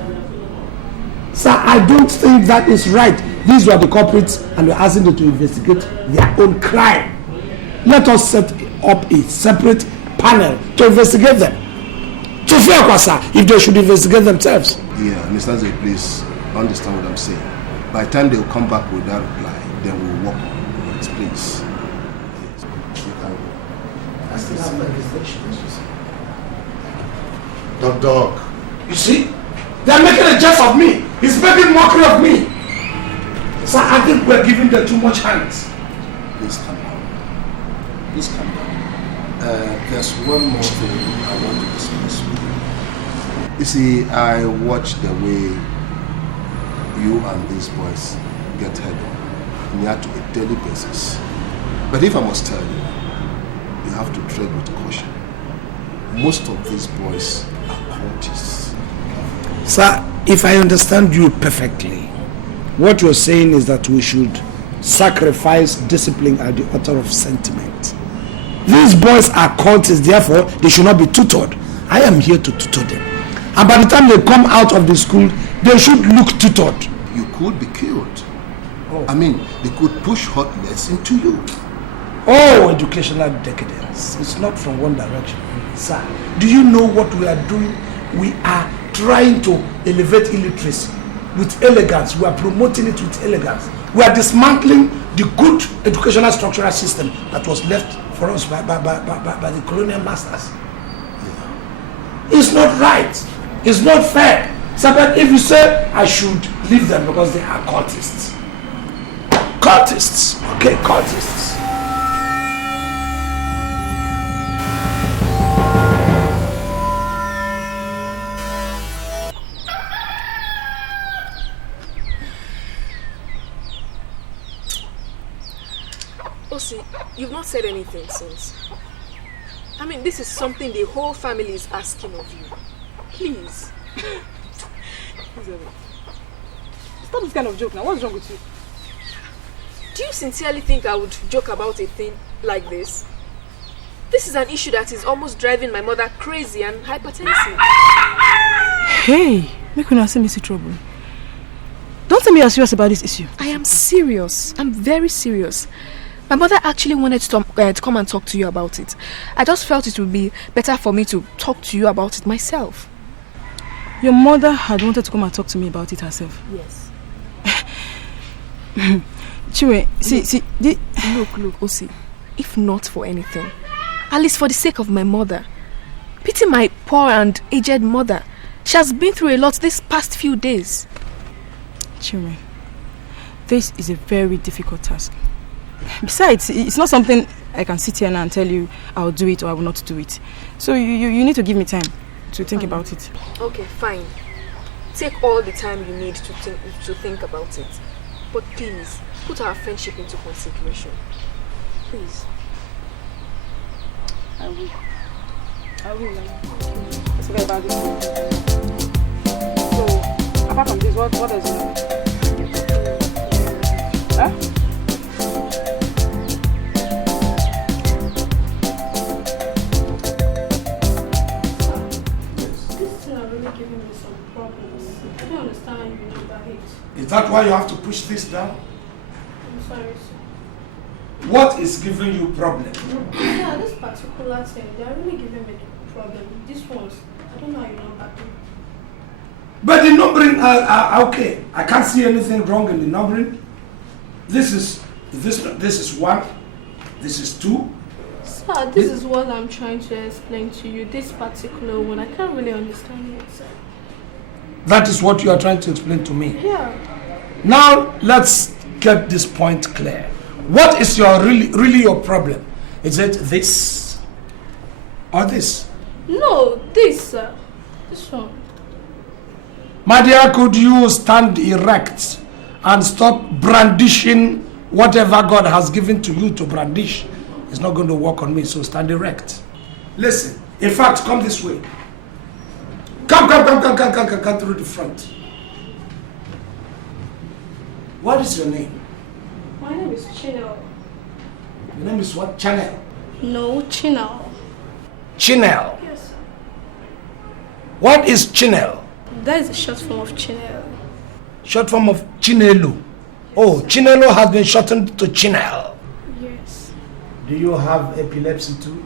Sir, I don't think that is right. These were the culprits and we're asking them to investigate their own crime. Let us set up a separate panel to investigate them. Tofiakwa, sir, if they should investigate themselves. Yeah, Mr. Njamanze, please understand what I'm saying. By the time they will come back with that reply, then we'll work on it, please. I still have my reservations. Doc. You see? They're making a jest of me. He's making mockery of me. Sir, I think we're giving them too much hands. Please calm down. There's one more thing I want to discuss with you. You see, I watch the way you and these boys get head on near to a daily basis. But if I must tell you, you have to tread with caution. Most of these boys are cultists. Sir, if I understand you perfectly, what you're saying is that we should sacrifice discipline at the altar of sentiment. These boys are cultists, therefore they should not be tutored. I am here to tutor them. And by the time they come out of the school, they should look tutored. You could be killed. I mean, they could push hotness into you. Oh, educational decadence. It's not from one direction. Sir, do you know what we are doing? We are trying to elevate illiteracy with elegance. We are promoting it with elegance. We are dismantling the good educational structural system that was left for us by the colonial masters. It's not right. It's not fair. So, but if you say I should leave them because they are cultists. Cultists. Okay, cultists. Osi, you've not said anything since. I mean, this is something the whole family is asking of you. Please. Stop this kind of joke now. What's wrong with you? Do you sincerely think I would joke about a thing like this? This is an issue that is almost driving my mother crazy and hypertensive. Hey, make una see me see trouble. Don't tell me you're serious about this issue? I am serious. I'm very serious. My mother actually wanted to come and talk to you about it. I just felt it would be better for me to talk to you about it myself. Your mother had wanted to come and talk to me about it herself? Yes. Chiwe, Look, Osi. If not for anything, at least for the sake of my mother. Pity my poor and aged mother. She has been through a lot these past few days. Chiwe, this is a very difficult task. Besides, it's not something I can sit here now and tell you I'll do it or I will not do it. So you need to give me time to think about it. Okay, fine. Take all the time you need to think about it. But please, put our friendship into consideration. Please. I will. Let's forget about this. So, apart from this, what does it mean? Huh? Is that why you have to push this down? I'm sorry, sir. What is giving you problem? Yeah, this particular thing, they are really giving me the problem. This ones, I don't know how you know about them. But the numbering, okay. I can't see anything wrong in the numbering. This is 1. This is 2. Sir, this is what I'm trying to explain to you. This particular one, I can't really understand it, sir. That is what you are trying to explain to me. Yeah. Now let's get this point clear. What is your really your problem? Is it this or this? No, this, sir. This one. My dear, could you stand erect and stop brandishing whatever God has given to you to brandish? It's not going to work on me, so stand erect. Listen, in fact, come this way. Come through the front. What is your name? My name is Chinel. Your name is what? Chanel? No, Chinel. Chinel? Yes, sir. What is Chinel? That is a short form of Chinel. Short form of Chinelo. Oh, Chinelo has been shortened to Chinel. Yes. Do you have epilepsy too?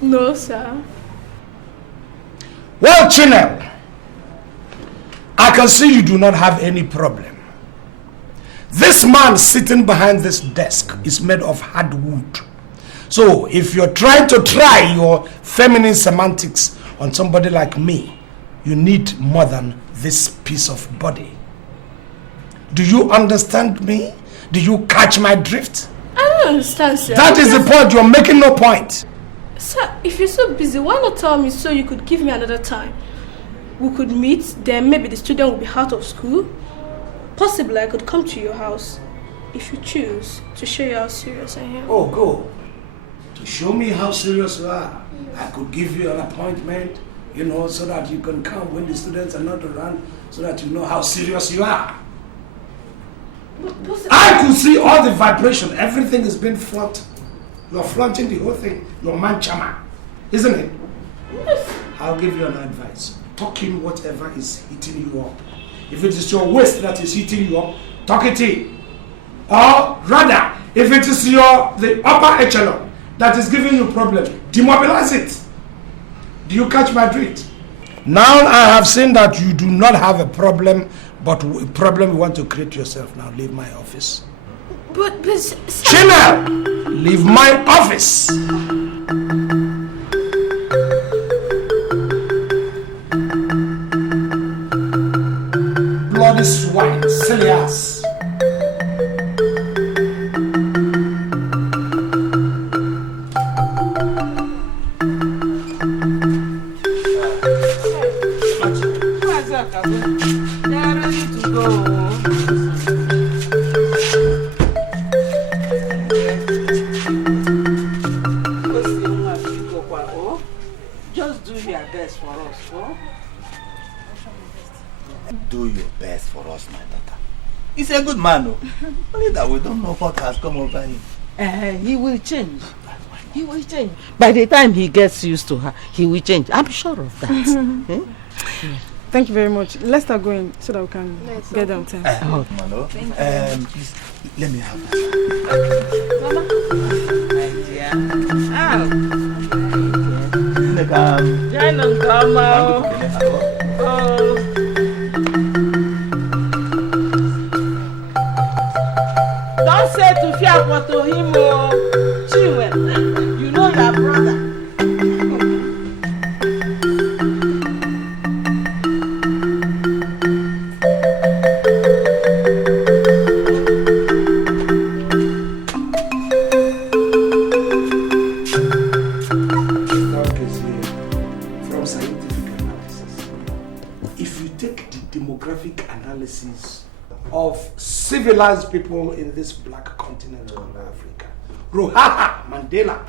No, sir. Well, Chinel, I can see you do not have any problem. This man sitting behind this desk is made of hard wood. So if you're trying your feminine semantics on somebody like me, you need more than this piece of body. Do you understand me? Do you catch my drift? I don't understand, sir. That is the point. You're making no point. Sir, if you're so busy, why not tell me so you could give me another time? We could meet, then maybe the student will be out of school. Possibly I could come to your house, if you choose, to show you how serious I am. Oh, go. To show me how serious you are. I could give you an appointment, so that you can come when the students are not around, so that you know how serious you are. I could see all the vibration. Everything is being flaunted. You're flaunting the whole thing. You're manchama, isn't it? Yes. I'll give you an advice. Talk in whatever is hitting you up. If it is your waist that is hitting you up, talk it in. Or rather, if it is the upper echelon that is giving you problems, demobilize it. Do you catch my drift? Now I have seen that you do not have a problem, but a problem you want to create yourself. Now leave my office. But Chinel, leave my office. Bloody swine, silly ass. Just do your best for us, oh? Do your best for us, my daughter. He's a good man, oh. Only that we don't know what has come over him. He will change. He will change. By the time he gets used to her, he will change. I'm sure of that. Thank you very much. Let's start going so that we can get there on time. Mano, please, let me have that. Mama. Don't say to fear for to him, Chiwe. You know your brother. Of civilized people in this black continent called Africa. Ruhaha Mandela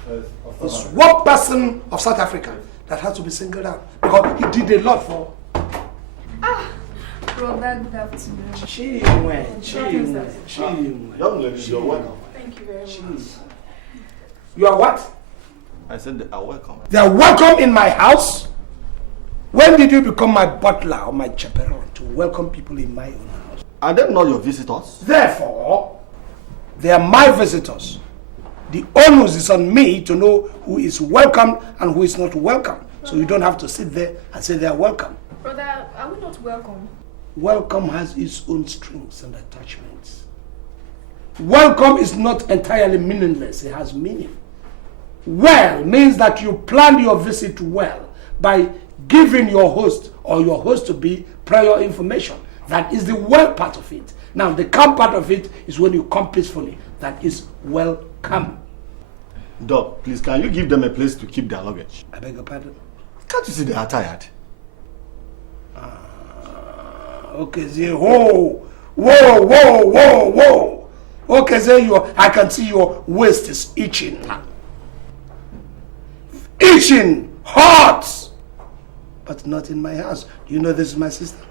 is one person of South Africa that has to be singled out because he did a lot for. Brother, good afternoon. Chinwe. Young lady, you're welcome. Thank you very much. You are what? I said they are welcome. They are welcome in my house? When did you become my butler or my chaperone to welcome people in my own house? Are they not your visitors? Therefore, they are my visitors. The onus is on me to know who is welcome and who is not welcome. So you don't have to sit there and say they are welcome. Brother, are we not welcome? Welcome has its own strings and attachments. Welcome is not entirely meaningless. It has meaning. Well means that you planned your visit well by giving your host or your host-to-be prior information. That is the well part of it. Now, the come part of it is when you come peacefully. That is welcome. Doc, please, can you give them a place to keep their luggage? I beg your pardon? Can't you see they are tired? Okay, say, whoa. Okay, say, I can see your waist is itching. Itching, hot. But not in my house. Do you know this is my sister?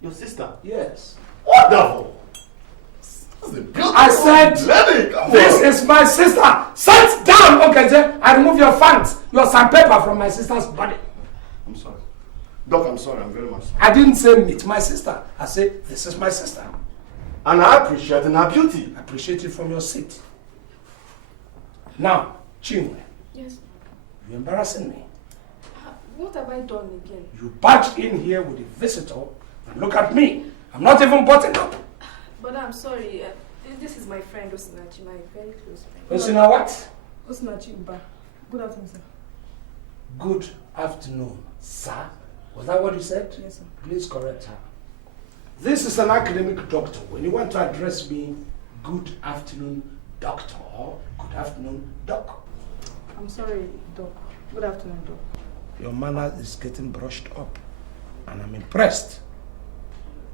Your sister? Yes. Wonderful. I said, this is my sister. Sit down. Okay, Jay. I remove your fans, your sandpaper from my sister's body. I'm sorry. Doc, I'm sorry. I'm very much sorry. I didn't say meet my sister. I said, this is my sister. And I appreciate her beauty. I appreciate it from your seat. Now, Chinwe. Yes. You're embarrassing me. What have I done again? You barge in here with a visitor and look at me. I'm not even buttoned up. But I'm sorry. This is my friend Osinachi, my very close friend. Osina what? Osinachi Uba. Good afternoon, sir. Good afternoon, sir. Was that what you said? Yes, sir. Please correct her. This is an academic doctor. When you want to address me, good afternoon, doctor, or good afternoon, doc. I'm sorry, Doc. Good afternoon, Doc. Your manner is getting brushed up, and I'm impressed.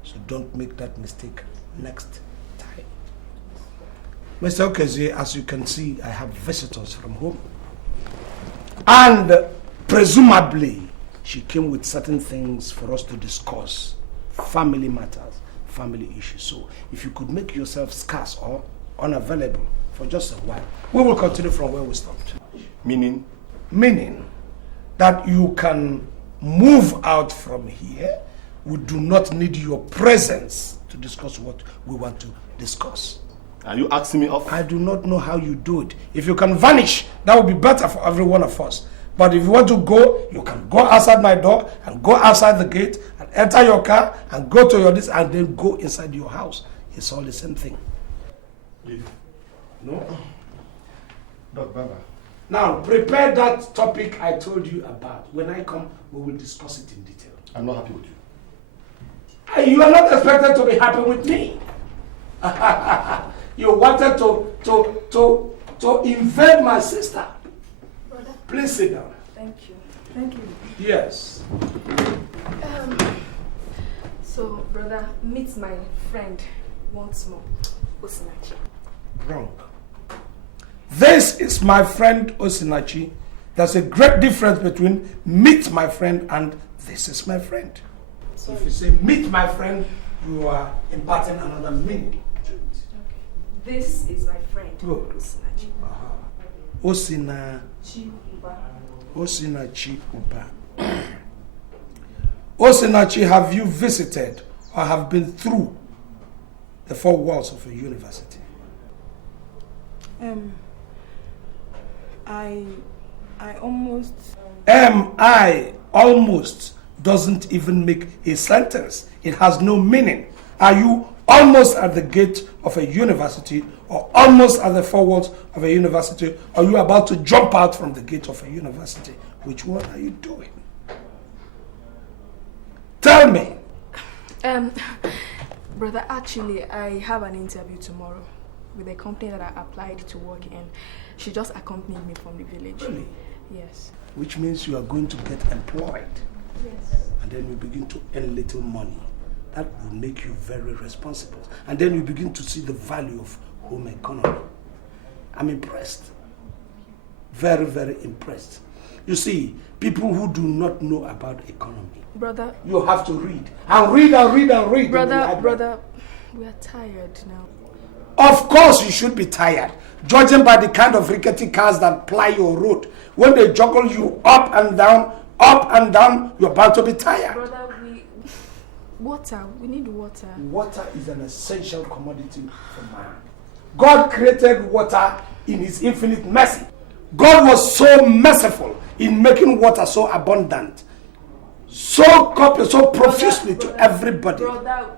So don't make that mistake next time. Mr. Okezi, as you can see, I have visitors from home. And presumably, she came with certain things for us to discuss. Family matters, family issues. So if you could make yourself scarce or unavailable for just a while, we will continue from where we stopped. Meaning? Meaning that you can move out from here. We do not need your presence to discuss what we want to discuss. Are you asking me off? I do not know how you do it. If you can vanish, that would be better for every one of us. But if you want to go, you can go outside my door and go outside the gate and enter your car and go to your this and then go inside your house. It's all the same thing. Leave. No? Doc, Baba. Now, prepare that topic I told you about. When I come, we will discuss it in detail. I'm not happy with you. You are not expected to be happy with me. You wanted to invade my sister. Brother. Please sit down. Thank you. Thank you. Yes. So, brother, meet my friend once more, Osinachi. Wrong. This is my friend Osinachi. There's a great difference between meet my friend and this is my friend. Sorry. If you say meet my friend, you are imparting another meaning to it. Okay. This is my friend Osinachi. Osinachi Uba. Osinachi, have you visited or have been through the four walls of a university? I almost... I almost doesn't even make a sentence. It has no meaning. Are you almost at the gate of a university or almost at the four walls of a university, or are you about to jump out from the gate of a university? Which one are you doing? Tell me. Brother, actually, I have an interview tomorrow with a company that I applied to work in. She just accompanied me from the village. Really? Yes. Which means you are going to get employed. Yes. And then you begin to earn little money. That will make you very responsible. And then you begin to see the value of home economy. I'm impressed. Very, very impressed. You see, people who do not know about economy, Brother, you have to read. And read and read and read. Brother, we are tired now. Of course you should be tired. Judging by the kind of rickety cars that ply your road. When they juggle you up and down, you're bound to be tired. Brother, we need water. Water is an essential commodity for man. God created water in his infinite mercy. God was so merciful in making water so abundant, so copious, so profusely to everybody,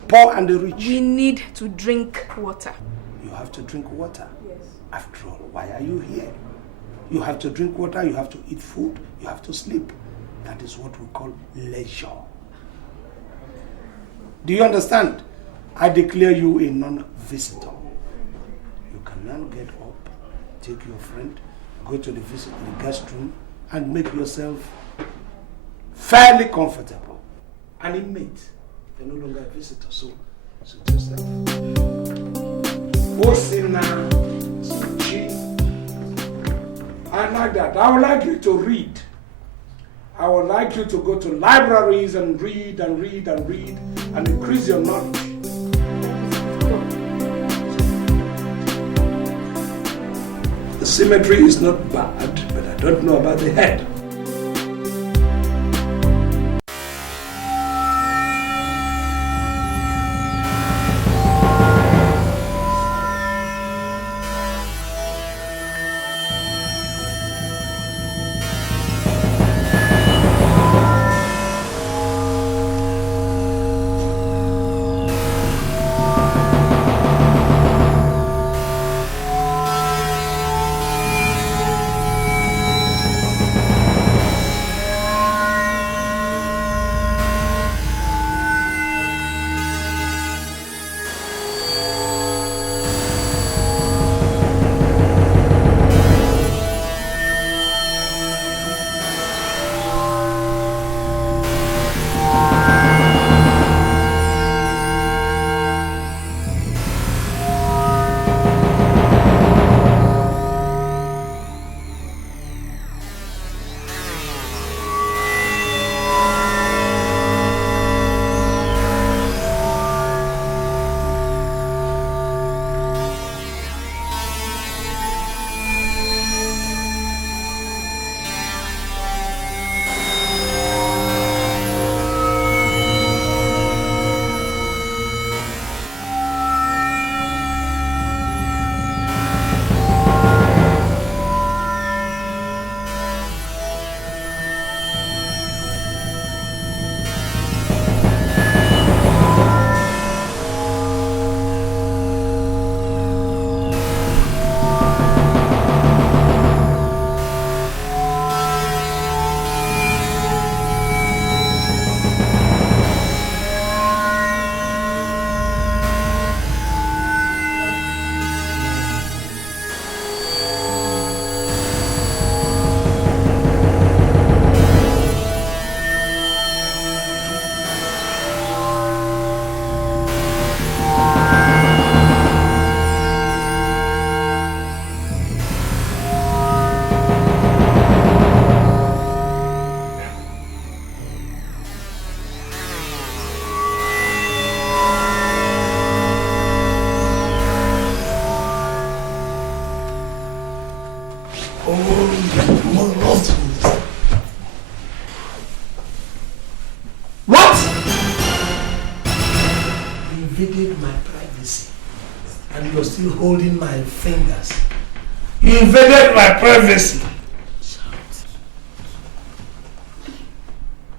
poor and the rich. We need to drink water. You have to drink water. Yes. After all, why are you here? You have to drink water, you have to eat food, you have to sleep. That is what we call leisure. Do you understand? I declare you a non-visitor. You can now get up, take your friend, go to the guest room, and make yourself fairly comfortable. An inmate, you're no longer a visitor, so suit yourself. Osina, Suchi. I like that. I would like you to read. I would like you to go to libraries and read and read and read and increase your knowledge. The symmetry is not bad, but I don't know about the head. What? invaded my privacy. And you're still holding my fingers. You invaded my privacy.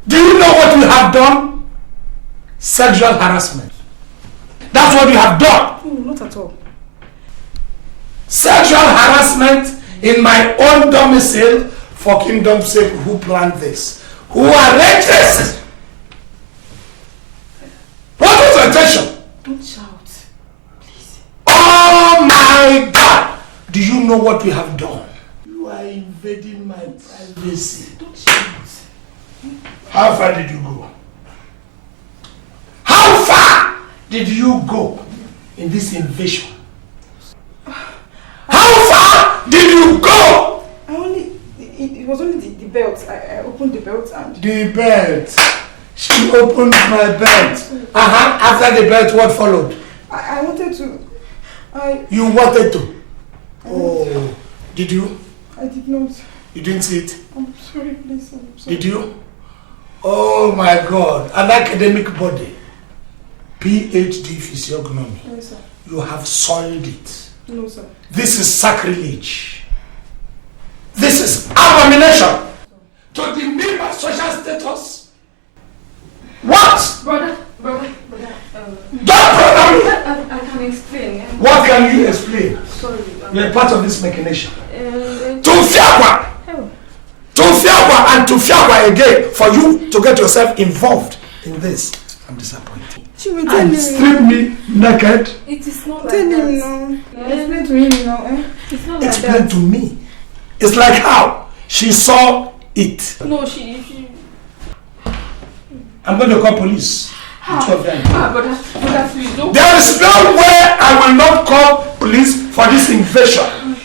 Do you know what you have done? Sexual harassment. That's what you have done. No, not at all. Sexual harassment in my own domicile for kingdom's sake. Who planned this? Who arranged this? What was your intention? Don't shout. Please. Oh my God! Do you know what you have done? You are invading my privacy. Don't shout. How far did you go? How far did you go in this invasion? How far did you go? It was only the belt. I opened the belt and... The belt. She opened my belt. After the belt, what followed? I wanted to... You wanted to? Oh. Did you? I did not. You didn't see it? I'm sorry, please. I'm sorry. Did you? Oh my God. An academic body. PhD physiognomy. Yes, sir. You have soiled it. No, sir. This is sacrilege. This is abomination to demean my social status. What? Brother. Don't brother me! I can explain. What can you explain? Sorry. You're part of this machination. To Fiagwa! And to Fiagwa again for you to get yourself involved in this. I'm disappointed. And strip me naked. It is not like that. No. Explain to him now. It's not like that. Explain to me. It's like how? She saw it. No, she... I'm going to call police. The two of them. But please don't... There is no way I will not call police for this invasion.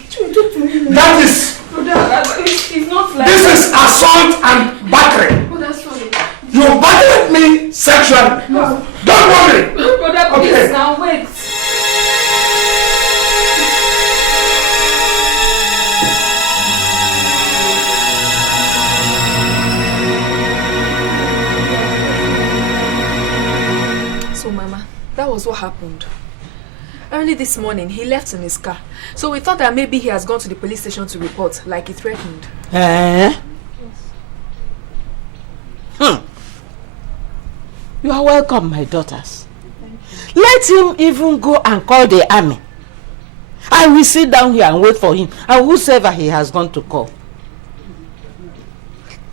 That is... It's not like this is assault and battery. Sorry. You battered me sexually. No. Don't worry. Brother, please, okay. Now wait. So, Mama, that was what happened. Early this morning, he left in his car. So we thought that maybe he has gone to the police station to report, like he threatened. You are welcome, my daughters. Let him even go and call the army. I will sit down here and wait for him, and whosoever he has gone to call.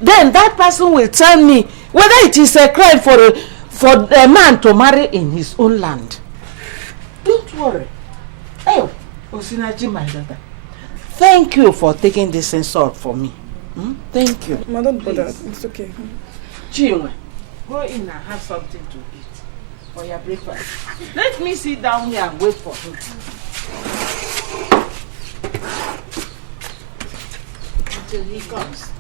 Then that person will tell me whether it is a crime for a man to marry in his own land. Don't worry. Hey, Osinachi, my daughter. Thank you for taking this insult for me. Thank you. Madam, brother, it's okay. Chinwe, go in and have something to eat for your breakfast. Let me sit down here and wait for him. Until he comes.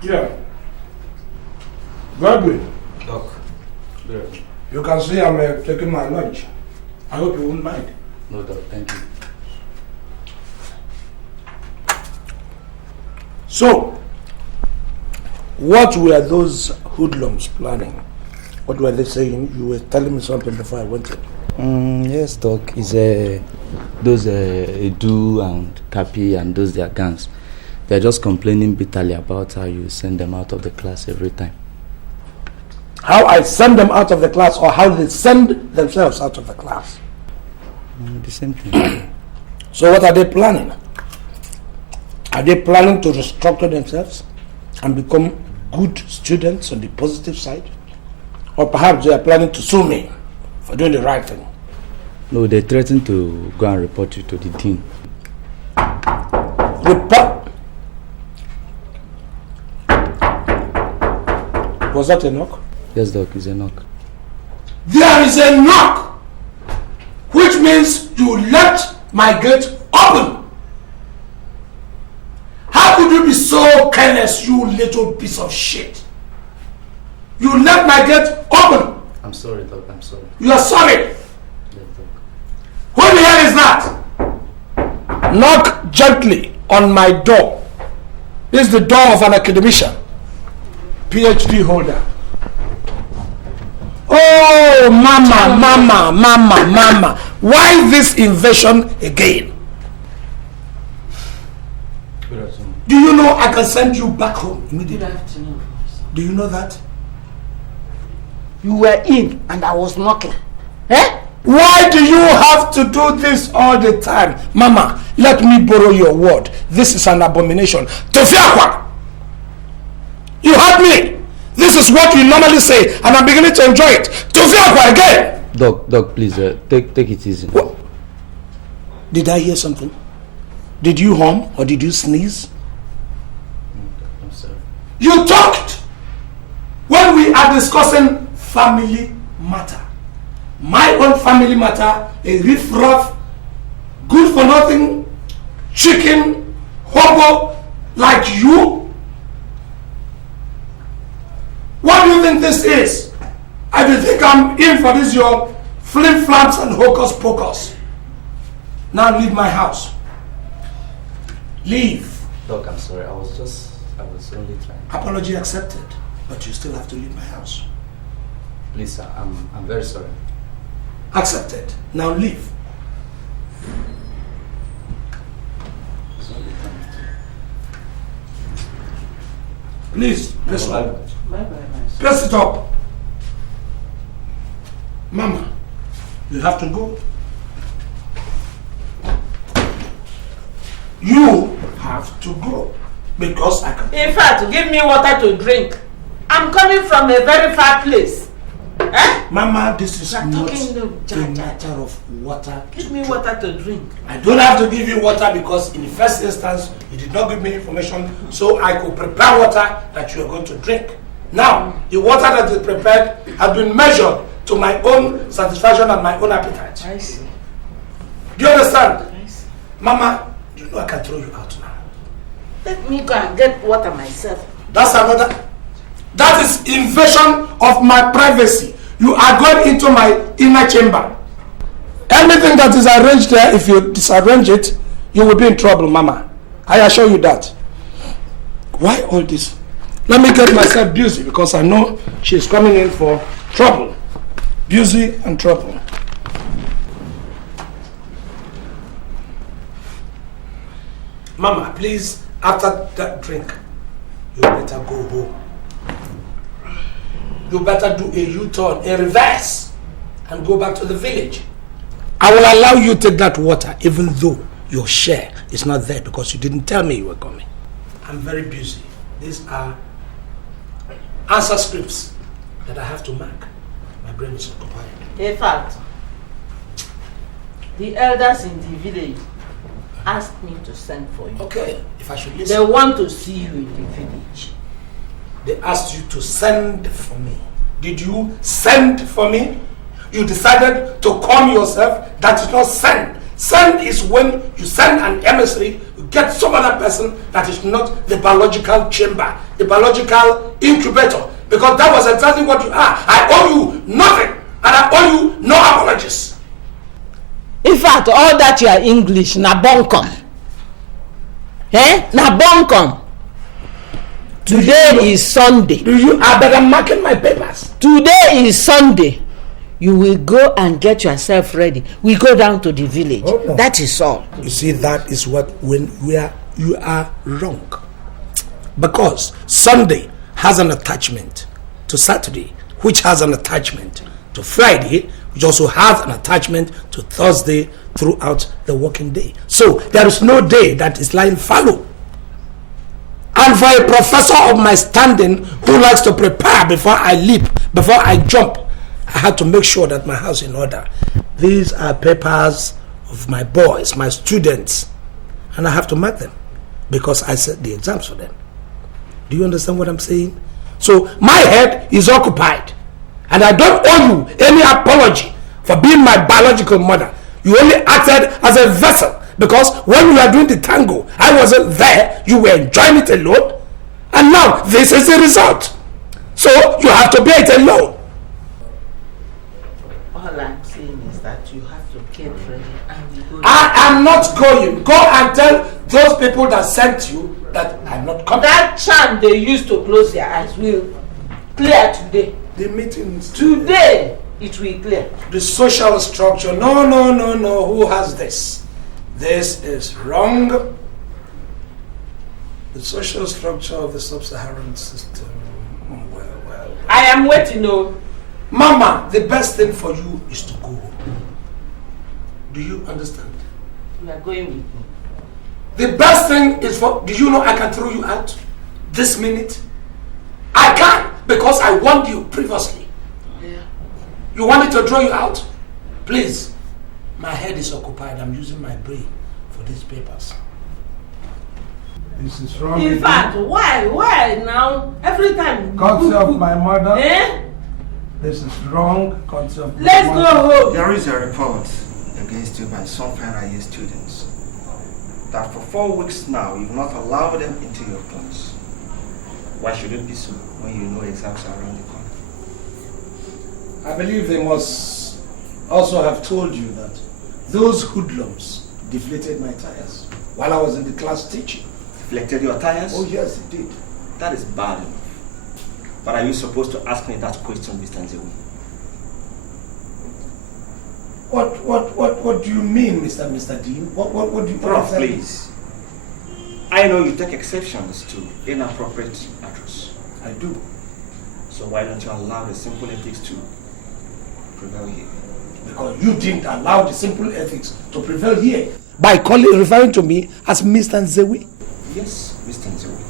Yeah. Godwin. Doc. Yeah. You can see I'm taking my lunch. I hope you won't mind. No, Doc. Thank you. So, what were those hoodlums planning? What were they saying? You were telling me something before I went in. Yes, Doc. It's those Edu and Kapi and those their gangs. They're just complaining bitterly about how you send them out of the class every time. How I send them out of the class or how they send themselves out of the class? The same thing. So what are they planning? Are they planning to restructure themselves and become good students on the positive side? Or perhaps they are planning to sue me for doing the right thing? No, they threatened to go and report you to the dean. Report? Was that a knock? Yes, Doc, it's a knock. There is a knock! Which means you left my gate open! How could you be so careless, you little piece of shit? You left my gate open! I'm sorry, Doc, I'm sorry. You are sorry! Yes, Doc. Who the hell is that? knock gently on my door. This is the door of an academician, PhD holder. Oh, mama. Why this invasion again? Do you know I can send you back home immediately? Good afternoon. Do you know that? You were in and I was knocking. Eh? Why do you have to do this all the time? Mama, let me borrow your word. This is an abomination. Tofiakwa! You heard me! This is what you normally say, and I'm beginning to enjoy it. Tofiakwa again! Doc, please, take it easy. What? Did I hear something? Did you hum or did you sneeze? I'm sorry. You talked when we are discussing family matter. My own family matter, a riff-raff, good for nothing, chicken, hobo, like you. What do you think this is? I do think I'm in for this your flim-flams and hocus-pocus. Now leave my house. Leave. Doc, I'm sorry. I was only trying. Apology accepted, but you still have to leave my house. Please, sir, I'm very sorry. Accepted. Now leave. Please, press it up. Press it up. Mama, you have to go. You have to go. Because I can. In fact, give me water to drink. I'm coming from a very far place. Eh? Mama, this is not a matter of water. Give me water to drink. I don't have to give you water because in the first instance, you did not give me information so I could prepare water that you are going to drink. Now, the water that is prepared has been measured to my own satisfaction and my own appetite. I see. Do you understand? I see. Mama, you know I can throw you out now. Let me go and get water myself. That's another. That is invasion of my privacy. You are going into my inner chamber. Anything that is arranged there, if you disarrange it, you will be in trouble, Mama. I assure you that. Why all this? Let me get myself busy because I know she's coming in for trouble. Busy and trouble. Mama, please, after that drink, you better go home. You better do a U-turn, a reverse, and go back to the village. I will allow you to take that water, even though your share is not there because you didn't tell me you were coming. I'm very busy. These are answer scripts that I have to mark. My brain is occupied. In fact, the elders in the village asked me to send for you. Okay, if I should listen. They want to see you in the village. They asked you to send for me. Did you send for me? You decided to come yourself. That is not send. Send is when you send an emissary, you get some other person that is not the biological chamber, the biological incubator. Because that was exactly what you are. I owe you nothing, and I owe you no apologies. In fact, all that your English, na bonkom. Eh? Na bonkom. Today is Sunday. I better marking my papers. Today is Sunday. You will go and get yourself ready. We go down to the village. Oh, no. That is all. You see, that is what you are wrong. Because Sunday has an attachment to Saturday, which has an attachment to Friday, which also has an attachment to Thursday throughout the working day. So there is no day that is lying fallow. And for a professor of my standing who likes to prepare before I leap, before I jump, I had to make sure that my house is in order. These are papers of my boys, my students, and I have to mark them because I set the exams for them. Do you understand what I'm saying? So my head is occupied, and I don't owe you any apology for being my biological mother. You only acted as a vessel because when we were doing the tango, I wasn't there. You were enjoying it alone, and now this is the result. So you have to bear it alone. All I'm saying is that you have to get ready and we go. I I'm not going. Go and tell those people that sent you that I'm not coming. That charm they used to close their eyes will clear today. The meetings. Today, it will clear. The social structure. No. Who has this? This is wrong. The social structure of the sub-Saharan system. Well. I am waiting, no. Mama, the best thing for you is to go home. Do you understand? You are going with me. The best thing is for... Do you know I can throw you out this minute? I can, because I warned you previously. Yeah. You want me to throw you out? Please. My head is occupied. I'm using my brain for these papers. This is wrong. In fact, why now? Every time. Courtesy of my mother. Eh? This is wrong. Courtesy of Let's go home. There is a report against you by some final year students that for 4 weeks now you've not allowed them into your class. Why should it be so when you know exams are around the corner? I believe they must also have told you that those hoodlums deflated my tires while I was in the class teaching. Deflected your tires? Oh yes, it did. That is bad enough. But are you supposed to ask me that question, Mr. Nzewi? What do you mean, Mr. Dean? What do you... Prof, please. I know you take exceptions to inappropriate address. I do. So why don't you allow the simple ethics to prevail here? Because you didn't allow the simple ethics to prevail here by referring to me as Mr. Nzewi. Yes, Mr. Nzewi.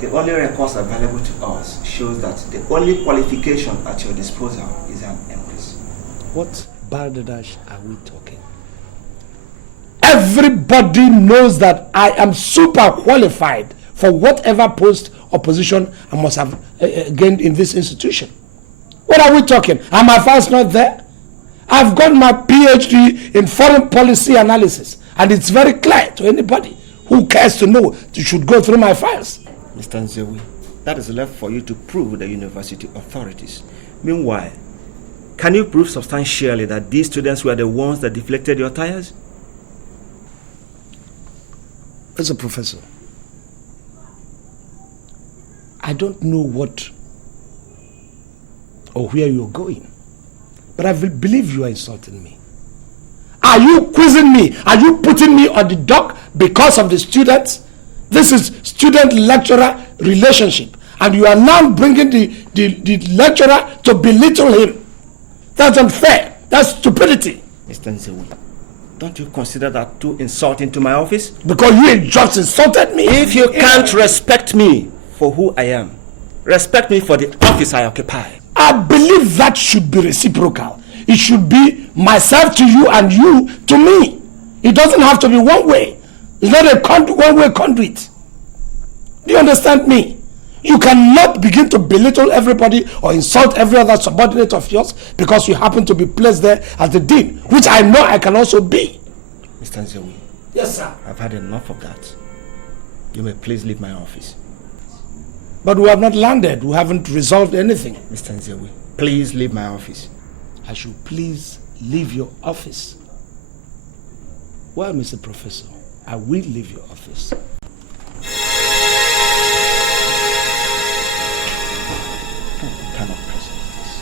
The only records available to us shows that the only qualification at your disposal is an empress. What balderdash are we talking? Everybody knows that I am super qualified for whatever post or position I must have gained in this institution. What are we talking? Are my files not there? I've got my PhD in foreign policy analysis, and it's very clear to anybody who cares to know. You should go through my files. Mr. Nzewi, that is left for you to prove with the university authorities. Meanwhile, can you prove substantially that these students were the ones that deflected your tires? As a professor, I don't know what or where you're going, but I believe you are insulting me. Are you quizzing me? Are you putting me on the dock because of the students? This is student-lecturer relationship, and you are now bringing the lecturer to belittle him. That's unfair. That's stupidity. Mr. Nzewi, don't you consider that too insulting to my office? Because you just insulted me. If you can't respect me for who I am, respect me for the office I occupy. I believe that should be reciprocal. It should be myself to you and you to me. It doesn't have to be one way. It's not a one-way conduit. Do you understand me? You cannot begin to belittle everybody or insult every other subordinate of yours because you happen to be placed there as the dean, which I know I can also be. Mr. Nzewi. Yes, sir. I've had enough of that. You may please leave my office. But we have not landed. We haven't resolved anything. Mr. Nzewi, please leave my office. I should please leave your office. Well, Mr. Professor, I will leave your office. What kind of person is this?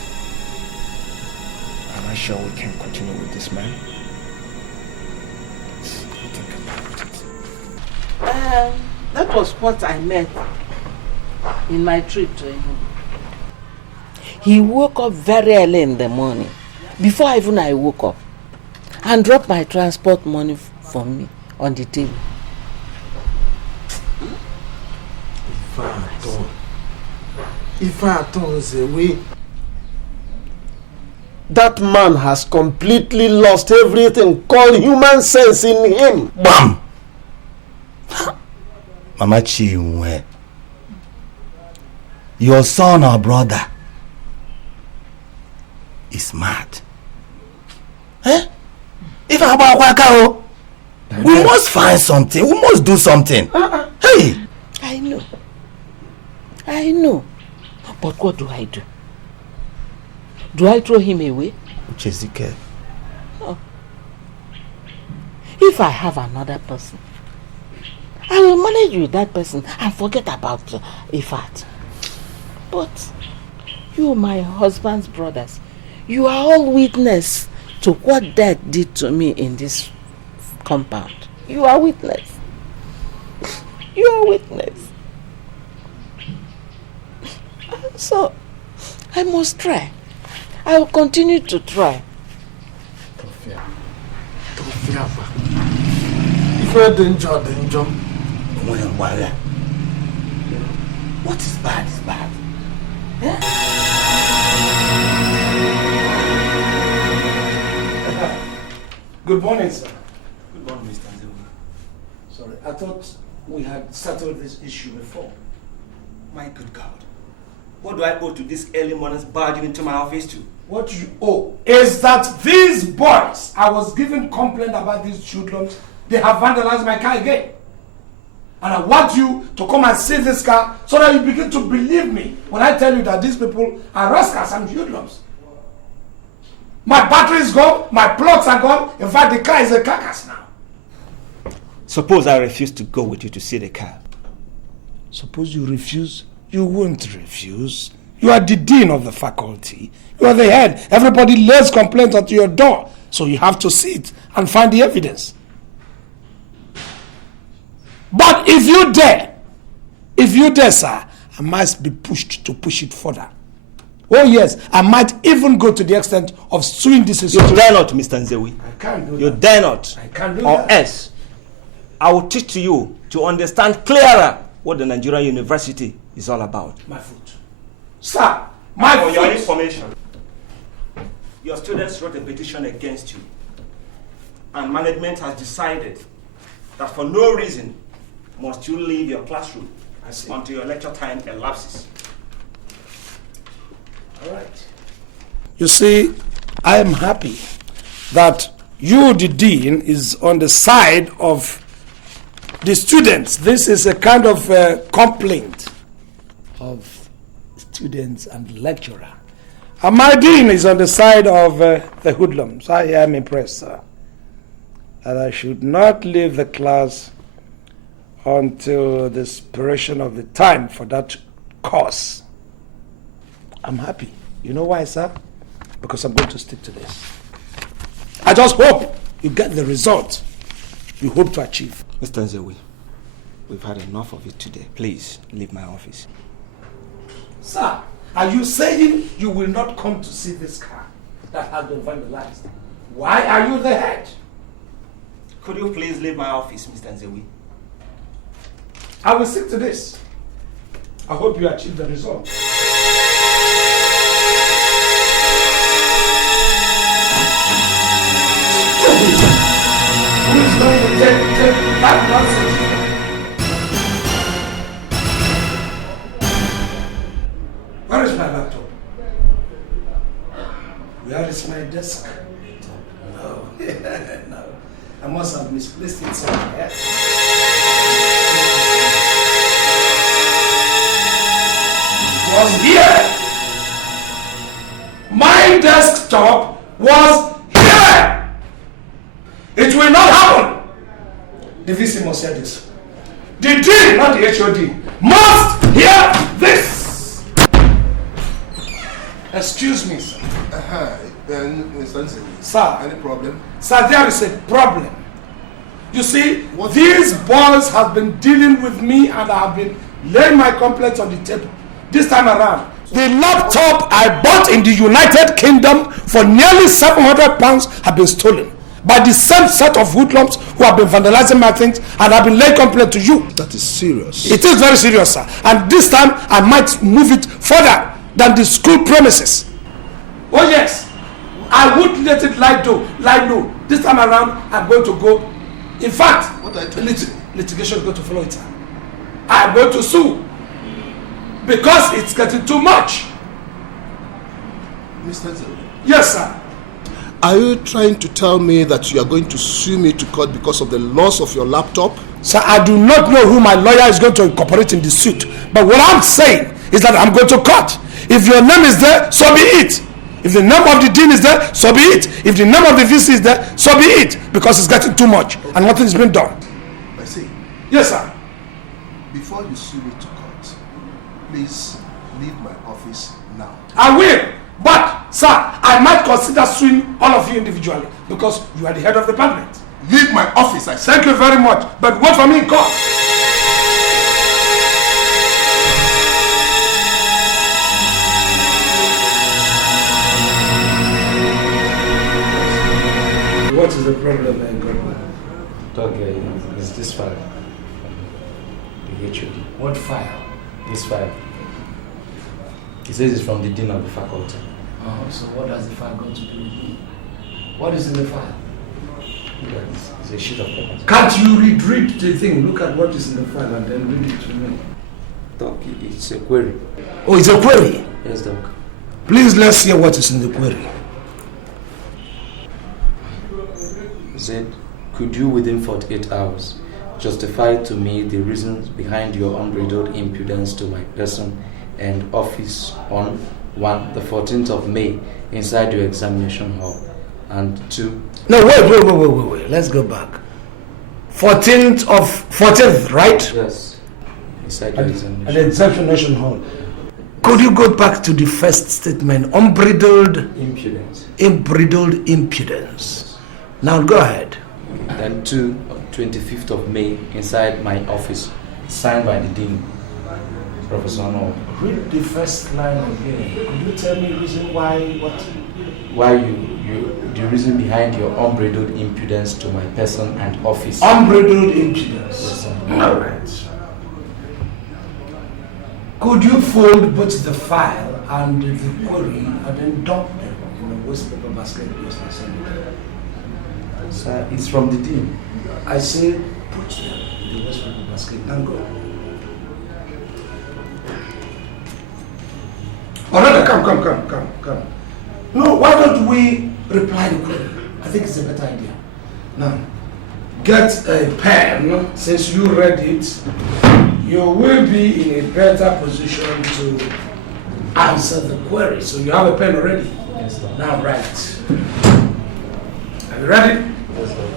Am I sure we can continue with this man? Let's think about it. That was what I met in my trip to him. He woke up very early in the morning, before even I woke up, and dropped my transport money for me on the table. If I turns away, that man has completely lost everything called human sense in him. Bam! Mama Chinwe, your son or brother is mad. Eh? If I we must find something. We must do something. Hey! I know. But what do I do? Do I throw him away? Jessica. Oh. If I have another person, I will manage with that person and forget about Ifat. But you, my husband's brothers, you are all witness to what Dad did to me in this compound. You are witness. You are witness. So, I must try. I will continue to try. If you're danger. What is bad is bad. Yeah? Good morning, sir. Good morning, Mr. Nzewi. Sorry, I thought we had settled this issue before. My good God. What do I owe to this early morning's barging into my office to? What you owe is that these boys, I was given complaint about these hoodlums, they have vandalized my car again. And I want you to come and see this car so that you begin to believe me when I tell you that these people are rascals and hoodlums. My battery is gone, my plugs are gone. In fact, the car is a carcass now. Suppose I refuse to go with you to see the car. Suppose you refuse? You won't refuse. You are the dean of the faculty. You are the head. Everybody lays complaint at your door. So you have to see it and find the evidence. But if you dare, sir, I might be pushed to push it further. Oh yes, I might even go to the extent of suing this institution. You dare not, Mr. Nzewi. I can't do that. You dare not. I can't do or that. else, I will teach to you to understand clearer what the Nigerian University is all about. My foot. Sir, my For foot. your information, your students wrote a petition against you. And management has decided that for no reason must you leave your classroom until your lecture time elapses. All right. You see, I am happy that you, the dean, is on the side of the students. This is a kind of complaint of students and lecturer. And my dean is on the side of the hoodlums. I am impressed, sir, that I should not leave the class until the expiration of the time for that course. I'm happy. You know why, sir? Because I'm going to stick to this. I just hope you get the result you hope to achieve. Mr. Nzewi, we've had enough of it today. Please, leave my office. Sir, are you saying you will not come to see this car that has been vandalized? Why are you the head? Could you please leave my office, Mr. Nzewi? I will stick to this. I hope you achieve the result. Who is going to take that nonsense? Where is my laptop? Where is my desk? No, no. I must have misplaced it somewhere. It was here. My desktop was here. It will not happen. The VC must hear this. The dean, not the HOD, must hear this. Excuse me, sir. Sir, any problem? Sir, there is a problem. You see, these boys have been dealing with me and I have been laying my complaints on the table. This time around, the laptop I bought in the United Kingdom for nearly £700 have been stolen by the same set of hoodlums who have been vandalizing my things and have been laying complaint to you. That is serious. It is very serious, sir. And this time I might move it further than the school premises. Oh yes, I won't let it lie low. This time around, I'm going to go. In fact, litigation is going to follow it. I'm going to sue because it's getting too much. Mr. Nzewi. Yes, sir. Are you trying to tell me that you are going to sue me to court because of the loss of your laptop? Sir, I do not know who my lawyer is going to incorporate in the suit. But what I'm saying is that I'm going to court. If your name is there, so be it. If the name of the dean is there, so be it. If the name of the VC is there, so be it. Because it's getting too much and nothing is being done. I see. Yes, sir. Before you sue me to court, please leave my office now. I will. But, sir, I might consider suing all of you individually because you are the head of the department. Leave my office, I say. Thank you very much. But wait for me in court. What is the problem, Nkem? Okay, it's this file. The HOD. What file? This file. He says it's from the dean of the faculty. Oh, so what does the file got to do with me? What is in the file? It's a sheet of paper. Can't you read the thing? Look at what is in the file and then read it to me. Doc, it's a query. Oh, it's a query? Yes, Doc. Please, let's hear what is in the query. Said, could you within 48 hours justify to me the reasons behind your unbridled impudence to my person and office on 1, the 14th of May inside your examination hall, and 2... No, wait. Let's go back. 14th, right? Yes. Inside your examination. At the examination hall. Could you go back to the first statement? Unbridled impudence. Unbridled impudence. Now go ahead. Then 2, 25th of May inside my office, signed by the dean, Professor Owoh. Read the first line again. Could you tell me the reason why? What? Why the reason behind your unbridled impudence to my person and office. Unbridled impudence. Yes, sir. All right. Could you fold both the file and the query and then dump them in a waste paper basket? Sir, it's from the dean. I say put them in the waste paper basket. Now go. Oh, no, come. No, why don't we reply the query? I think it's a better idea. Now, get a pen. Since you read it, you will be in a better position to answer the query. So you have a pen already? Yes, sir. Now write. Are you ready? Yes, sir.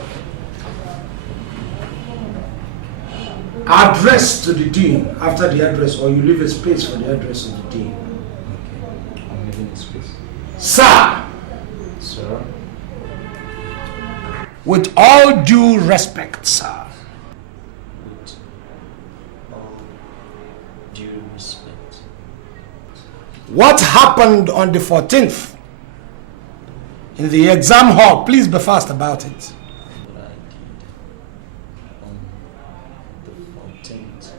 Address to the dean after the address, or you leave a space for the address of the dean. Okay. I'm leaving the space. Sir. Sir. With all due respect, sir. With all due respect. What happened on the 14th in the exam hall? Please be fast about it. What I did on the 14th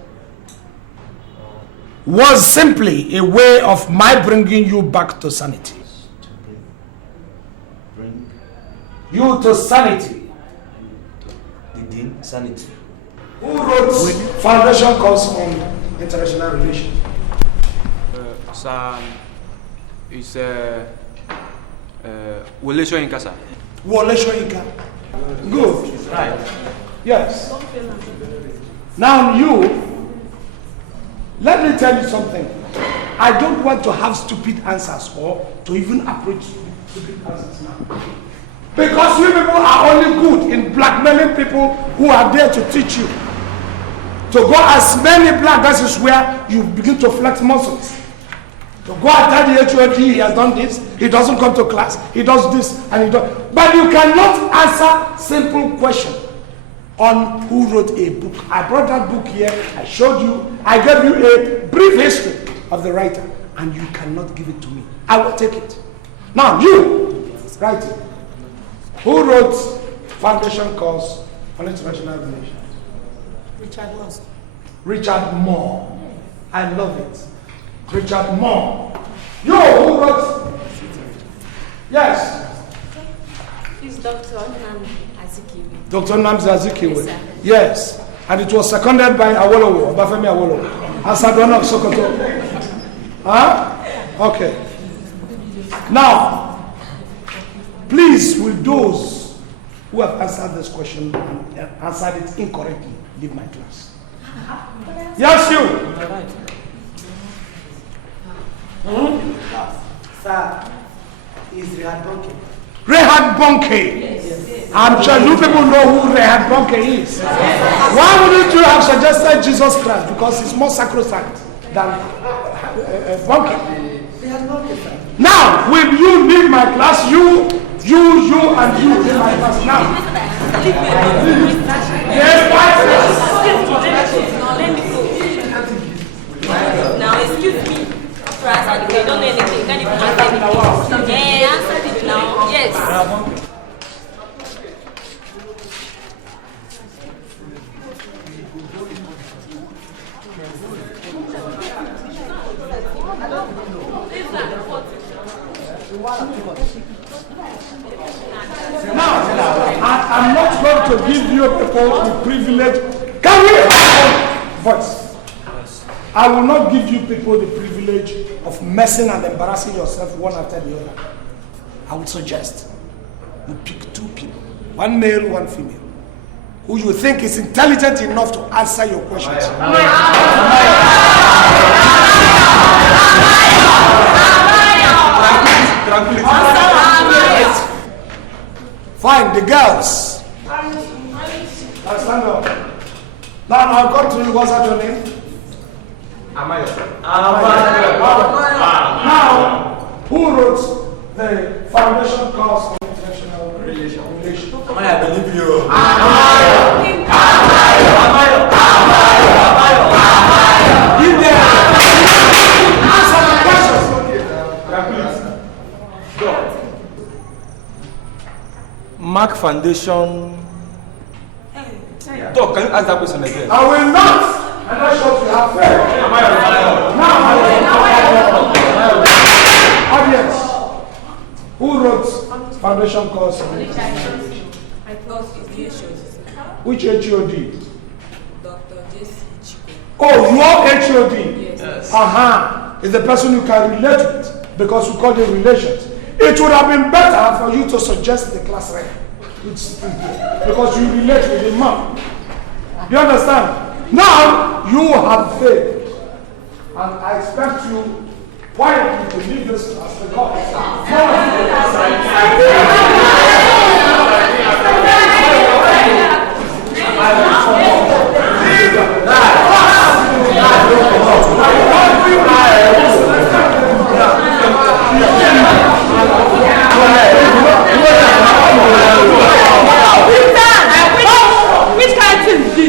was simply a way of my bringing you back to sanity. Bring you to sanity. The dean, sanity. Who wrote foundation course on international relations? Sir, it's Wole Soyinka, sir. Wole Soyinka. Good. Right. Yes. Now you, let me tell you something. I don't want to have stupid answers or to even approach stupid answers now. Because you people are only good in blackmailing people who are there to teach you. To go as many black, that is where you begin to flex muscles. To go and tell the HOD he has done this, he doesn't come to class, he does this and he does. But you cannot answer simple questions on who wrote a book. I brought that book here, I showed you, I gave you a brief history of the writer, and you cannot give it to me. I will take it. Now you, write it. Who wrote foundation course on international relations? Richard Moore. Richard Moore. I love it. Richard Moore. You who wrote? Yes. It's Dr. Nnamdi Azikiwe. Dr. Nnamdi Azikiwe. Yes, sir. Yes. And it was seconded by Awolowo, Obafemi Awolowo, Asadona of Sokoto. Huh? Okay. Now, please, with those who have answered this question and answered it incorrectly, leave my class. Yes, you. Sir, Is Rehad Bonke. Rehad Bonke. Yes. I'm sure you people know who Rehad Bonke is. Yes. Why wouldn't you have suggested Jesus Christ? Because he's more sacrosanct than Bonke. Now, will you leave my class? You, and you leave my class now. Yes, now, excuse me. To answer the question, you don't know anything. You can't even answer anything. Yeah, answer it now. Yes. Now, I'm not going to give you people the privilege. Can we have voice? I will not give you people the privilege of messing and embarrassing yourself one after the other. I would suggest you pick 2 people, 1 male, 1 female, who you think is intelligent enough to answer your questions. Fine, the girls. Now stand up. Now I'll come to you. What's that your name? Amayo. Now, who wrote the foundation course for international relation? Amayo, I believe you. Amayo. Give them. Answer the questions. Go. Mark Foundation. Talk, can you ask that question again? I will not. And that's what you have faith. Now, audience, who wrote foundation course? My course is Accusations. Which HOD? Dr. J.C. Oh, your HOD? Yes. Is the person you can relate with because we call them relations. It would have been better for you to suggest the class rep. Because you relate with the man. Do you understand? Now you have faith, and I expect you quietly to leave this class because which kind of thing is this?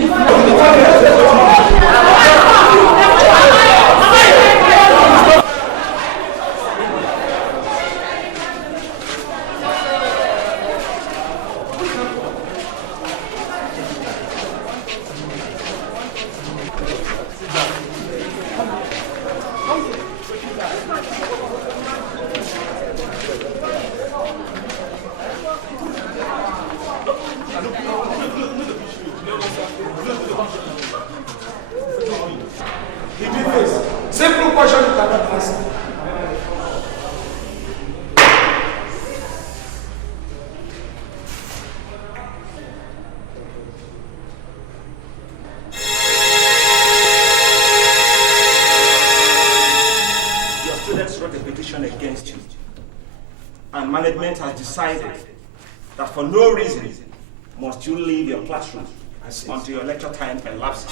simple question you cannot answer. Your students wrote a petition against you, and management has decided that for no reason must you leave your classroom until your lecture time elapses.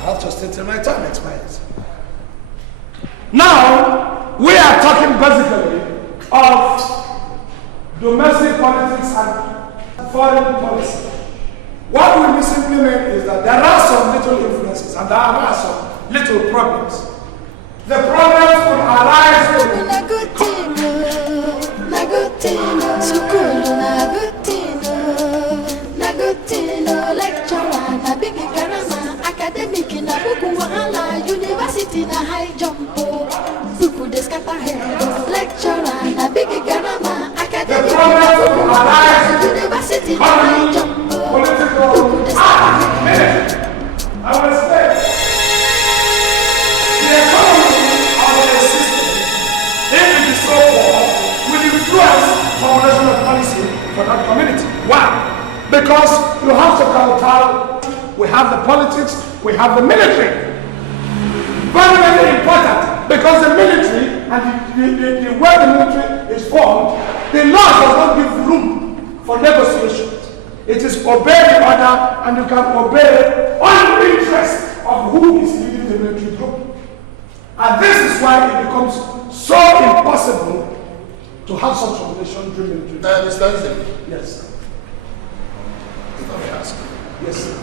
I have to stay till my time expires. Now, we are talking basically of domestic politics and foreign policy. What we simply mean is that there are some little influences and there are some little problems. The problems will arise from university na high jump. People dey scatter head. Lecturer na big garama. Academic university na high jump. People dey scatter head. I will say the economy of the system, if it is so poor, will influence formulation of policy for that community. Why? Because you have to counter we have the politics, we have the military. Very, very important, because the military and the way the military is formed, the law does not give room for negotiations. It is obey the order, and you can obey on the interest of who is leading the military group. And this is why it becomes so impossible to have such a relation during military. Mr. Nkem. Yes, sir. If I may ask, yes, sir.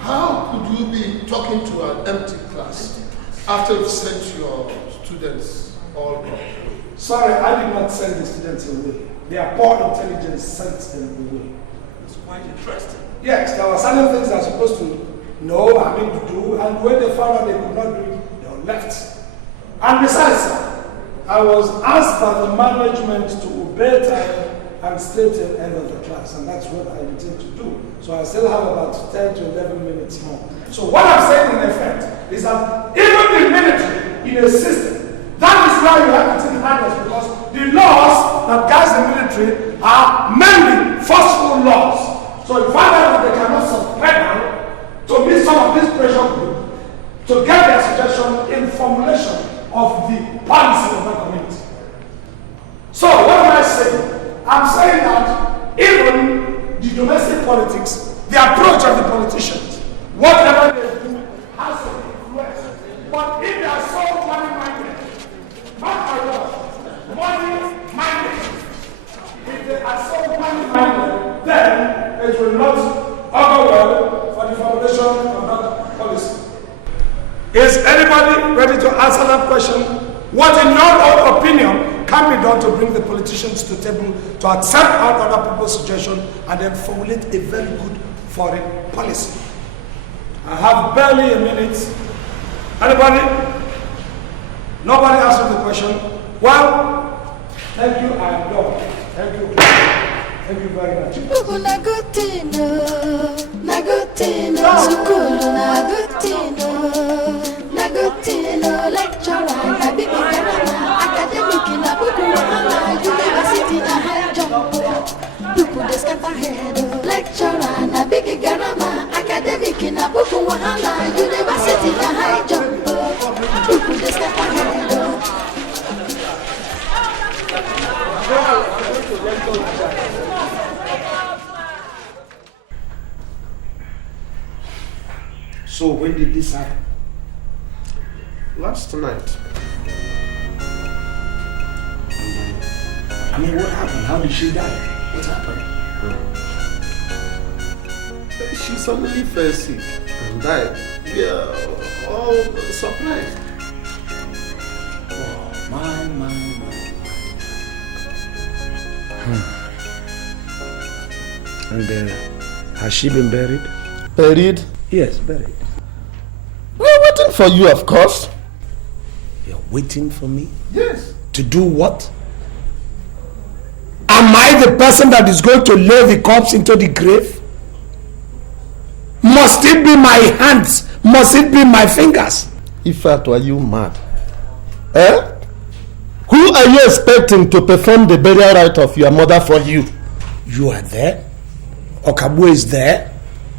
How could you be talking to an empty class after you've sent your students all gone? Sorry, I did not send the students away. Their poor intelligence sent them away. It's quite interesting. Yes, there were certain things they are supposed to know, to do, and when they found out they could not do it, they were left. And besides, sir, I was asked by the management to obey time and stay till the end of the class, and that's what I intend to do. So I still have about 10 to 11 minutes more. So what I'm saying in effect is that even the military in a system, that is why you have to take handles, because the laws that guide the military are mainly forceful laws. So you find out that they cannot suspend to meet some of this pressure group to get their suggestion in formulation of the policy of the community. So what am I saying? I'm saying that even the domestic politics, the approach of the politicians, whatever they do has to influence. But if they are so money-minded, money-minded, if they are so money-minded, then it will not augur well for the formulation of that policy. Is anybody ready to answer that question? What, in your own opinion, can be done to bring the politicians to the table to accept all other people's suggestions and then formulate a very good foreign policy? I have barely a minute. Anybody? Nobody answered the question. Well, thank you, I am done. Thank you. Thank you very much. So when did this happen? Last night. I mean, what happened? How did she die? What happened? She suddenly fell sick and died. We are all surprised. Oh, my. And has she been buried? Buried? Yes, buried. We're waiting for you, of course. You're waiting for me? Yes. To do what? Am I the person that is going to lay the corpse into the grave? Must it be my hands? Must it be my fingers? Ifat, are you mad? Eh? Who are you expecting to perform the burial rite of your mother for you? You are there. Okabu is there.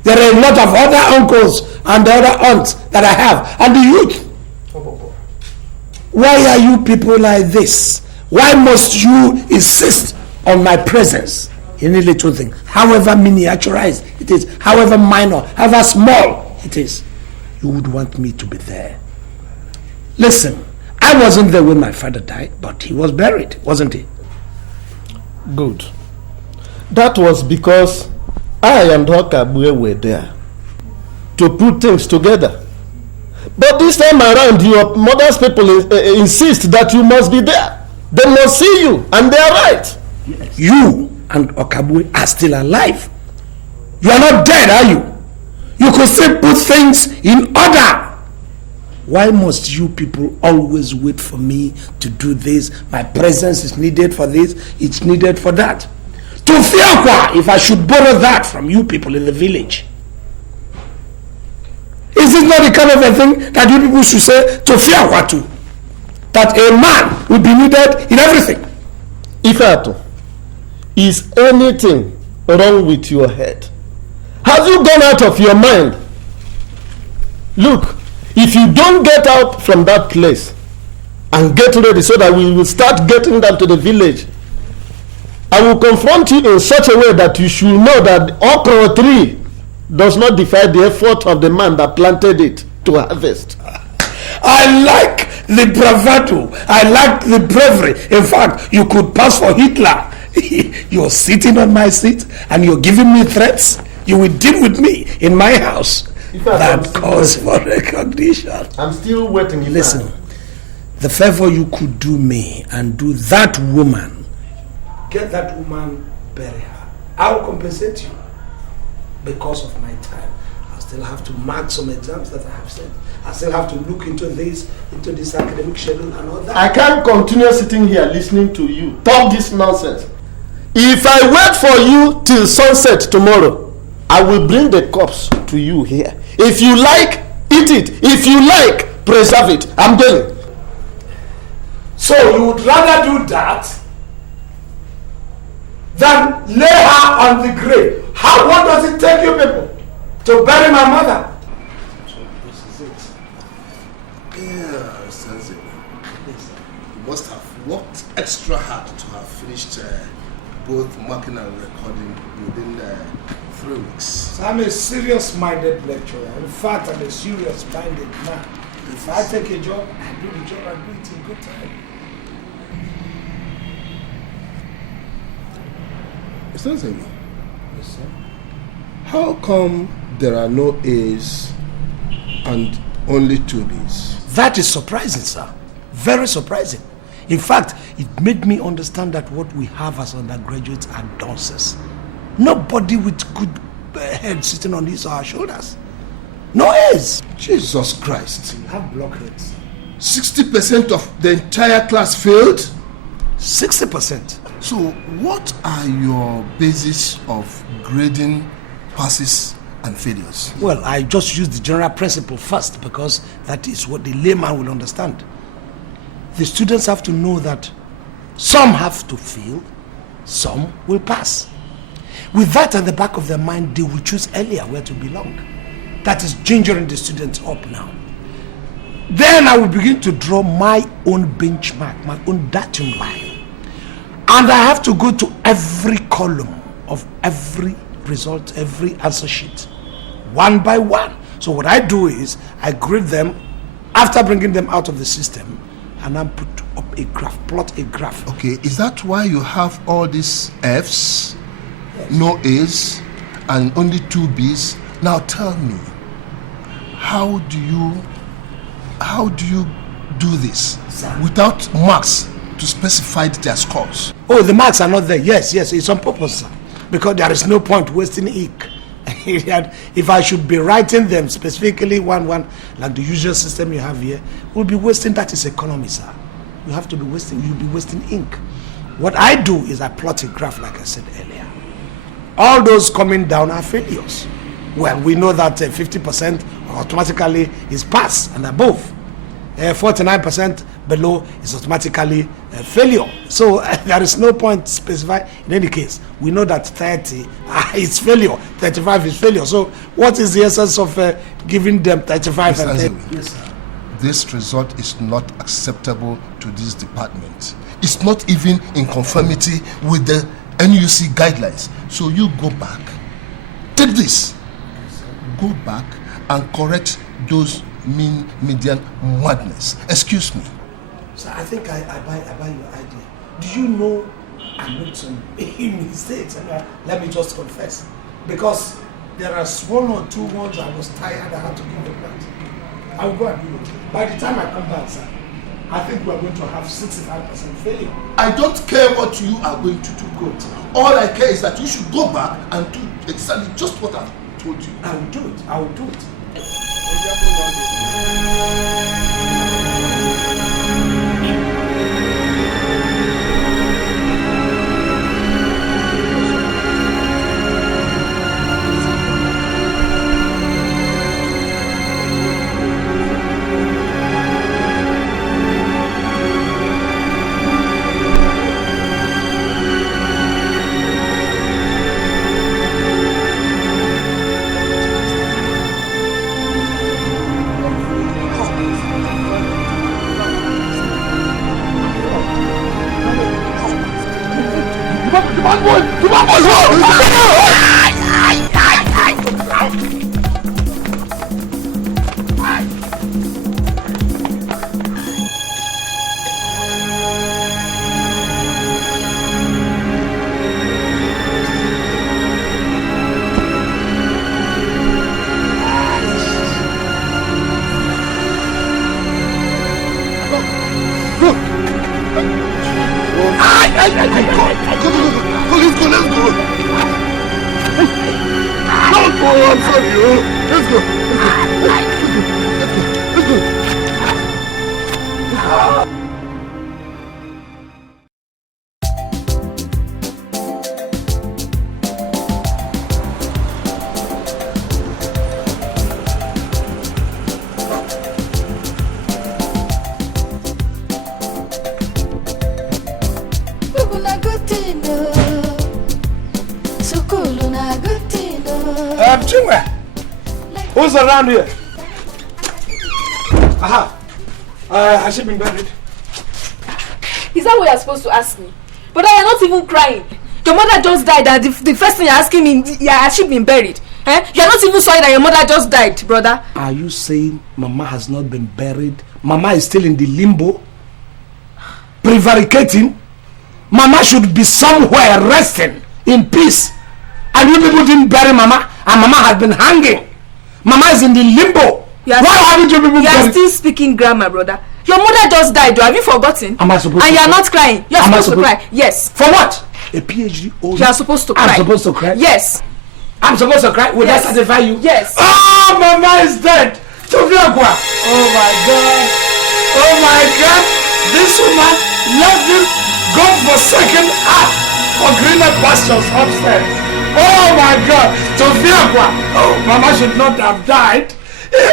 There are a lot of other uncles and other aunts that I have. And the youth. Why are you people like this? Why must you insist on my presence in a little thing? However miniaturized it is, however minor, however small it is. You would want me to be there. Listen, I wasn't there when my father died, but he was buried, wasn't he? Good. That was because I and Okabue were there to put things together. But this time around, your mother's people insist that you must be there. They must see you, and they are right. Yes. You and Okabue are still alive. You are not dead, are you? You could still put things in order. Why must you people always wait for me to do this? My presence is needed for this, it's needed for that. To Fiakwa, if I should borrow that from you people in the village. Is this not the kind of a thing that you people should say to Fiakwa to? That a man will be needed in everything. Ifeatu, is anything wrong with your head? Have you gone out of your mind? Look, if you don't get out from that place and get ready so that we will start getting down to the village, I will confront you in such a way that you should know that okra tree does not defy the effort of the man that planted it to harvest. I like the bravado. I like the bravery. In fact, you could pass for Hitler. You're sitting on my seat and you're giving me threats. You will deal with me in my house. That calls for recognition. I'm still waiting. Listen, the favor you could do me and do that woman, get that woman, bury her. I will compensate you because of my time. I still have to mark some exams that I have said. I still have to look into this academic schedule and all that. I can't continue sitting here listening to you talk this nonsense. If I wait for you till sunset tomorrow, I will bring the corpse to you here. If you like, eat it. If you like, preserve it. I'm going. So you would rather do that than lay her on the grave? What does it take you people to bury my mother? This is it. Yeah, Sanzi. You must have worked extra hard to have finished both marking and recording within 3 weeks. So I'm a serious-minded lecturer. In fact, I'm a serious-minded man. If I take a job, I do the job, I do it in good time. Sanzi, Yes, sir. how come there are no A's and only 2 B's? That is surprising, sir. Very surprising. In fact, it made me understand that what we have as undergraduates are dunces. Nobody with good head sitting on his or her shoulders. No A's. Jesus Christ. You have blockheads. 60% of the entire class failed? 60%. So what are your basis of grading passes and failures? Well, I just use the general principle first because that is what the layman will understand. The students have to know that some have to fail, some will pass. With that at the back of their mind, they will choose earlier where to belong. That is gingering the students up now. Then I will begin to draw my own benchmark, my own datum line. And I have to go to every column of every result, every answer sheet, one by one. So what I do is I grade them after bringing them out of the system, and I put up a graph, plot a graph. Okay, is that why you have all these F's, no A's, and only 2 B's? Now tell me, how do you do this without marks to specify their scores? Oh, the marks are not there. Yes, it's on purpose, sir. Because there is no point wasting ink. If I should be writing them specifically one, like the usual system you have here, we'll be wasting. That is economy, sir. You have to be wasting. You'll be wasting ink. What I do is I plot a graph, like I said earlier. All those coming down are failures. Well, we know that 50% automatically is pass and above. 49% below is automatically failure. So there is no point specified. In any case, we know that 30 is failure, 35 is failure. So what is the essence of giving them 35 and 30? Yes, sir. This result is not acceptable to this department. It's not even in conformity with the NUC guidelines. So you go back, take this, go back and correct those median madness. Excuse me. So I think I buy your idea. Do you know I made some mistakes? Let me just confess. Because there are 1 or 2 ones I was tired, I had to give the plant. I will go and do it. By the time I come back, sir, I think we are going to have 65% failure. I don't care what you are going to do. Good. All I care is that you should go back and do exactly just what I've told you. I will do it. I will do it. Who's around here? Aha. Has she been buried? Is that what you're supposed to ask me? But I am not even crying. Your mother just died and the first thing you're asking me, has she been buried? You're not even sorry that your mother just died, brother. Are you saying Mama has not been buried? Mama is still in the limbo? Prevaricating? Mama should be somewhere resting in peace. And you people didn't bury Mama, and Mama has been hanging. Mama is in the limbo. Why haven't you people buried? You are still speaking grammar, brother. Your mother just died, have you forgotten? Am I supposed to And cry? you are not crying. You are supposed to cry. Yes. For what? A PhD holder? You are supposed to cry. I'm supposed to cry? Yes. I'm supposed to cry? Will that satisfy you? Yes. Oh, Mama is dead. Oh my God. Oh my God. This woman left this God-forsaken earth for greener pastures upstairs. Oh my God. Oh, Mama should not have died.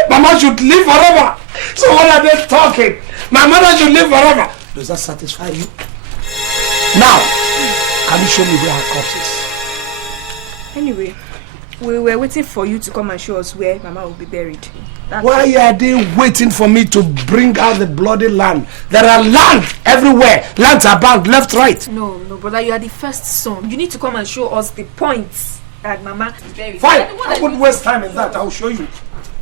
Mama should live forever. So what are they talking? My mother should live forever. Does that satisfy you? Now, can you show me where her corpse is? Anyway, we were waiting for you to come and show us where Mama will be buried. Why are they waiting for me to bring out the bloody land? There are land everywhere. Lands are bound left, right. No, brother, you are the first son. You need to come and show us the points that Mama is buried. Fine, I wouldn't waste time in that. I will show you.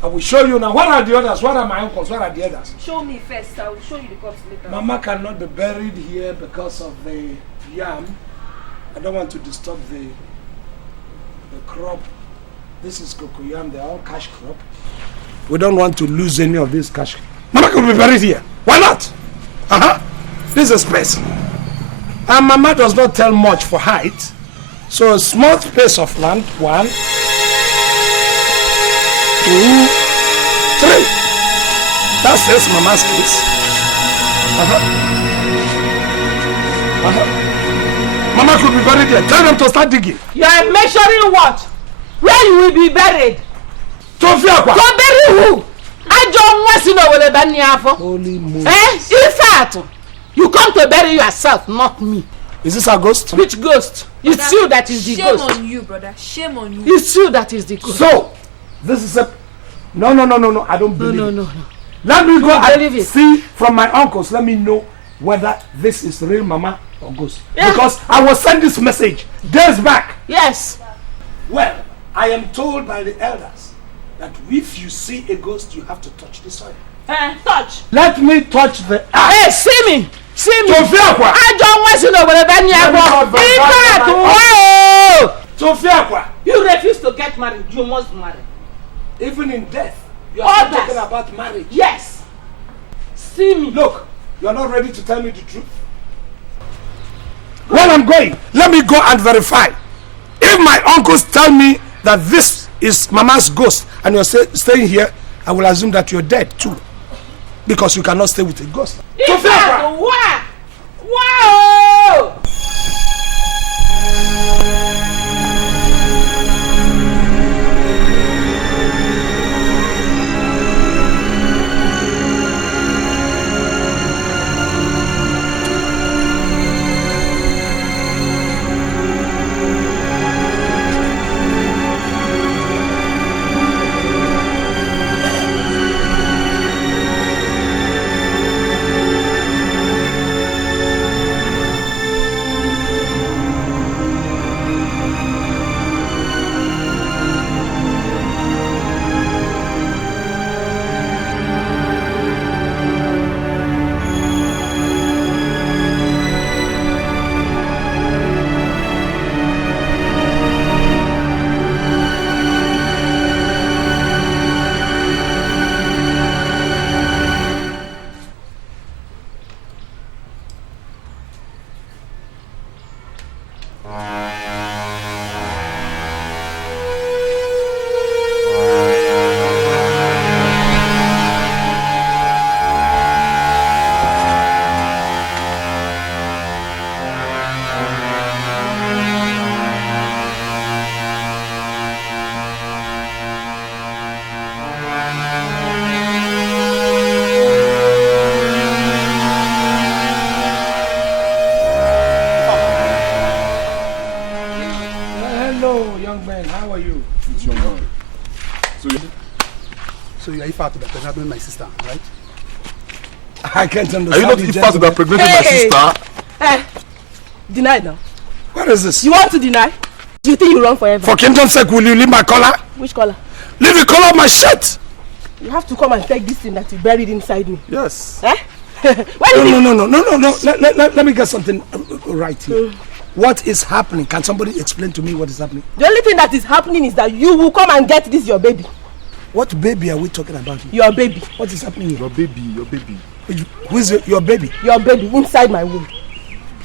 I will show you now. What are the others? What are my uncles? What are the others? Show me first. I will show you the corpse later. Mama cannot be buried here because of the yam. I don't want to disturb the crop. This is cocoyam. They're all cash crop. We don't want to lose any of this cash. Mama can be buried here. Why not? This is space. And Mama does not tell much for height. So a small space of land. 1, 2, 3. That says Mama's case. Mama could be buried here. Tell them to start digging. You are measuring what? Where you will be buried? To bury who? I don't want to know where the Banyafo. Holy Moses. In fact, you come to bury yourself, not me. Is this a ghost? Which ghost? It's you that is the ghost. Shame on you, brother. Shame on you. It's you that is the ghost. So, this is a... No. I don't believe it. No. Let me go and see from my uncles. Let me know whether this is real Mama or ghost. Yeah. Because I was sent this message days back. Yes. Well, I am told by the elders that if you see a ghost, you have to touch the soil. Touch. Let me touch the earth. Hey, see me. I don't want to know where you refuse to get married. You must marry. Even in death, you are talking about marriage. Yes. See me. Look, you are not ready to tell me the truth. When I'm going, let me go and verify. If my uncles tell me that this is Mama's ghost and you're staying here, I will assume that you're dead too. Because you cannot stay with a ghost. Wow! Hello, young man. How are you? It's young man. So you are Ifa to be pregnant my sister, right? I can't understand. Are you not Ifa to be pregnant my sister? Hey, deny now. What is this? You want to deny? Do you think you run forever? For kingdom's sake, will you leave my collar? Which collar? Leave the collar of my shirt. You have to come and take this thing that you buried inside me. Yes. Eh? No. Let me get something right here. What is happening? Can somebody explain to me what is happening? The only thing that is happening is that you will come and get this your baby. What baby are we talking about here? Your baby. What is happening here? Your baby. Who is your baby? Your baby inside my womb.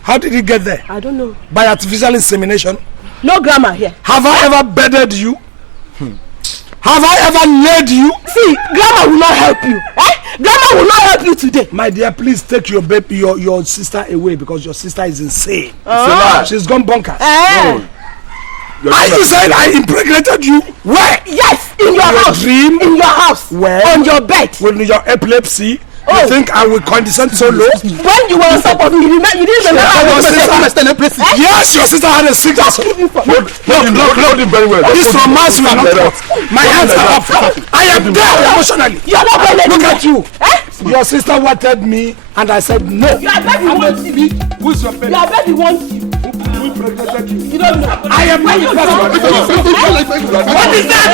How did it get there? I don't know. By artificial insemination? No grammar here. Have I ever bedded you? Have I ever laid you? See, grammar will not help you. Grammar will not help you today. My dear, please take your baby, your sister away because your sister is insane. She's gone bonkers. No. Are you saying I impregnated you? Where? Yes, in your house. Dream? In your house. Where? On your bed. With your epilepsy? You think I will condescend so low? When you were on top of me, you didn't remember sister. Yes, your sister had a sickness. Look, very well. This romance will not work. My hands are up. I am there emotionally. You're not going to look at you. Your sister wanted me, and I said no. Your baby wants you. Who's your baby? Your baby wants you. Who impregnated you? You don't know. I am not the person. What is that?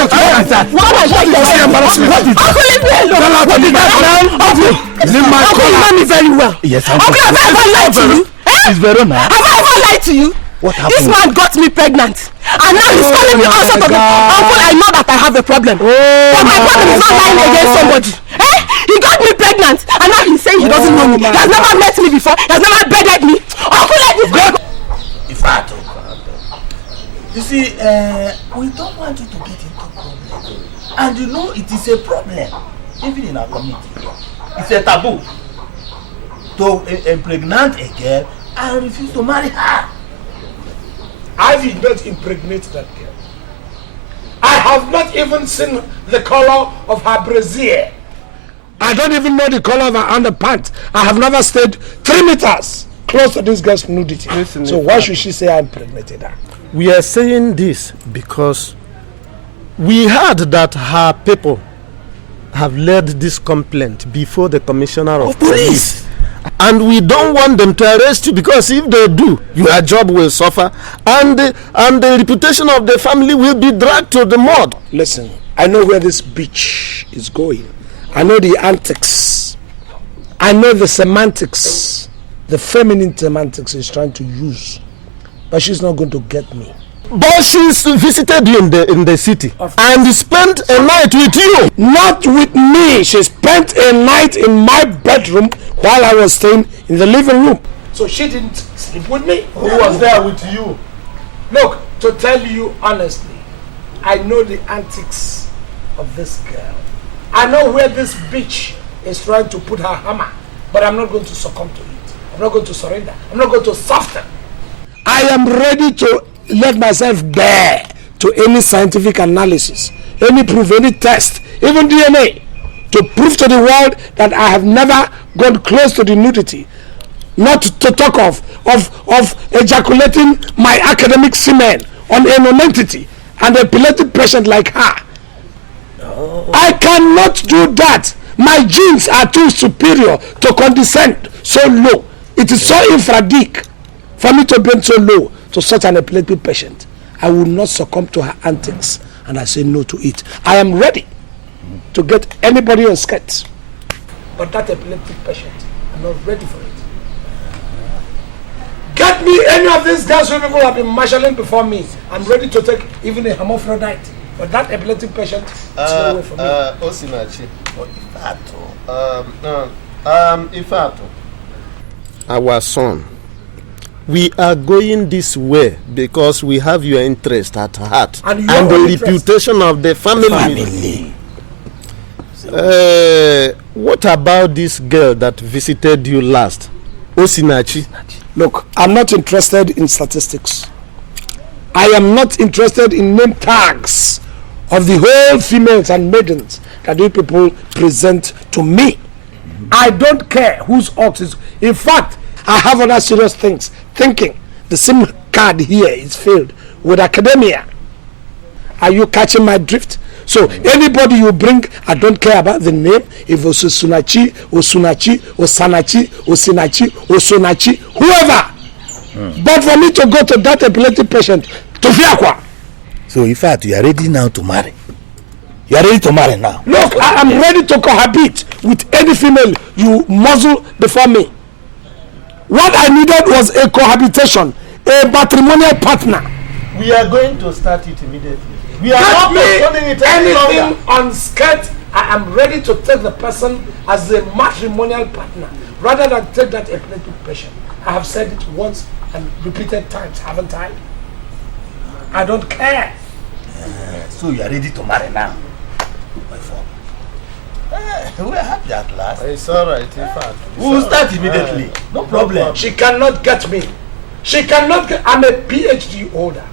Embarrassment. What is embarrassment? Uncle, leave me alone. Uncle, you know me very well. Yes, Uncle, have I ever lied to you? It's Verona. Have I ever lied to you? What happened? This man got me pregnant. And now he's calling me out of the... Uncle, I know that I have a problem. But my problem is not lying against somebody. He got me pregnant. And now he's saying he doesn't know me. He has never met me before. He has never bedded me. Uncle, let this go. If I talk, you see, we don't want you to get into problem. And you know it is a problem. Even in our community. It's a taboo to impregnate a girl and refuse to marry her. I did not impregnate that girl. I have not even seen the color of her brassiere. I don't even know the color of her underpants. I have never stayed 3 meters close to this girl's nudity. So why should she say I impregnated her? We are saying this because we heard that her people have led this complaint before the commissioner of police. And we don't want them to arrest you because if they do, your job will suffer and the reputation of the family will be dragged to the mud. Listen, I know where this bitch is going. I know the antics. I know the semantics, the feminine semantics she's trying to use. But she's not going to get me. But she's visited you in the city and spent a night with you. Not with me. She spent a night in my bedroom while I was staying in the living room. So she didn't sleep with me. Who was there with you? Look, to tell you honestly, I know the antics of this girl. I know where this bitch is trying to put her hammer. But I'm not going to succumb to it. I'm not going to surrender. I'm not going to soften. I am ready to let myself bear to any scientific analysis, any proof, any test, even DNA, to prove to the world that I have never gone close to the nudity. Not to talk of ejaculating my academic semen on a non-entity and a epileptic patient like her. No. I cannot do that. My genes are too superior to condescend so low. It is so infradig for me to bend so low to such an epileptic patient. I will not succumb to her antics, and I say no to it. I am ready to get anybody on skirts, but that epileptic patient, I'm not ready for it. Get me any of these girls who people have been marshalling before me. I'm ready to take even a hermaphrodite, but that epileptic patient is no way for me. Osinachi. Ifato. Our son. We are going this way because we have your interest at heart and the reputation of the family. What about this girl that visited you last, Osinachi? Look, I'm not interested in statistics. I am not interested in name tags of the whole females and maidens that you people present to me. I don't care whose ox is. In fact, I have other serious things. Thinking the SIM card here is filled with academia. Are you catching my drift? So anybody you bring, I don't care about the name. If it's Sunachi, or Sunachi, or Sanachi, or Sinachi, or Sonachi, whoever. But for me to go to that epileptic patient, to Fiakwa. So in fact, you are ready now to marry. You are ready to marry now. Look, I am ready to cohabit with any female you muzzle before me. What I needed was a cohabitation, a matrimonial partner. We are going to start it immediately. We are Get not me postponing it any longer. anything unscared. I am ready to take the person as a matrimonial partner rather than take that epileptic patient. I have said it once and repeated times, haven't I? I don't care. So you are ready to marry now. We are happy at last. It's alright, in fact. We will start immediately. No problem. She cannot get me. She cannot get. I'm a PhD holder.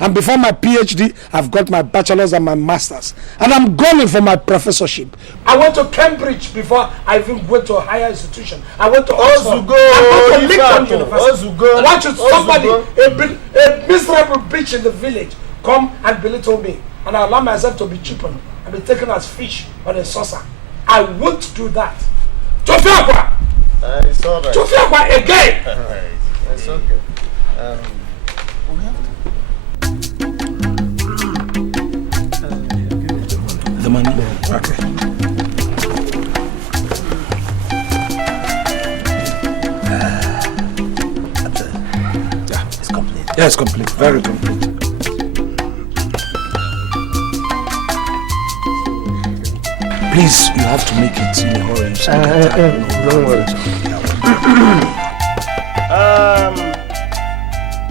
And before my PhD, I've got my bachelor's and my master's. And I'm going for my professorship. I went to Cambridge before I even went to a higher institution. I went to Oxford. I'm going to Lincoln University. Why should somebody, a miserable bitch in the village, come and belittle me and allow myself to be cheapened and be taken as fish on a saucer? I won't do that. Tofiakwa! It's alright. Tofiakwa again! Alright, it's okay. We have the money. Okay. Yeah, it's complete. Yeah, it's complete. Very complete. Please, you have to make it in a hurry. Don't worry.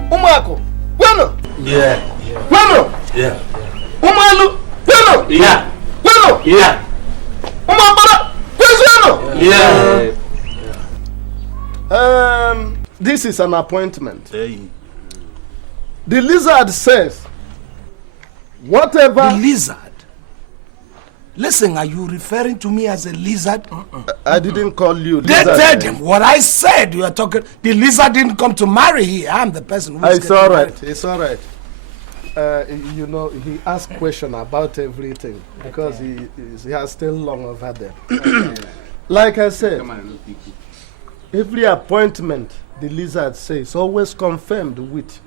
Umako, bueno. Yeah. Bueno. Yeah. Umalu, bueno. Yeah. Bueno. Yeah. Umabara, bueno. Yeah. This is an appointment. Hey. The lizard says, whatever. The lizard? Listen, are you referring to me as a lizard? I didn't call you They lizard. told him what I said. You are talking. The lizard didn't come to marry here. I'm the person who. It's all right. It's all right. You know, he asked question about everything because he has still long over there. Like I said, every appointment the lizard says always confirmed with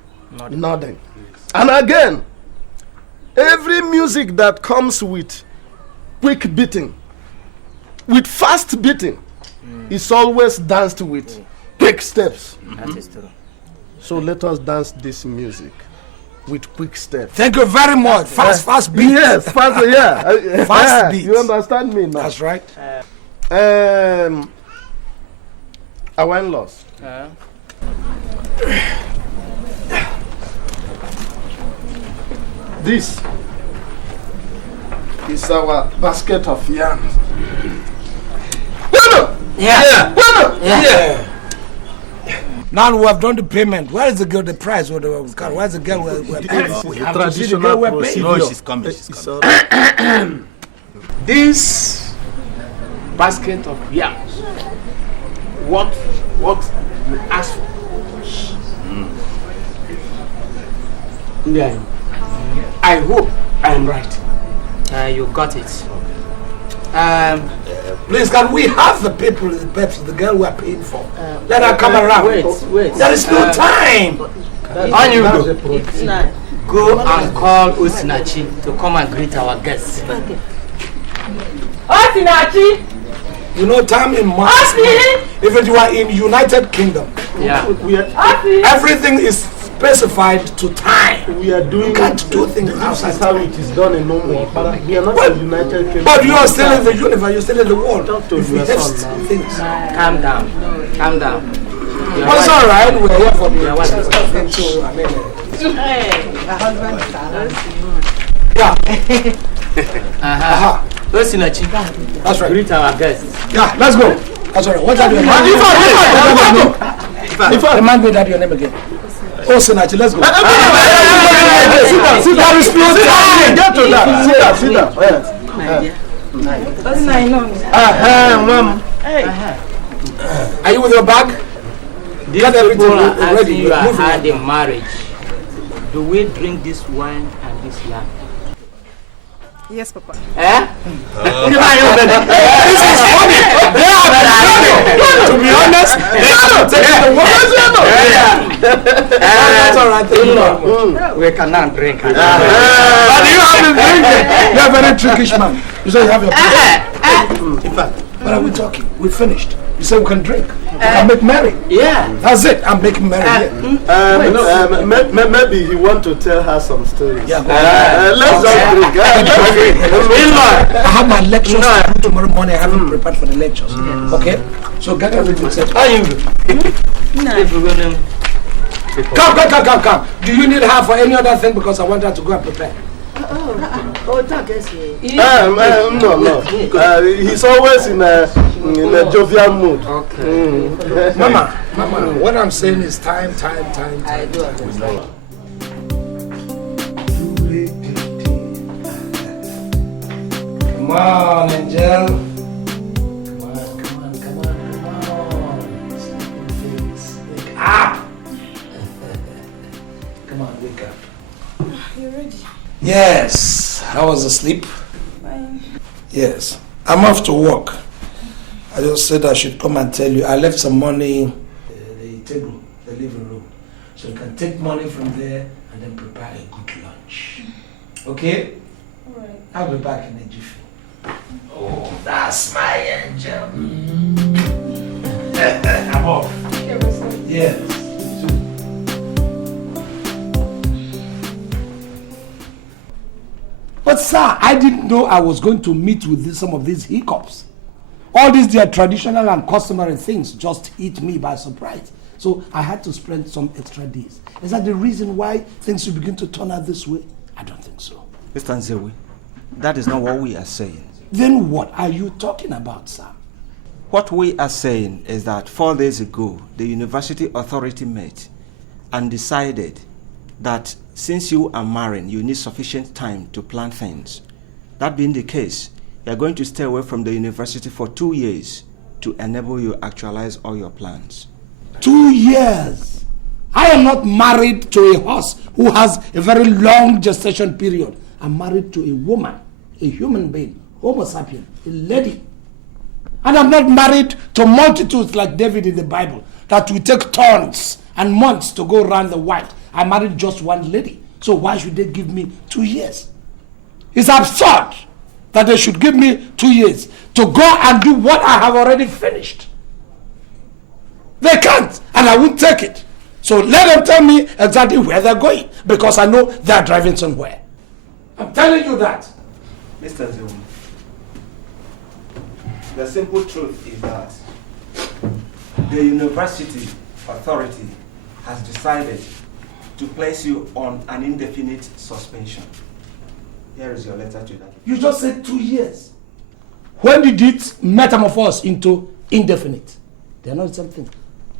nodding. And again, every music that comes with quick beating, with fast beating, is always danced with quick steps. That is true. So let us dance this music with quick steps. Thank you very much. Fast beat. Yes, fast, yeah. Fast beat. You understand me now? That's right. Our in-laws. This is our basket of yams. Yeah. Now we have done the payment. Where is the girl? The price? Where is the girl? We're paying for? We have to see the girl we're paying. No, she's coming. She's coming. This basket of yams, what you ask for? Yeah. I hope I am right. You got it. Please, can we have the people, the girl we are paying for? Let her come around. Wait. There is no time. On you go. Go and call Osinachi to come and greet our guests. Okay. Osinachi! You know, time in Mars. Even you are in United Kingdom. Yeah. Everything is specified to time. We are doing. You can't do things outside. That's how it is done in Norway. We are not in United Kingdom. But you are still in the universe. You're still in the world. If we have things. Calm down. Calm down. Well, it's all right. We're here for you. Osinachi. That's right. Greet our guests. Yeah, let's go. That's all right. What are you doing? Remind me that your name again. Oh, Sinachi, let's go. Sit down. Sit down. Get to that. Sit down. Are you with your bag? These get everything people are ready. asking you We're are moving on. had a marriage. Do we drink this wine and this lamb? Yes, Papa. Eh? This is funny. To be honest, that's all right. We cannot drink. But you have been drinking. You're a very trickish man. You say you have your In fact, what are we talking? We finished. You say we can drink. We can make merry. Yeah. That's it. I'm making merry. Maybe he want to tell her some stories. Yeah, let's just drink. I have my lectures to do tomorrow morning. I haven't prepared for the lectures. Okay? So get everything set. How are you? Come. Do you need her for any other thing? Because I want her to go and prepare. That is No. He's always in a jovial mood. Okay. Mama, what I'm saying is time. I do understand. Come on, Angel. Come on. Wake up. Come on, wake up. You ready? Yes. I was asleep. Fine. Yes. I'm off to work. I just said I should come and tell you. I left some money in the table, the living room. So you can take money from there and then prepare a good lunch. Okay? Alright. I'll be back in a jiffy. Oh, that's my angel. I'm off. Yes. But sir, I didn't know I was going to meet with some of these hiccups. All these their traditional and customary things just hit me by surprise. So I had to spend some extra days. Is that the reason why things will begin to turn out this way? I don't think so. Mr. Nzewi, that is not what we are saying. Then what are you talking about, sir? What we are saying is that 4 days ago, the university authority met and decided that since you are marrying, you need sufficient time to plan things. That being the case, you are going to stay away from the university for 2 years to enable you actualize all your plans. 2 years? I am not married to a horse who has a very long gestation period. I'm married to a woman, a human being, Homo sapien, a lady. And I'm not married to multitudes like David in the Bible that will take turns and months to go around the world. I married just one lady. So why should they give me 2 years? It's absurd that they should give me 2 years to go and do what I have already finished. They can't, and I won't take it. So let them tell me exactly where they're going, because I know they're driving somewhere. I'm telling you that. Mr. Nzewi, the simple truth is that the university authority has decided to place you on an indefinite suspension. Here is your letter to that. You just said 2 years. When did it metamorphose into indefinite? They're not something.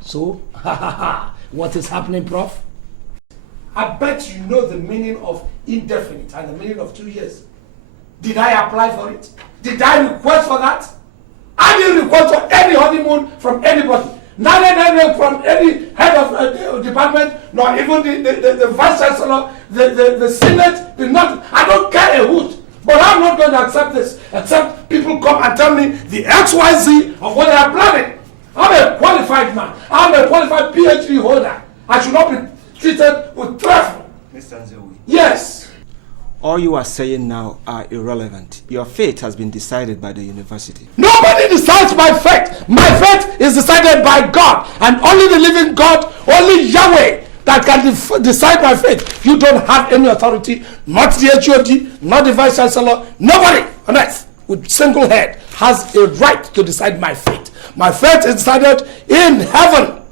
So, what is happening, Prof? I bet you know the meaning of indefinite and the meaning of 2 years. Did I apply for it? Did I request for that? I didn't request for any honeymoon from anybody. Neither from any head of department, nor even the vice chancellor, the senate, the not. I don't care a hoot. But I'm not going to accept this, except people come and tell me the XYZ of what they are planning. I'm a qualified man. I'm a qualified PhD holder. I should not be treated with trifle. Mr. Nzewi. Yes. All you are saying now are irrelevant. Your fate has been decided by the university. Nobody decides my fate. My fate is decided by God. And only the living God, only Yahweh, that can decide my fate. You don't have any authority, not the HOD, not the vice chancellor, nobody on earth with single head has a right to decide my fate. My fate is decided in heaven.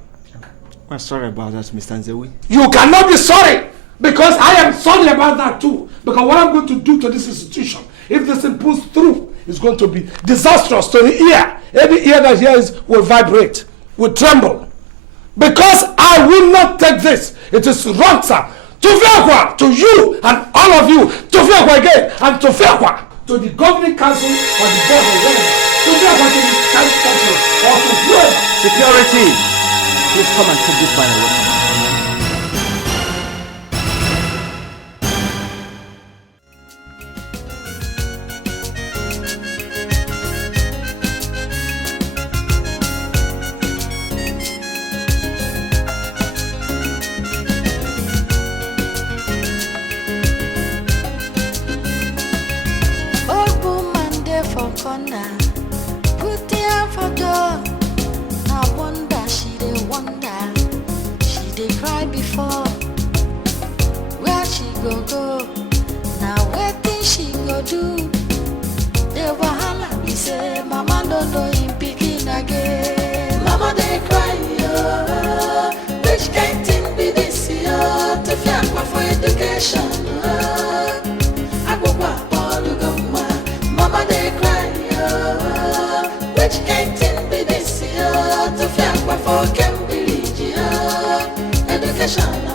I'm sorry about that, Mr. Nzewi. You cannot be sorry, because I am sorry about that too. Because what I'm going to do to this institution, if this thing pulls through, is going to be disastrous to the ear. Any ear that hears will vibrate, will tremble. Because I will not take this. It is wrong, sir. To Fiakwa, to you and all of you. To Fiakwa again, and to Fiakwa, to the governing council or the board of whatever. To Fiakwa to the council or to whoever. Security. Please come and take this man away from me. Old woman there for corner, put the hand for door. I wonder, she dey wonder, she dey cry before. Where she go? Now wetin she go do? The wahala be say, mama don't know him pikin again. Mama dey cry, yo. Which kind thing be this, yo? To fight for education, Mama dey cry, yo. Which kind thing be this, yo? To fight for Cambridge, yo. Education.